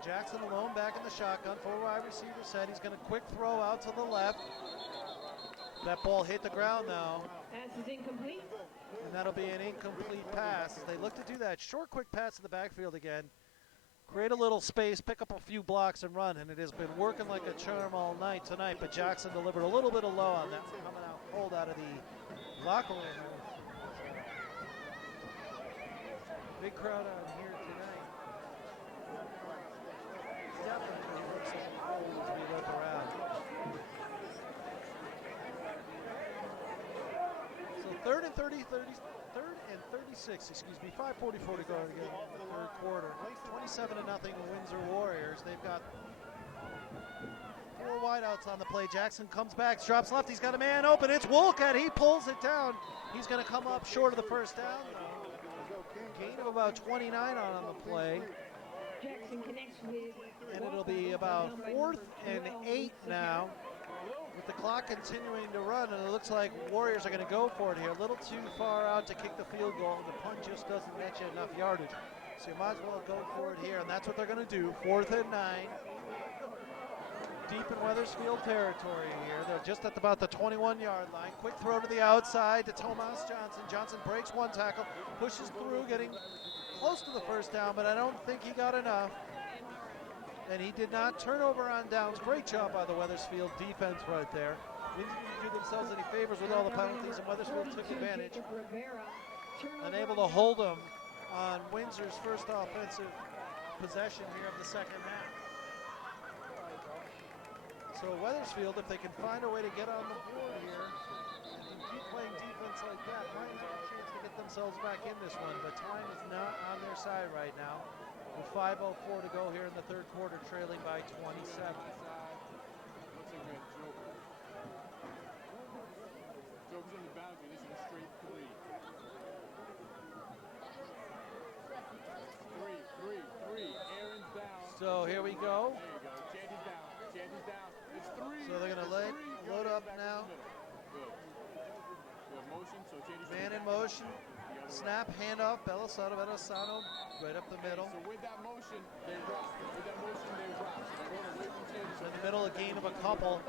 Jackson alone back in the shotgun. 4 wide receiver set. He's going to quick throw out to the left. That ball hit the ground now. Pass is incomplete. And that'll be an incomplete pass. As they look to do that short, quick pass to the backfield again. Create a little space, pick up a few blocks and run. And it has been working like a charm all night tonight. But Jackson delivered a little bit of low on that. Coming out cold out of the locker room. Big crowd out here tonight. Definitely looks like cold as we look around. So third and 36, excuse me, 5:44 to go again in the third quarter. 27-0 Windsor Warriors. They've got 4 wideouts on the play. Jackson comes back, drops left. He's got a man open. It's Wolcott. He pulls it down. He's going to come up short of the first down. Gain of about 29 on the play. Jackson connects with. And it'll be about 4th and 8 now, with the clock continuing to run, and it looks like Warriors are going to go for it here. A little too far out to kick the field goal, and the punt just doesn't get you enough yardage. So you might as well go for it here, and that's what they're going to do. 4th and 9. Deep in Wethersfield territory here. They're just at about the 21-yard line. Quick throw to the outside to Tomas Johnson. Johnson breaks one tackle, pushes through, getting close to the first down, but I don't think he got enough. And he did not turn over on downs. Great job by the Wethersfield defense right there. They didn't do themselves any favors with all the penalties, and Wethersfield took advantage. Unable to hold them on Windsor's first offensive possession here of the second half. So Wethersfield, if they can find a way to get on the board here and keep playing defense like that, might have a chance to get themselves back in this one, but time is not on their side right now. With 5:04 to go here in the third quarter, trailing by 27. Looks like we had Joker's on the boundary. This is a straight 3. 3. Aaron's down. So here we go. There you go. Chandy's down. Chandy's down. It's 3. So they're going to load up now. Good. Good motion. So Chandy's Man in motion. Snap, hand off, Belisano, right up the middle. So with that motion, they rock. With that motion, they rock. So they're going away from Chandy. So in the middle, a gain of a couple.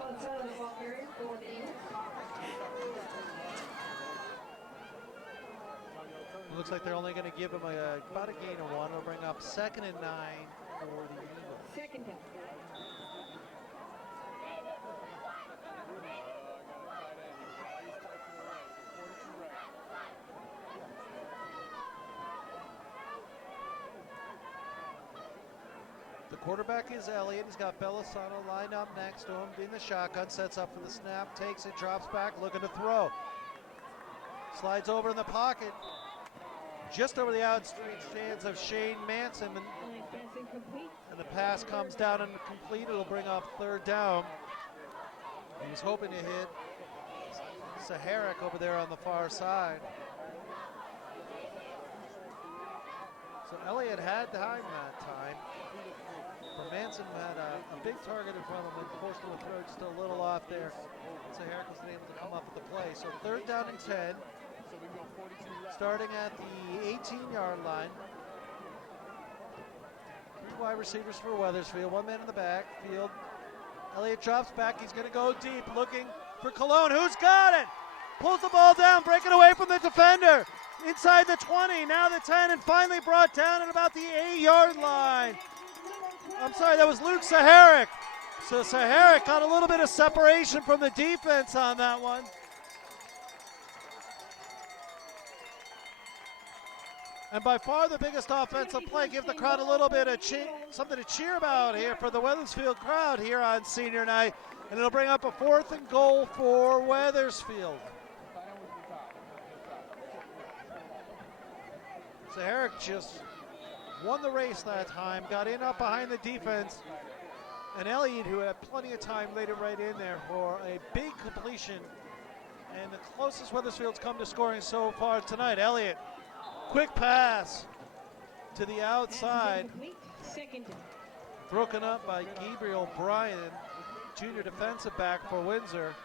It looks like they're only going to give him about a gain of 1. It'll bring up 2nd and 9 for the Eagles. Second down. The quarterback is Elliott. He's got Belisano lined up next to him in the shotgun. Sets up for the snap, takes it, drops back, looking to throw. Slides over in the pocket. Just over the outstretched hands of Shane Manson. And the pass comes down and complete. It'll bring up 3rd down. He was hoping to hit Saharic over there on the far side. So Elliott had time that time. But Manson had a big target in front of him and forced him to throw just a little off there. Saharic wasn't able to come up with the play. So 3rd down and 10. Starting at the 18-yard line. 3 wide receivers for Wethersfield. 1 man in the backfield. Elliott drops back. He's going to go deep, looking for Cottone. Who's got it? Pulls the ball down, breaking away from the defender. Inside the 20, now the 10, and finally brought down at about the 8-yard line. I'm sorry, that was Luke Saharic. So Saharic got a little bit of separation from the defense on that one. And by far the biggest offensive play. Give the crowd a little bit of something to cheer about here for the Wethersfield crowd here on senior night. And it'll bring up a 4th and goal for Wethersfield. So Herrick just won the race that time, got in up behind the defense. And Elliott, who had plenty of time, laid it right in there for a big completion. And the closest Wethersfield's come to scoring so far tonight. Elliott, quick pass to the outside. Broken up by Gabriel Bryan, junior defensive back for Windsor.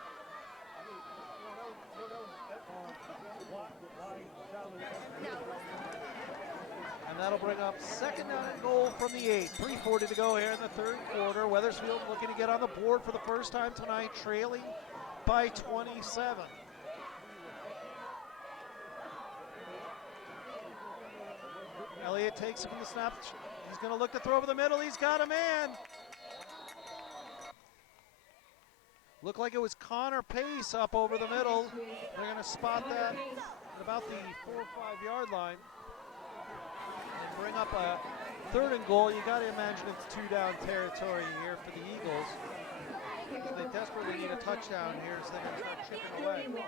And that'll bring up 2nd down and goal from the 8. 3:40 to go here in the 3rd quarter. Wethersfield looking to get on the board for the first time tonight, trailing by 27. Elliott takes it from the snap. He's going to look to throw over the middle. He's got a man. Looked like it was Connor Pace up over the middle. They're going to spot that at about the 4 or 5 yard line. And bring up a 3rd and goal. You got to imagine it's 2-down territory here for the Eagles. They desperately need a touchdown here, so they're going to start chipping away.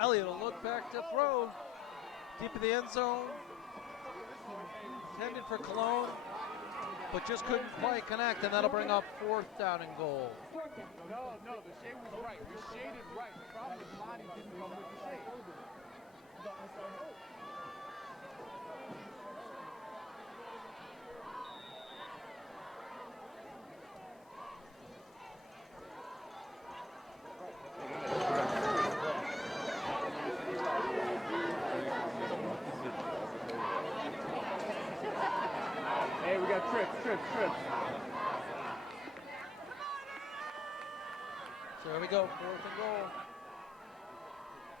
Elliott will look back to throw. Deep in the end zone. Intended for Cottone, but just couldn't quite connect, and that'll bring up 4th down and goal. No, the shade was right. We shaded right. The problem is Monty didn't come with the shade. Hey, we got trips. So here we go, 4th and goal.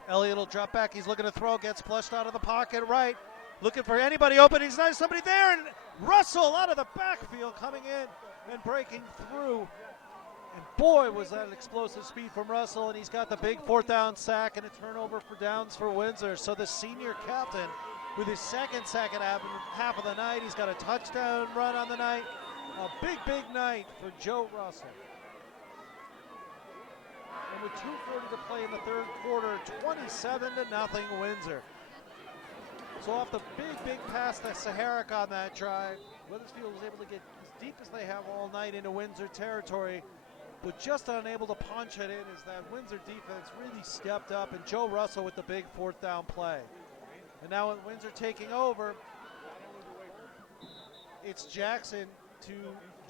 Elliott will drop back. He's looking to throw, gets flushed out of the pocket right. Looking for anybody open. He's not somebody there. And Russell out of the backfield coming in and breaking through. And boy, was that an explosive speed from Russell. And he's got the big 4th down sack and a turnover for downs for Windsor. So the senior captain with his 2nd sack at half of the night. He's got a touchdown run on the night. A big night for Joe Russell. And with 2:40 to play in the 3rd quarter, 27-0 Windsor. So off the big pass to Saharic on that drive, Wethersfield was able to get as deep as they have all night into Windsor territory, but just unable to punch it in as that Windsor defense really stepped up, and Joe Russell with the big 4th down play. And now with Windsor taking over, it's Jackson to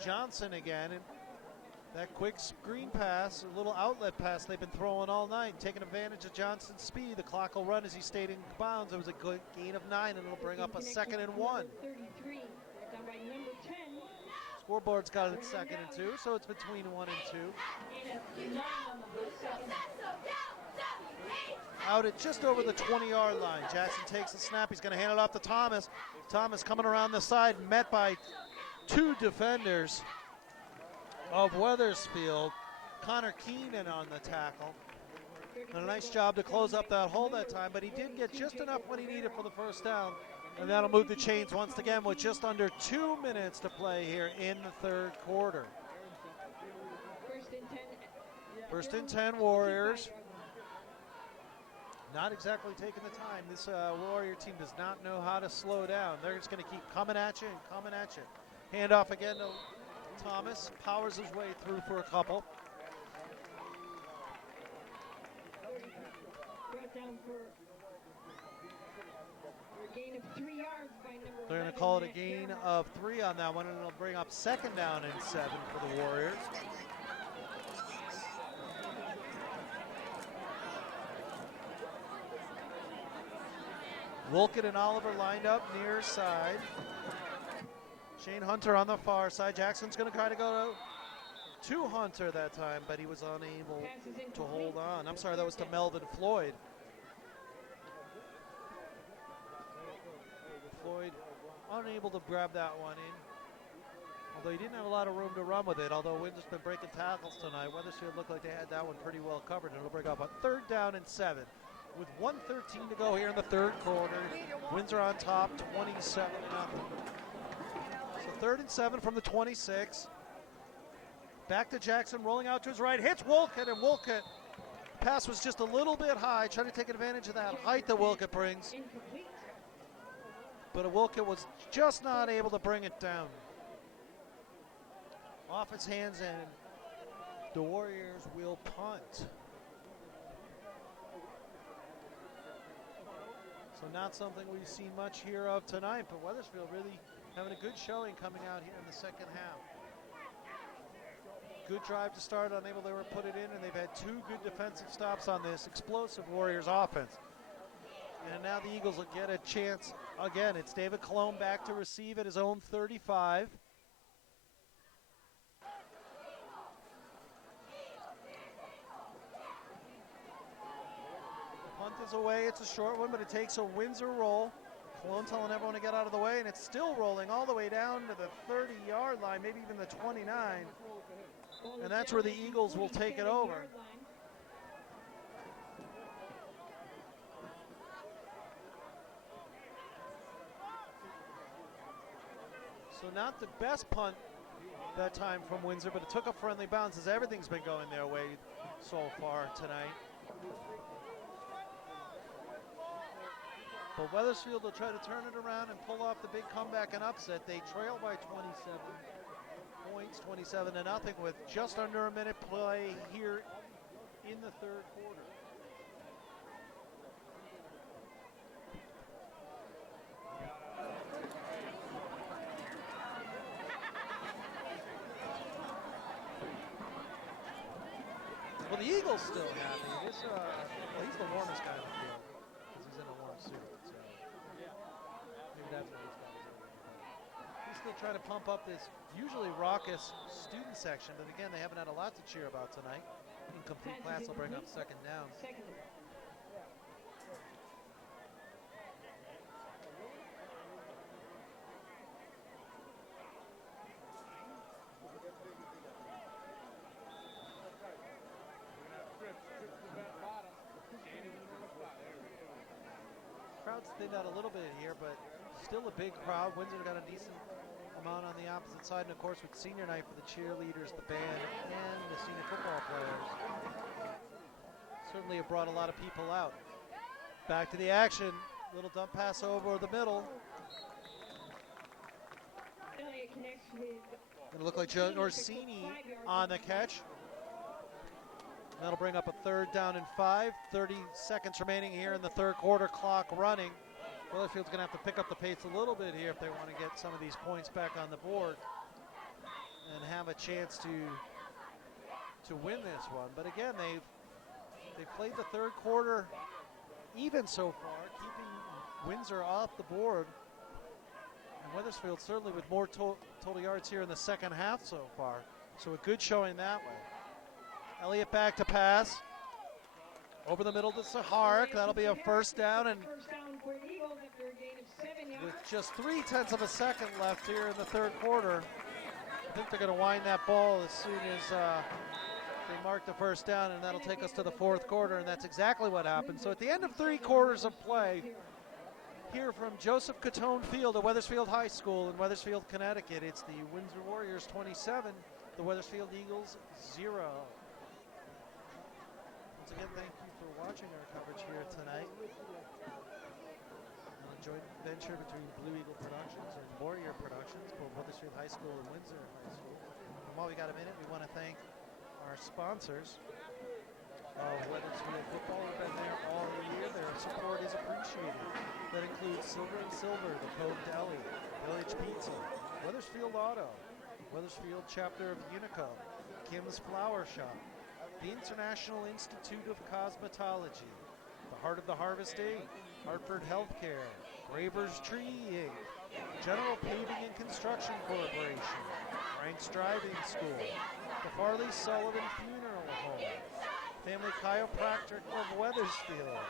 Johnson again. And that quick screen pass, a little outlet pass they've been throwing all night, taking advantage of Johnson's speed. The clock will run as he stayed in bounds. It was a good gain of 9, and it'll bring up a 2nd and 1. Scoreboard's got it at 2nd and 2, so it's between 1 and 2. Out at just over the 20-yard line. Jackson takes the snap. He's going to hand it off to Thomas. Thomas coming around the side, met by 2 defenders of Wethersfield. Connor Keenan on the tackle. And a nice job to close up that hole that time, but he did get just enough when he needed for the 1st down. And that'll move the chains once again with just under 2 minutes to play here in the 3rd quarter. 1st and 10 Warriors. Not exactly taking the time. This Warrior team does not know how to slow down. They're just going to keep coming at you and coming at you. Handoff again to Thomas. Powers his way through for a couple. They're going to call it a gain of 3 on that one, and it'll bring up 2nd down and 7 for the Warriors. Wilkin and Oliver lined up near side. Shane Hunter on the far side. Jackson's going to try to go to Hunter that time, but he was unable to hold on. I'm sorry, that was to Melvin Floyd. Floyd unable to grab that one in. Although he didn't have a lot of room to run with it, although Windsor's been breaking tackles tonight. Weathersfield looked like they had that one pretty well covered, and it'll bring up a 3rd down and 7. With 1:13 to go here in the 3rd quarter, Windsor on top, 27-0. So 3rd and 7 from the 26. Back to Jackson, rolling out to his right, hits Wolcott, and Wolcott, pass was just a little bit high, trying to take advantage of that height that Wolcott brings. But Wolcott was just not able to bring it down. Off its hands, and the Warriors will punt. So not something we've seen much here of tonight, but Weathersfield really having a good showing coming out here in the second half. Good drive to start, unable to put it in, and they've had 2 good defensive stops on this explosive Warriors offense. And now the Eagles will get a chance again. It's David Cottone back to receive at his own 35. Punt is away. It's a short one, but it takes a Windsor roll. Cottone telling everyone to get out of the way, and it's still rolling all the way down to the 30-yard line, maybe even the 29. And that's where the Eagles will take it over. So not the best punt that time from Windsor, but it took a friendly bounce as everything's been going their way so far tonight. But Weathersfield will try to turn it around and pull off the big comeback and upset. They trail by 27 points, 27-0, with just under a minute play here in the 3rd quarter. Well, the Eagles still happy. This, well, he's the warmest guy in the field because he's in a warm suit. So maybe that's what he's got. He's still trying to pump up this usually raucous student section, but again, they haven't had a lot to cheer about tonight. Incomplete pass will bring up 2nd down. Crowd's thinned out a little bit here, but still a big crowd. Windsor got a decent amount on the opposite side, and of course with senior night for the cheerleaders, the band, and the senior football players. Certainly have brought a lot of people out. Back to the action. Little dump pass over the middle. Gonna look like Joe Orsini on the catch. That'll bring up a 3rd down and 5. 30 seconds remaining here in the 3rd quarter, clock running. Weatherfield's gonna have to pick up the pace a little bit here if they want to get some of these points back on the board and have a chance to win this one. But again, they've played the 3rd quarter even so far, keeping Windsor off the board. And Weathersfield certainly with more total yards here in the second half so far. So a good showing that way. Elliott back to pass. Over the middle to Saharik. That'll be a 1st down, and with just 0.3 of a second left here in the 3rd quarter, I think they're going to wind that ball as soon as they mark the 1st down, and that'll take us to the 4th quarter, and that's exactly what happened. So at the end of 3 quarters of play, here from Joseph Cottone Field at Weathersfield High School in Weathersfield, Connecticut, it's the Windsor Warriors 27, the Weathersfield Eagles 0. Once again, thank you for watching our coverage here tonight. A joint venture between Blue Eagle Productions and Warrior Productions, both Weathersfield High School and Windsor High School. And while we got a minute, we want to thank our sponsors of Weathersfield football. We've been there all year. Their support is appreciated. That includes Silver and Silver, the Cove Deli, Village Pizza, Weathersfield Auto, Weathersfield Chapter of Unico, Kim's Flower Shop, the International Institute of Cosmetology, the Heart of the Harvest Inc., Hartford Healthcare, Graver's Tree Inc., General Paving and Construction Corporation, Frank's Sports Driving School, the Farley Sullivan Funeral Home, Family Chiropractic of Weathersfield,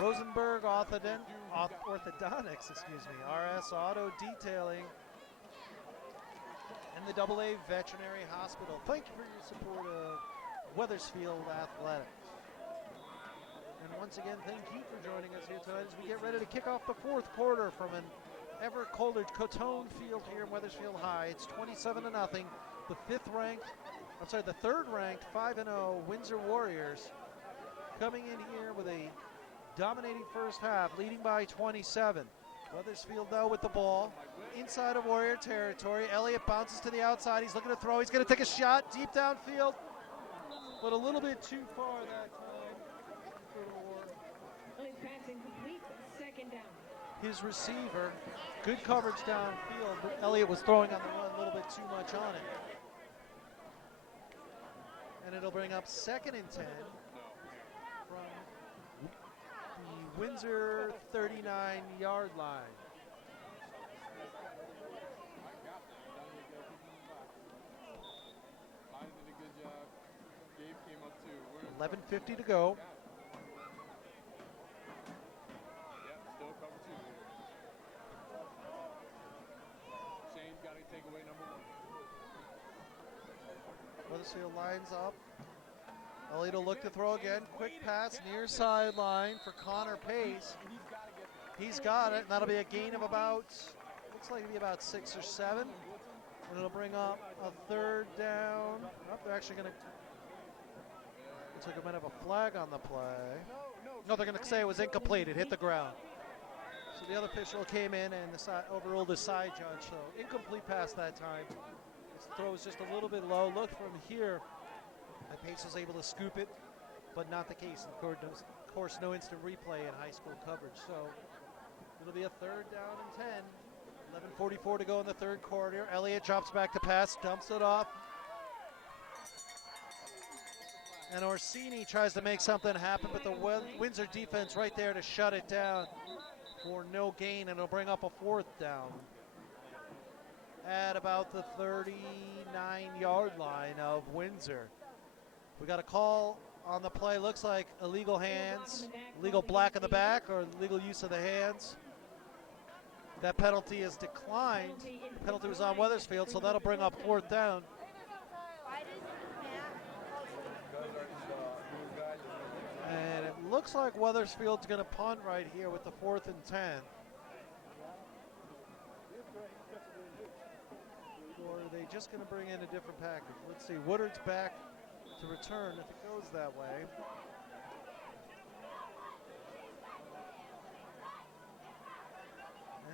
Rosenberg Orthodontics, RS Auto Detailing, and the AA Veterinary Hospital. Thank you for your support of Weathersfield Athletics. And once again, thank you for joining us here tonight as we get ready to kick off the fourth quarter from an ever colder Cottone field here in Weathersfield High. It's 27-0. The third-ranked 5-0 Windsor Warriors coming in here with a dominating first half, leading by 27. Weathersfield though with the ball inside of Warrior territory. Elliott bounces to the outside. He's looking to throw. He's going to take a shot deep downfield, but a little bit too far that time. Second down. His receiver, good coverage downfield, but Elliott was throwing on the run a little bit too much on it. And it'll bring up 2nd and 10 from the Windsor 39-yard line. I did a good job. Gabe came up too. 11:50 to go. Yeah, still cover 2. Shane's got to take away number 1. Weathersfield lines up. Elliott will look to throw again. Quick pass near sideline for Connor Pace. He's got it, and that'll be a gain of about, looks like it'll be about 6 or 7. And it'll bring up a third down. Oh, they're actually going to, looks like a bit of a flag on the play. No, they're going to say it was incomplete. It hit the ground. So the other official came in and overruled the side judge. So incomplete pass that time. His throw is just a little bit low. Look from here. Pace was able to scoop it, but not the case. Of course, no instant replay in high school coverage. So it'll be a third down and 10. 11:44 to go in the third quarter. Elliott drops back to pass, dumps it off. And Orsini tries to make something happen, but the Windsor defense right there to shut it down for no gain, and it'll bring up a 4th down at about the 39-yard line of Windsor. We got a call on the play. Looks like illegal hands, illegal black in the back, or illegal use of the hands. That penalty is declined. The penalty was on Weathersfield, so that'll bring up 4th down. And it looks like Weathersfield's going to punt right here with the 4th and 10. Or are they just going to bring in a different package? Let's see. Woodard's back to return if it goes that way.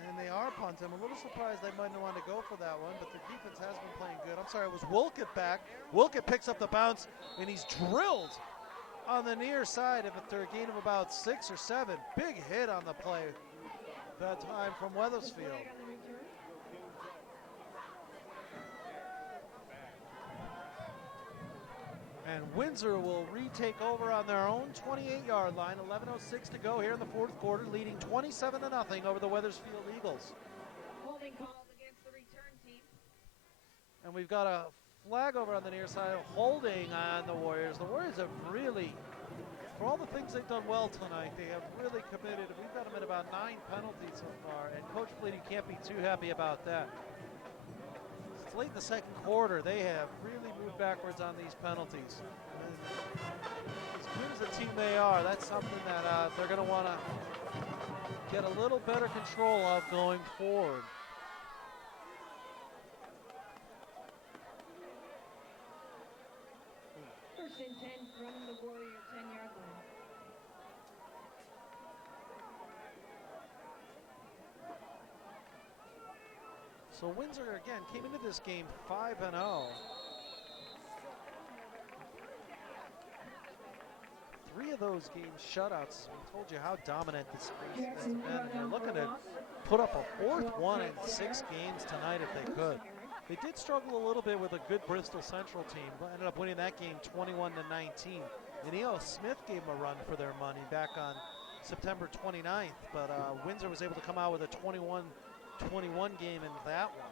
And they are punting. I'm a little surprised they might not want to go for that one, but the defense has been playing good. I'm sorry, it was Wilkett back. Wilkett picks up the bounce, and he's drilled on the near side after a gain of about 6 or 7. Big hit on the play that time from Weathersfield. And Windsor will retake over on their own 28-yard line. 11:06 to go here in the fourth quarter, leading 27-0 over the Weathersfield Eagles. Holding calls against the return team. And we've got a flag over on the near side, holding on the Warriors. The Warriors have really, for all the things they've done well tonight, they have really committed. We've got them at about 9 penalties so far, and Coach Fleety can't be too happy about that. It's late in the second quarter. They have really moved backwards on these penalties. And as good as a team they are, that's something that they're going to want to get a little better control of going forward. First and 10 from the Warrior 10-yard line. So Windsor, again, came into this game 5-0. 3 of those games shutouts. We told you how dominant this space has been. And they're looking to put up a 4th one in 6 games tonight if they could. They did struggle a little bit with a good Bristol Central team, but ended up winning that game 21-19. And E.O. Smith gave them a run for their money back on September 29th, but Windsor was able to come out with a 21-21 game in that one.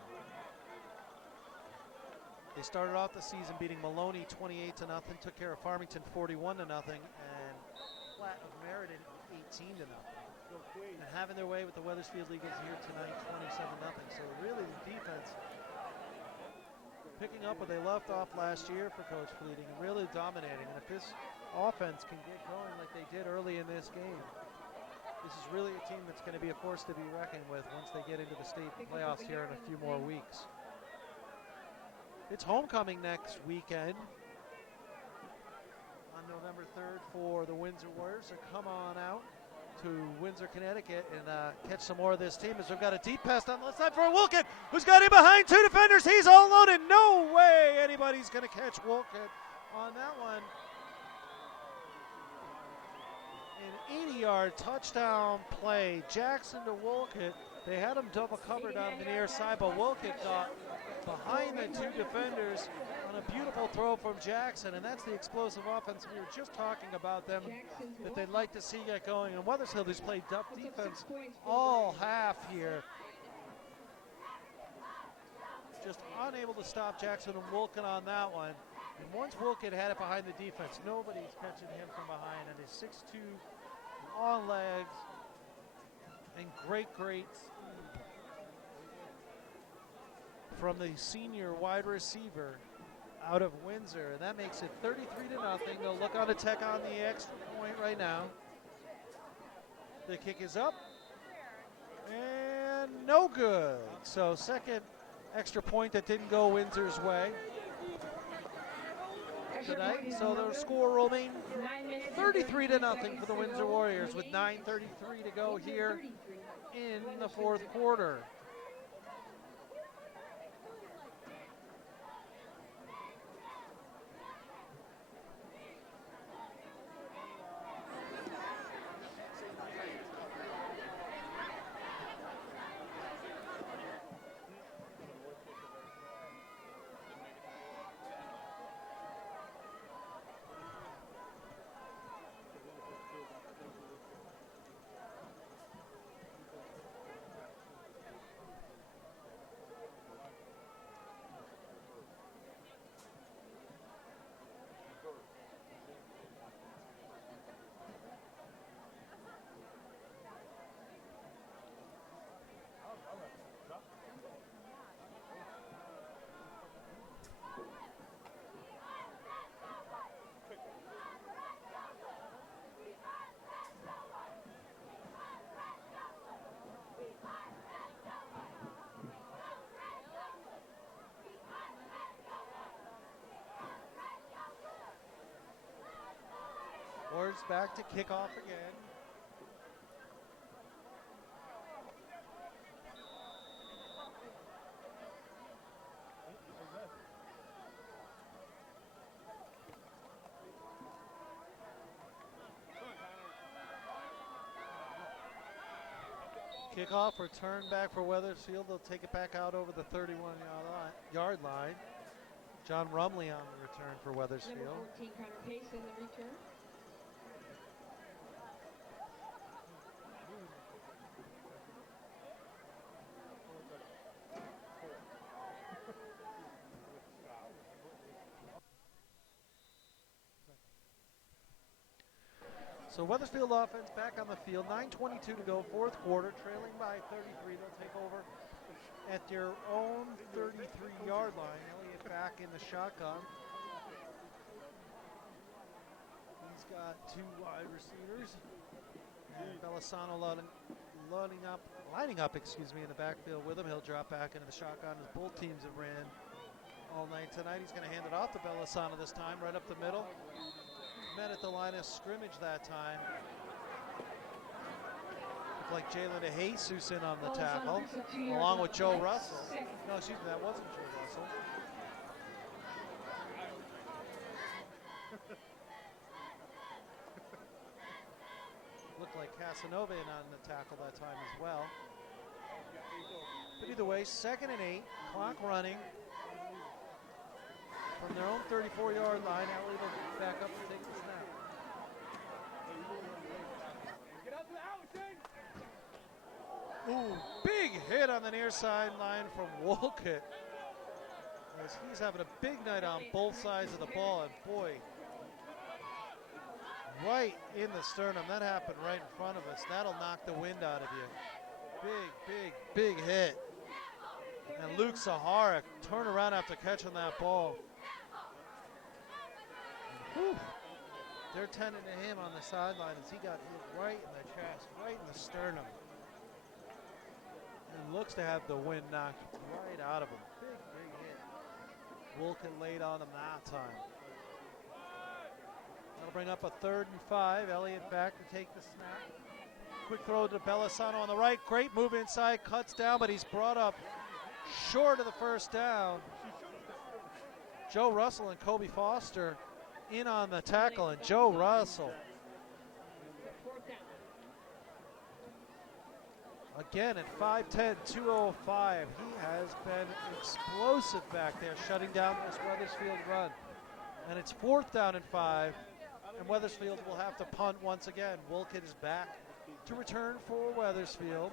They started off the season beating Maloney 28-0, took care of Farmington 41-0, and Platt of Meriden 18-0. And having their way with the Wethersfield Eagles here tonight, 27-0. So really the defense picking up where they left off last year for Coach Fleeting and really dominating. And if this offense can get going like they did early in this game, this is really a team that's going to be a force to be reckoned with once they get into the state playoffs here in a few more weeks. It's homecoming next weekend on November 3rd for the Windsor Warriors. So come on out to Windsor, Connecticut, and catch some more of this team as we've got a deep pass down the left side for Wolkett, who's got him behind two defenders. He's all alone, and no way anybody's going to catch Wolkett on that one. An 80-yard touchdown play. Jackson to Wolkett. They had him double covered on the near side, but Wolkett got behind the two defenders on a beautiful throw from Jackson, and that's the explosive offense we were just talking about them that they'd like to see get going. And Wethersfield, who's played tough defense all half here, just unable to stop Jackson and Wolkett on that one. And once Wolkett had it behind the defense, nobody's catching him from behind, and his 6'2", long legs, and great speed from the senior wide receiver out of Windsor, and that makes it 33-0. They'll look on to take on the extra point right now. The kick is up, and no good. So second extra point that didn't go Windsor's way tonight. So the score will remain 33-0 for the Windsor Warriors with 9:33 to go here in the fourth quarter. Warriors back to kick off again. Kickoff, return back for Wethersfield. They'll take it back out over the 31-yard line. John Rumley on the return for Wethersfield. Number 14, Connor Pace in the return. So Wethersfield offense back on the field, 9:22 to go, fourth quarter, trailing by 33. They'll take over at their own 33-yard line. Elliott back in the shotgun. He's got two wide receivers. And Belisano lining up, in the backfield with him. He'll drop back into the shotgun as both teams have ran all night tonight. He's going to hand it off to Belisano this time, right up the middle. Met at the line of scrimmage that time. Looked like Jalen DeJesus in on the tackle, along with Joe Russell. No, excuse me, that wasn't Joe Russell. Looked like Casanova in on the tackle that time as well. But either way, 2nd and 8, clock running. From their own 34-yard line, Elliott will back up and take the snap. Ooh, big hit on the near sideline from Wolkett. As he's having a big night on both sides of the ball, and boy, right in the sternum. That happened right in front of us. That'll knock the wind out of you. Big hit. And Luke Sahara turned around after catching that ball. Whew. They're tending to him on the sideline as he got hit right in the chest, right in the sternum. And looks to have the wind knocked right out of him. Big hit. Wilkin laid on him that time. That'll bring up a 3rd and 5. Elliott back to take the snap. Quick throw to Belisano on the right. Great move inside, cuts down, but he's brought up short of the first down. Joe Russell and Kobe Foster in on the tackle, and Joe Russell again at 5'10", 205. He has been explosive back there, shutting down this Wethersfield run. And it's 4th down and 5, and Wethersfield will have to punt once again. Wilkett is back to return for Wethersfield.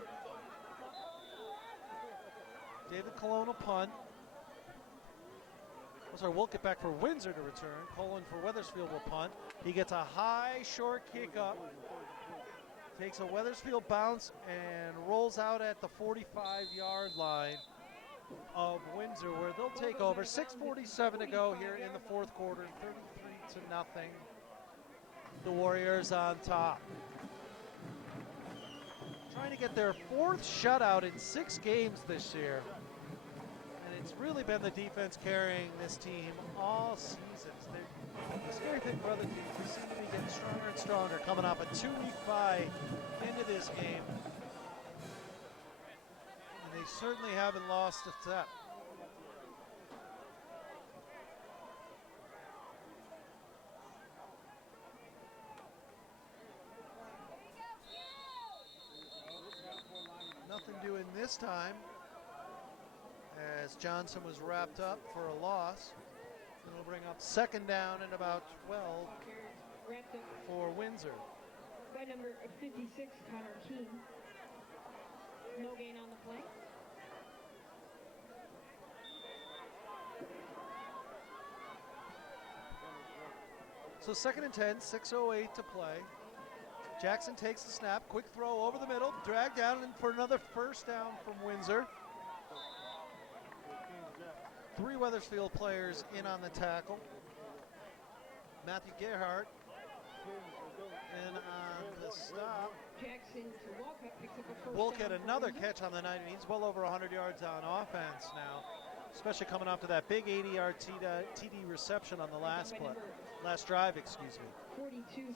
David Cottone will punt. Wilkett back for Windsor to return. Colin for Wethersfield will punt. He gets a high, short kick up. Takes a Wethersfield bounce and rolls out at the 45-yard line of Windsor, where they'll take over. 6:47 to go here in the 4th quarter, 33-0. The Warriors on top. Trying to get their 4th shutout in 6 games this year. And it's really been the defense carrying this team all seasons. The scary thing for other teams, they seem to be getting stronger and stronger, coming off a 2-week bye into this game. And they certainly haven't lost a step. Nothing doing this time, as Johnson was wrapped up for a loss. And it'll bring up 2nd down and about 12 for Windsor. By number 56, Connor Keene. No gain on the play. So 2nd and 10, 6:08 to play. Jackson takes the snap, quick throw over the middle, drag down and for another 1st down from Windsor. 3 Wethersfield players in on the tackle. Matthew Gerhardt in on the stop. Jackson to Walcott picks up a 1st Wilk down had another catch on the night, and he's well over 100 yards on offense now, especially coming off to that big 80-yard TD reception on the last drive. So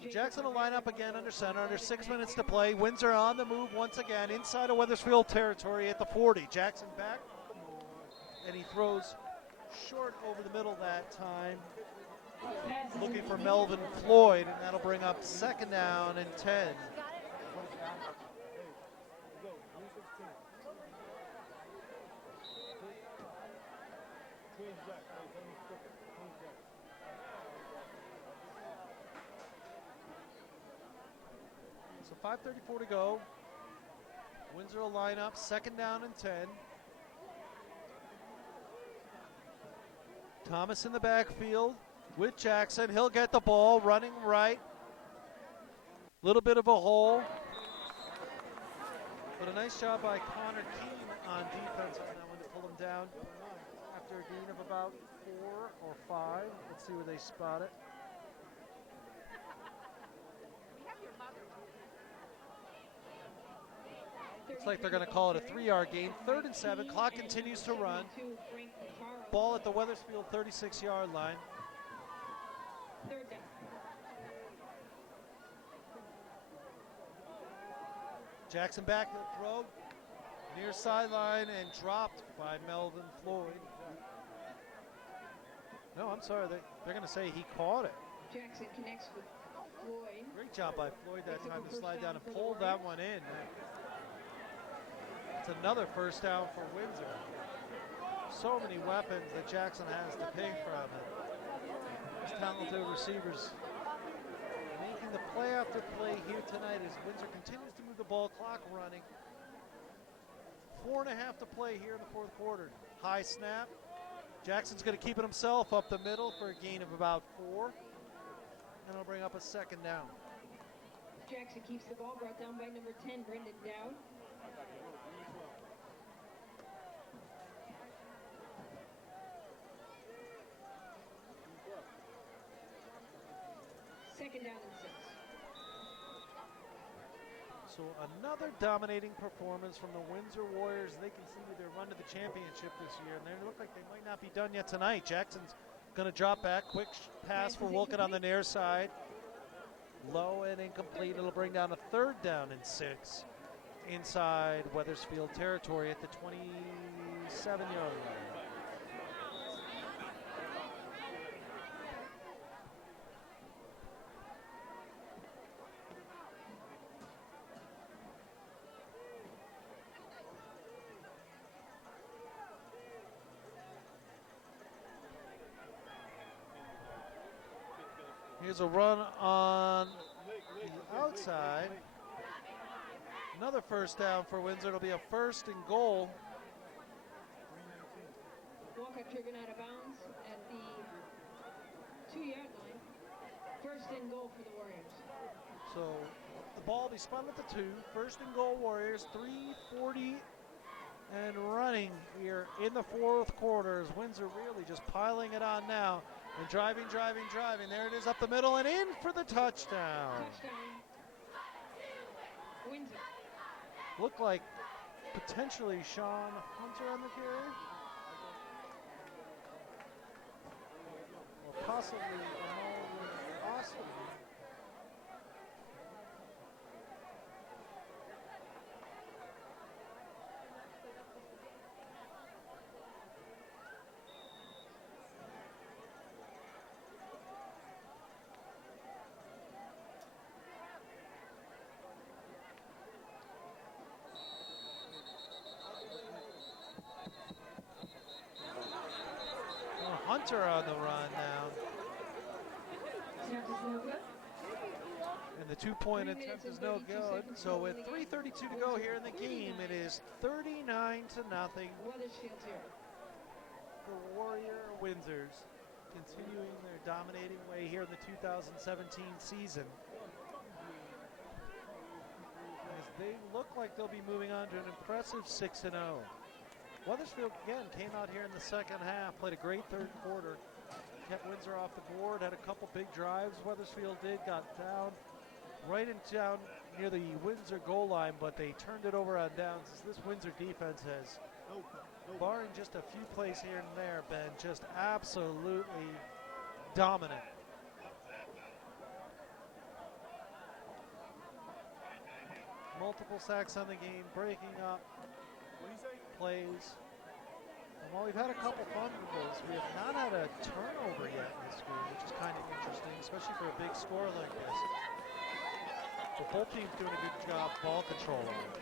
Jackson will line up again under center, under 6 minutes to play. Windsor on the move once again, inside of Wethersfield territory at the 40. Jackson back, and he throws short over the middle that time, looking for Melvin Floyd, and that'll bring up 2nd down and 10. So 5:34 to go. Windsor will line up, 2nd down and 10. Thomas in the backfield with Jackson. He'll get the ball, running right. Little bit of a hole. But a nice job by Connor Keene on defense on that one to pull him down after a gain of about 4 or 5. Let's see where they spot it. Looks like they're going to call it a 3-yard gain. 3rd and 7. Clock continues to run. Ball at the Wethersfield 36-yard line. 3rd down. Jackson back to the throw. Near sideline and dropped by Melvin Floyd. No, I'm sorry. They're going to say he caught it. Jackson connects with Floyd. Great job by Floyd that time to slide down and pull that one in. It's another 1st down for Windsor. So many weapons that Jackson has to pick from. His talented receivers making the play after play here tonight as Windsor continues to move the ball, clock running. 4.5 to play here in the 4th quarter. High snap, Jackson's going to keep it himself up the middle for a gain of about 4. And it'll bring up a second down. Jackson keeps the ball, brought down by number 10, Brendan Dowd. Second down and 6. So another dominating performance from the Windsor Warriors. They continue their run to the championship this year, and they look like they might not be done yet tonight. Jackson's going to drop back. Quick pass for Wilkett on the near side. Low and incomplete. It'll bring down a 3rd down and 6 inside Wethersfield territory at the 27-yard line. Here's a run on the outside. Another first down for Windsor. It'll be a 1st and goal. Walcott driven out of bounds at the 2-yard line. 1st and goal for the Warriors. So the ball will be spun at the 2. 1st and goal Warriors. 3:40 and running here in the 4th quarter as Windsor really just piling it on now. And driving. There it is up the middle and in for the touchdown. Windsor. Looked like potentially Sean Hunter on the carry. Or possibly Austin. Hunter on the run now. And the 2-point attempt is no good. So with 3:32 to go here in the game, it is 39-0. The Warrior Windsors continuing their dominating way here in the 2017 season. As they look like they'll be moving on to an impressive 6-0. Wethersfield, again, came out here in the second half, played a great 3rd quarter, kept Windsor off the board, had a couple big drives. Wethersfield got down right down near the Windsor goal line, but they turned it over on downs as this Windsor defense has, barring just a few plays here and there, been just absolutely dominant. Multiple sacks on the game, breaking up plays. And while we've had a couple fumbles, we have not had a turnover yet in this game, which is kind of interesting, especially for a big score like this. But both teams doing a good job ball control on it.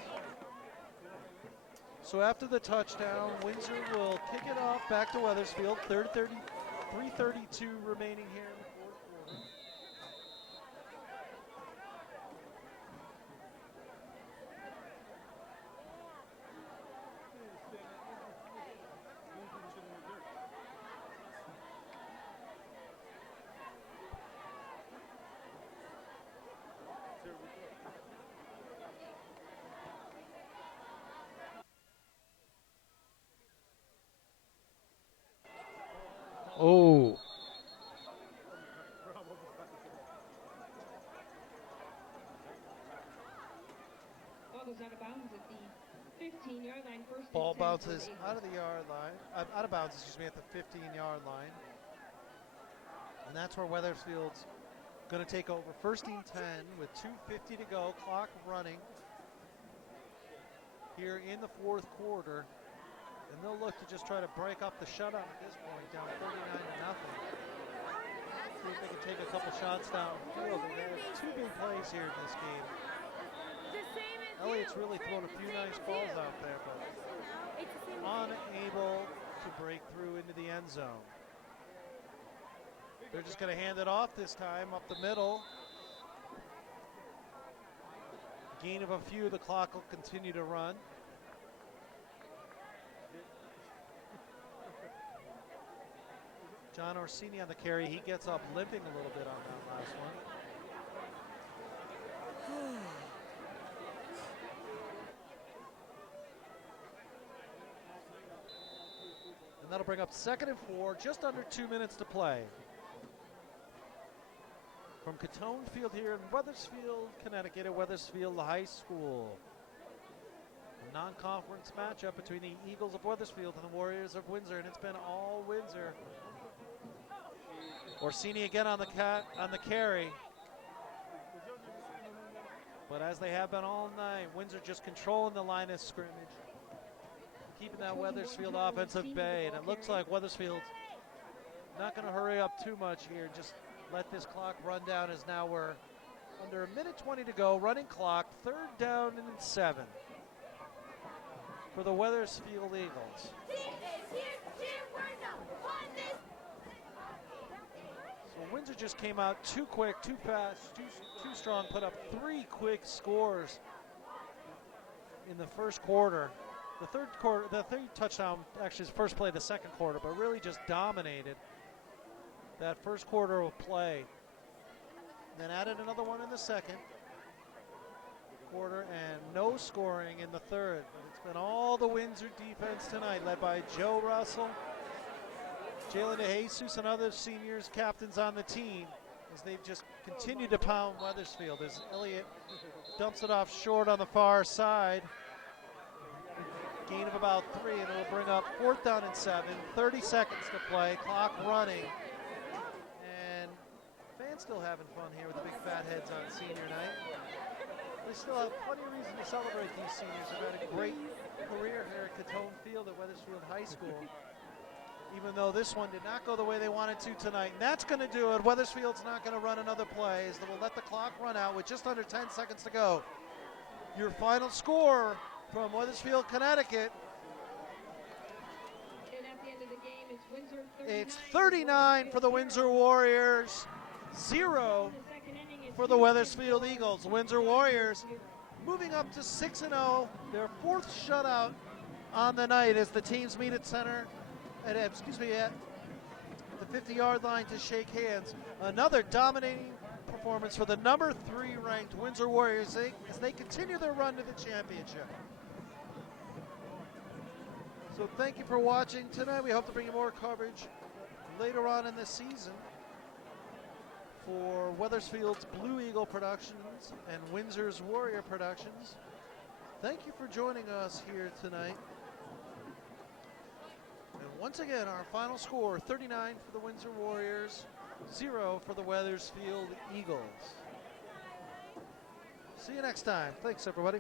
So after the touchdown, Windsor will kick it off back to Wethersfield. 3:32 remaining here in the 4th quarter. Oh. Ball goes out of bounds at the 15-yard line. Ball bounces out of the yard line, out of bounds, excuse me, at the 15-yard line. And that's where Wethersfield's going to take over. 1st and 10 with 2:50 to go, clock running here in the 4th quarter. And they'll look to just try to break up the shutout at this point, down 39-0. See if they can take a couple shots downfield. They have 2 big plays here in this game. Elliott's really thrown a few nice balls out there, but unable to break through into the end zone. They're just going to hand it off this time up the middle. Gain of a few, the clock will continue to run. John Orsini on the carry. He gets up limping a little bit on that last one. And that'll bring up 2nd and 4, just under 2 minutes to play. From Cottone Field here in Wethersfield, Connecticut at Wethersfield High School. A non-conference matchup between the Eagles of Wethersfield and the Warriors of Windsor, and it's been all Windsor. Orsini again on the carry. But as they have been all night, Windsor just controlling the line of scrimmage, keeping that Wethersfield offensive bay, and it looks like Wethersfield's not going to hurry up too much here. Just let this clock run down, as now we're under 1:20 to go. Running clock, 3rd down and 7 for the Wethersfield Eagles. So Windsor just came out too quick, too fast, too strong, put up 3 quick scores in the first quarter. The third touchdown, actually his first play of the second quarter, but really just dominated that first quarter of play. Then added another one in the second quarter, and no scoring in the third. It's been all the Windsor defense tonight, led by Joe Russell, Jalen DeJesus, and other seniors, captains on the team, as they've just continued to pound Wethersfield. As Elliott dumps it off short on the far side. Gain of about 3, and it'll bring up 4th down and 7, 30 seconds to play, clock running. And fans still having fun here with the big fat heads on senior night. They still have plenty of reason to celebrate these seniors. They've had a great career here at Cottone Field at Wethersfield High School, even though this one did not go the way they wanted to tonight. And that's going to do it. Wethersfield's not going to run another play, as they will let the clock run out with just under 10 seconds to go. Your final score from Wethersfield, Connecticut. And at the end of the game, it's Windsor 39. It's 39 for the Windsor Warriors, 0 for the Wethersfield Eagles. Windsor Warriors moving up to 6-0, their 4th shutout on the night, as the teams meet at at the 50-yard line to shake hands. Another dominating performance for the number 3 ranked Windsor Warriors as they continue their run to the championship. So thank you for watching tonight. We hope to bring you more coverage later on in the season for Wethersfield's Blue Eagle Productions and Windsor's Warrior Productions. Thank you for joining us here tonight. And once again, our final score, 39 for the Windsor Warriors, 0 for the Wethersfield Eagles. See you next time. Thanks, everybody.